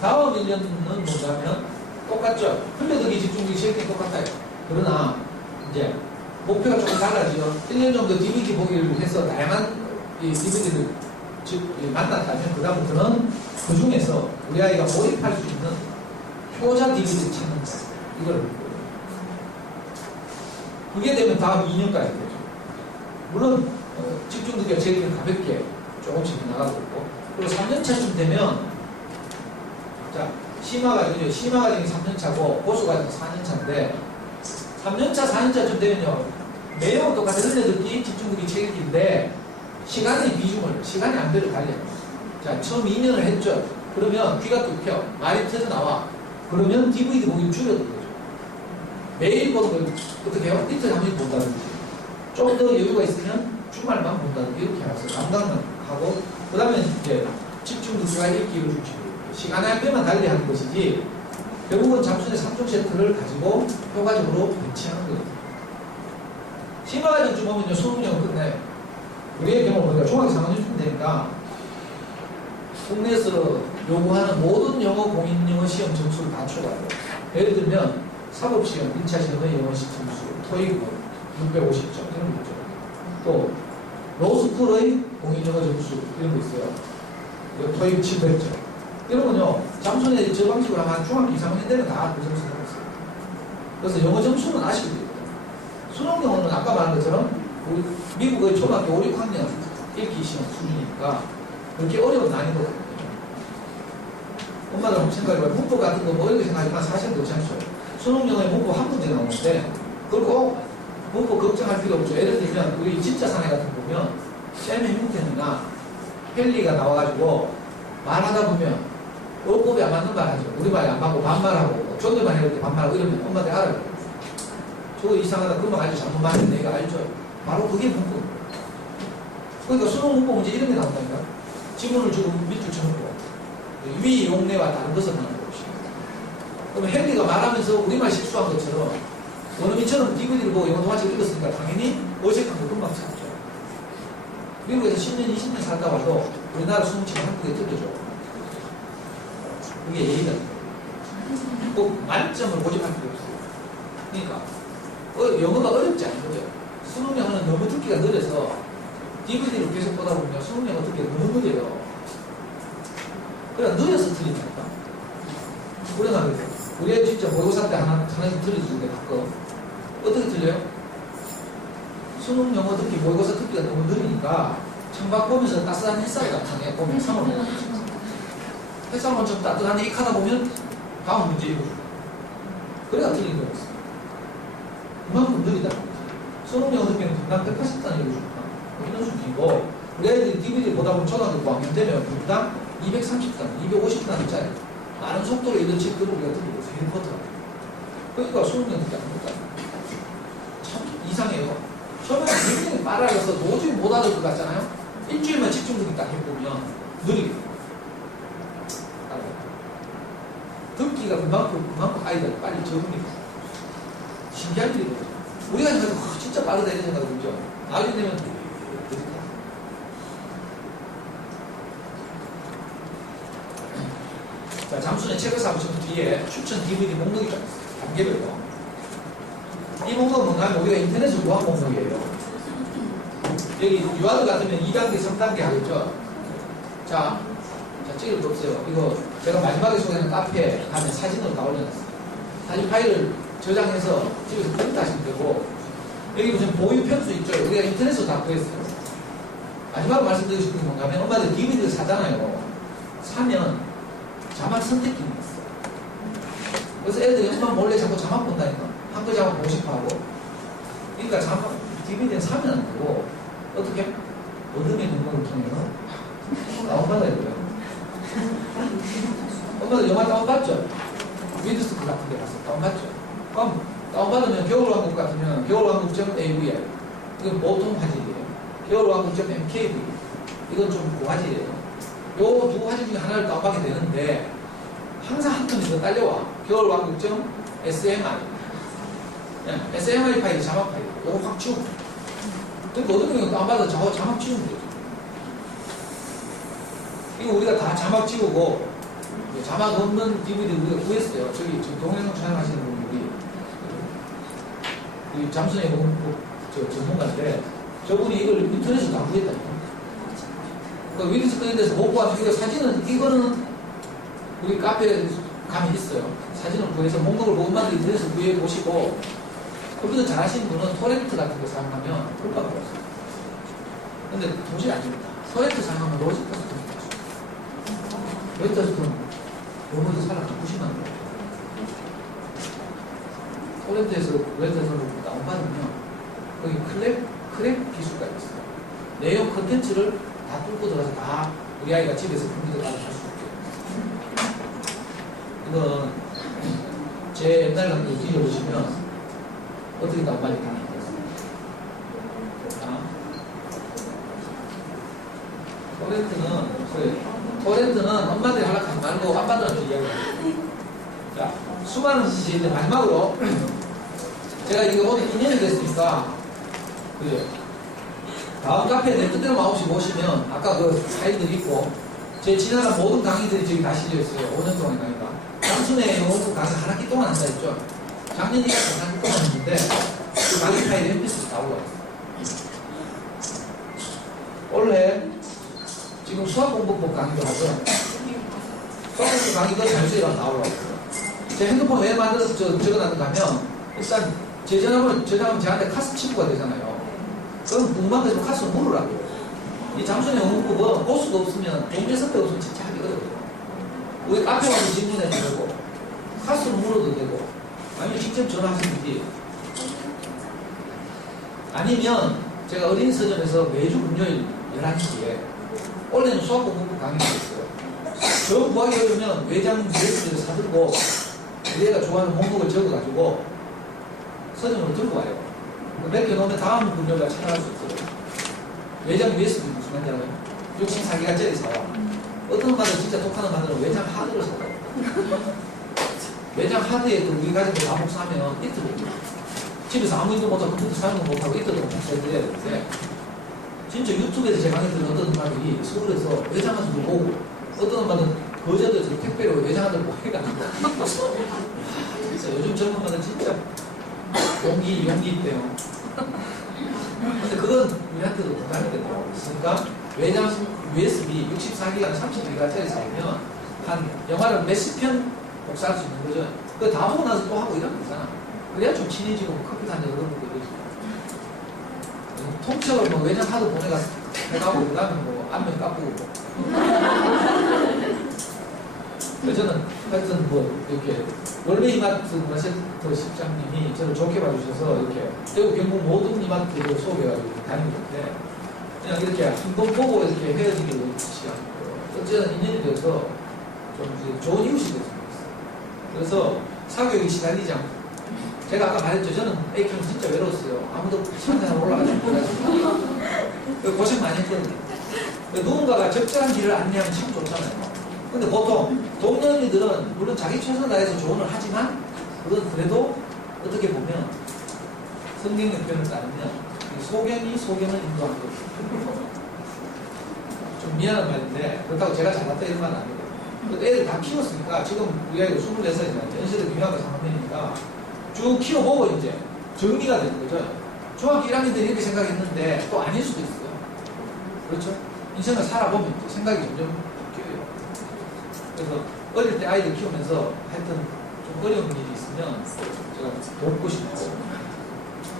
다음 1년은 뭐냐면 똑같죠. 흘려듣기 집중력이 시행이 똑같아요. 그러나 이제 목표가 조금 달라지죠. 1년 정도 DVD 보기를 해서 다양한 DVD를 만났다면 그 다음부터는 그 중에서 우리 아이가 몰입할 수 있는 효자 DVD를 찾는 거예요. 이걸 그게 되면 다음 2년까지 되죠. 물론 집중력이 제일 가볍게 조금씩 나가고 있고 그리고 3년차쯤 되면 자, 심화과정이 3년차고 보수과정이 4년차인데 3년차, 4년차쯤 되면요 내용은 똑같이 흘려듣기, 집중듣기 책인데 시간이 안대로 달려요. 자, 처음 2년을 했죠. 그러면 귀가 뚫혀 말이 터져 나와. 그러면 DVD 보기를 줄여든 거죠. 매일 보는 걸 어떻게 해요? 이틀에 한 번씩 본다든지 좀 더 여유가 있으면 주말만 본다든지 이렇게 해서 감각만 하고 그 다음에 이제 집중듣기와 읽기를 주시고 시간의 안배만 달리하는 것이지 결국은 잠수의 3종 세트를 가지고 효과적으로 배치하는 거예요. 심화과정쯤 보면요 수능영어 끝나요. 우리의 경우 보니까 중학교 3학년쯤 되니까 국내에서 요구하는 모든 영어 공인영어 시험 점수를 다 초과해요. 예를 들면 사법시험 1차 시험의 영어 점수 토익 650점 이런 거 있죠. 또 로스쿨의 공인영어 점수 이런 거 있어요. 토익 700점 이런 건요, 잠수에 저 방식으로 하면 중학교 2, 3학년 때는 다 그 점수를 하고 있어요. 그래서 영어 점수는 아시게 돼요. 수능 영어는 아까 말한 것처럼 우리 미국의 초등학교 5, 6학년 읽기 시험 수준이니까 그렇게 어려운 난이도거든요. 엄마들 한번 생각해봐요. 문법 같은 거 뭐 이렇게 생각하지만 사실은 그렇지 않죠. 수능 영어에 문법 한 문제 나오는데 그걸 꼭 문법 걱정할 필요 없죠. 예를 들면 우리 진짜 사내 같은 거 보면 샘 해밍턴이나 헨리가 나와가지고 말하다 보면 어법이 안 맞는 말 하죠. 우리 말이 안 맞고 반말하고 존댓말 해야 때 반말하고 이러면 엄마들 알아요. 저거 이상하다. 그만 아주 잘못 말했는데 내가 알죠. 바로 그게 문법. 그러니까 수능 문법 문제 이런 게 나온다니까. 지문을 주고 밑줄 쳐놓고 위 용례와 다른 것을 나누는 것이죠. 그러면 헨리가 말하면서 우리말 실수한 것처럼 원어민처럼 DVD를 보고 영어 동화책 읽었으니까 당연히 어색한 거 금방 찾죠. 미국에서 10년, 20년 살다 와도 우리나라 수능치가 한국에 틀려져. 그게 예의다. 꼭 만점을 고집할 필요 없어요. 그러니까 영어가 어렵지 않은 거죠. 수능 영어는 너무 듣기가 느려서 DVD를 계속 보다 보면 수능 영어 듣기가 너무 느려요. 그래 느려서 틀린다니까. 우리가 그래요. 우리 애 진짜 모의고사 때 하나씩 틀려주는데 가끔 어떻게 틀려요? 수능 영어 듣기, 모의고사 듣기가 너무 느리니까 창밖 보면서 따스한 햇살 같은 애 보면 상을 먹는 거죠. 햇살 엄청 따뜻한 애 익하다 보면 다음 문제 읽어줘. 그래야 틀린 거였어. 그만큼 느리다는 거지. 수능 영어 듣기는 분당 180단을 읽어줄까? 이런 수준이고, 우리 애들이 DVD 보다 보면 초등학교 9학년 되면 분당 230단, 250단짜리 많은 속도로 읽어칠 그룹 우리가 듣고 제일 커더라고. 그러니까 수능 영어 듣기 안 된다. 참 이상해요. 처음에는 굉장히 빨라져서 도저히 못 알아들 것 같잖아요? 일주일만 집중 듣기 딱 해보면 느리게. 듣기가 그만큼 아이들 빨리 적응이 돼. 신기한 일이거든요. 우리가 생각해도 진짜 빠르다 이런 생각이 들죠. 나중에 되면 느리다. 자, 잠수는 책을 사보시면 뒤에 추천 DVD 목록이 쫙 있어요. 단계별로. 이 목록은 뭔가 하면 우리가 인터넷으로 구한 목록이에요. 여기 유아들 같으면 2단계, 3단계 하겠죠. 자, 찍을 거 없어요. 이거 제가 마지막에 소개하는 카페에 가면 사진으로 다 올려놨어요. 사진 파일을 저장해서 집에서 프린트하시면 되고, 여기 무슨 보유 편수 있죠. 우리가 인터넷으로 다 구했어요. 마지막으로 말씀드리고 싶은 게 뭔가 하면 엄마들 DVD를 사잖아요. 사면 자막 선택 기능이 있어요. 그래서 애들이 엄마 몰래 자꾸 자막 본다니까. 한글 자막 보고 싶어 하고. 그러니까 자막, DVD는 사면 안 되고, 어떻게? 어둠의 눈물을 통해서 다운받아야 돼요. 엄마들 영화 다운받죠? 윈드스크 같은 데 가서 다운받죠? 그럼 다운받으면 겨울왕국 같으면 겨울왕국.av에 이건 보통 화질이에요. 겨울왕국.mkv 이건 좀 고화질이에요. 요 두 화질 중에 하나를 다운받게 되는데 항상 한 칸이 더 딸려와. 겨울왕국.smr SMI 파일, 자막 파일 요거 확 치우면 그러니까 어떤 경우 다운받아서 자막 치우면 되죠. 이거 우리가 다 자막 지우고 자막 없는 DVD 우리가 구했어요. 저기 동영상 촬영하시는 분들이 이 잠수의 전문가인데 저분이 이걸 인터넷에서 다 구했다니까. 그러니까 위기스 끄는 데서 못 구하면 이거 사진은 이거는 우리 카페에 가면 있어요. 사진을 구해서 목록을 엄마들 인터넷에서 구해 보시고 컴퓨터 잘 하시는 분은 토렌트 같은 거 사용하면 금방 구했어요. 근데 도저히 안 됩니다. 토렌트 사용하면 로직까지 렌터스는 영어에서 사람 바꾸시면 안 돼요. 토렌트에서 렌터스를 다운받으면 거기 크랙 기술까지 있어요. 내용 컨텐츠를 다 뚫고 들어가서 다 우리 아이가 집에서 컴퓨터까지 할 수 있게. 이건 제 옛날 같은 거 뒤져보시면 어떻게 다운받이 가능해요. 토렌트는 엄마들이 하락하지 말고 아빠들한테 이야기해요. 자, 수많은 지시인데 마지막으로 제가 이게 오늘 2년이 됐으니까 그죠? 다음 카페에 내 뜻대로 9시 모시면 아까 그 파일들이 있고 제 지나간 모든 강의들이 저기 다 실려 있어요. 5년 동안 강의가. 장순의 영어부 강의 한 학기 동안 한다 했죠. 작년이가 한 학기 동안 했는데 그 강의 파일이 햇빛으로 다 올라왔어요. 원래 지금 수학공부법 강의도 하죠. 수학공부 강의도 잠수이랑 나오라고. 제 핸드폰 왜 만들어서 적어놨는가 하면, 일단, 제 전화번호 저장하면 저한테 카스 친구가 되잖아요. 그럼 궁금한 데서 카스로 물으라고. 이 잠수의 영문법은 고수가 없으면, 동계 선배 없으면 진짜 하기 어려워요. 우리 앞에 와서 질문해도 되고, 카스로 물어도 되고, 아니면 직접 전화하시든지, 아니면, 제가 어린이 서점에서 매주 금요일 11시에 원래는 수학공부법 강의가 있어요. 저 구하기 어려우면 외장 USB를 사들고 우리가 좋아하는 목록을 적어가지고 서점으로 들고 와요. 맡겨놓으면 다음 금요일날 찾아갈 수 있어요. 외장 USB 무슨 말인지 알아요? 64기가짜리 사와. 어떤 엄마들 진짜 독한 엄마들은 외장 하드를 사와요. 외장 하드에 그 우리 가족들 다 복사하면 이틀 걸려요. 집에서 아무 일도 못하고 컴퓨터 사용도 못하고 이틀 동안 복사해드려야 되는데 진짜 유튜브에서 제 강의 들은 어떤 엄마들이 서울에서 외장하드 보고 어떤 엄마는 거제도에서 택배로 외장하드 보고 해가지고 진짜 요즘 젊은 엄마들 진짜 용기 있대요. 근데 그건 우리한테도 부담이 된다고 있으니까 외장 USB 64기가나 32기가짜리 사면 한 영화를 몇십 편 복사할 수 있는 거죠. 그거 다 보고 나서 또 하고 이러면 되잖아. 그래야 좀 친해지고 커피 한잔 얻어먹고 이러지. 통째로 뭐 외장 하드 보내가 해가고 그 다음에 뭐 안면 깎고 그래서 저는 하여튼 뭐 이렇게 원래 이마트 마세터 실장님이 저를 좋게 봐주셔서 이렇게 대구 경북 모든 이마트를 소개해가지고 다니는데 그냥 이렇게 한 번 보고 이렇게 헤어지기로 원치 않고 어쨌든 인연이 돼서 좀 이제 좋은 이웃이 됐습니다. 그래서 사교육이 시달리지 않고 제가 아까 말했죠. 저는 A팀 진짜 외로웠어요. 아무도 상대하고 올라가지 못해서 고생 많이 했거든요. 누군가가 적절한 길을 안내하면 참 좋잖아요. 근데 보통 동년이들은 물론 자기 최선을 다해서 조언을 하지만 그건 그래도 어떻게 보면 성경의 표현을 따르면 소견이 소견을 인도하는 거죠. 좀 미안한 말인데 그렇다고 제가 잘났다 이런 말은 아니고 애들 다 키웠으니까 지금 우리 아이가 24살이잖아요. 연세대 중학교 3학년이니까 쭉 키워보고 이제 정리가 되는 거죠. 중학교 1학년들이 이렇게 생각했는데 또 아닐 수도 있어요. 그렇죠? 인생을 살아보면 이제 생각이 점점 바뀌어요. 그래서 어릴 때 아이들 키우면서 하여튼 좀 어려운 일이 있으면 제가 돕고 싶고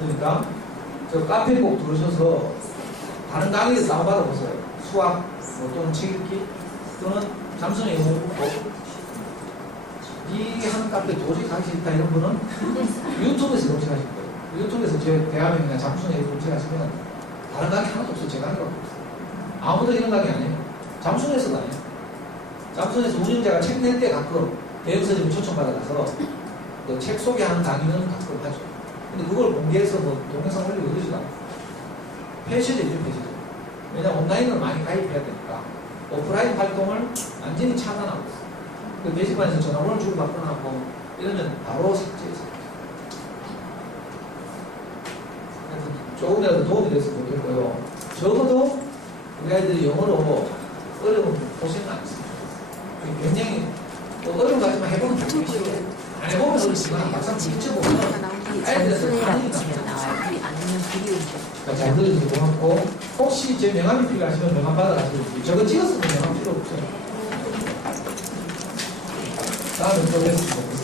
그러니까 저 카페 꼭 들으셔서 다른 강의에서 다운받아 보세요. 수학 뭐 또는 책 읽기 또는 잠수의 공부 이 하는 카페 도저히 가기 싫다 이런 분은 유튜브에서 검색하실 거예요. 유튜브에서 제 대화명이나 잠수의 검색하시면 다른 강의 하나도 없어요. 제 강의가 없어요. 아무도 이런 강의 아니에요. 잠수에서도 아니에요. 잠수에서 운영자가 책 낼 때 가끔 대형서점 초청받아가서 그 책 소개하는 강의는 가끔 하죠. 근데 그걸 공개해서 뭐 동영상 올리고 그러지도 않고 폐쇄되죠, 폐쇄죠. 왜냐면 온라인으로 많이 가입해야 되니까 오프라인 활동을 완전히 차단하고 있어요. 그 게시판에서 전화번호 주고받거나 뭐 이러면 바로 삭제해서 조금이라도 도움이 됐으면 좋겠고요. 적어도 우리 아이들이 영어로 어려운 고생은 안 했어요. 굉장히 어려운 거 하지만 해보면 되게 싫어요. 안 해보면 어렵지만 막상 부딪혀보면 아이들한테 반응이 나와요. 잘 들어주셔서 고맙고 혹시 제 명함이 필요하시면 명함 받아가시고 저거 찍었으면 명함 필요 없죠. 다음에 또 뵙겠습니다.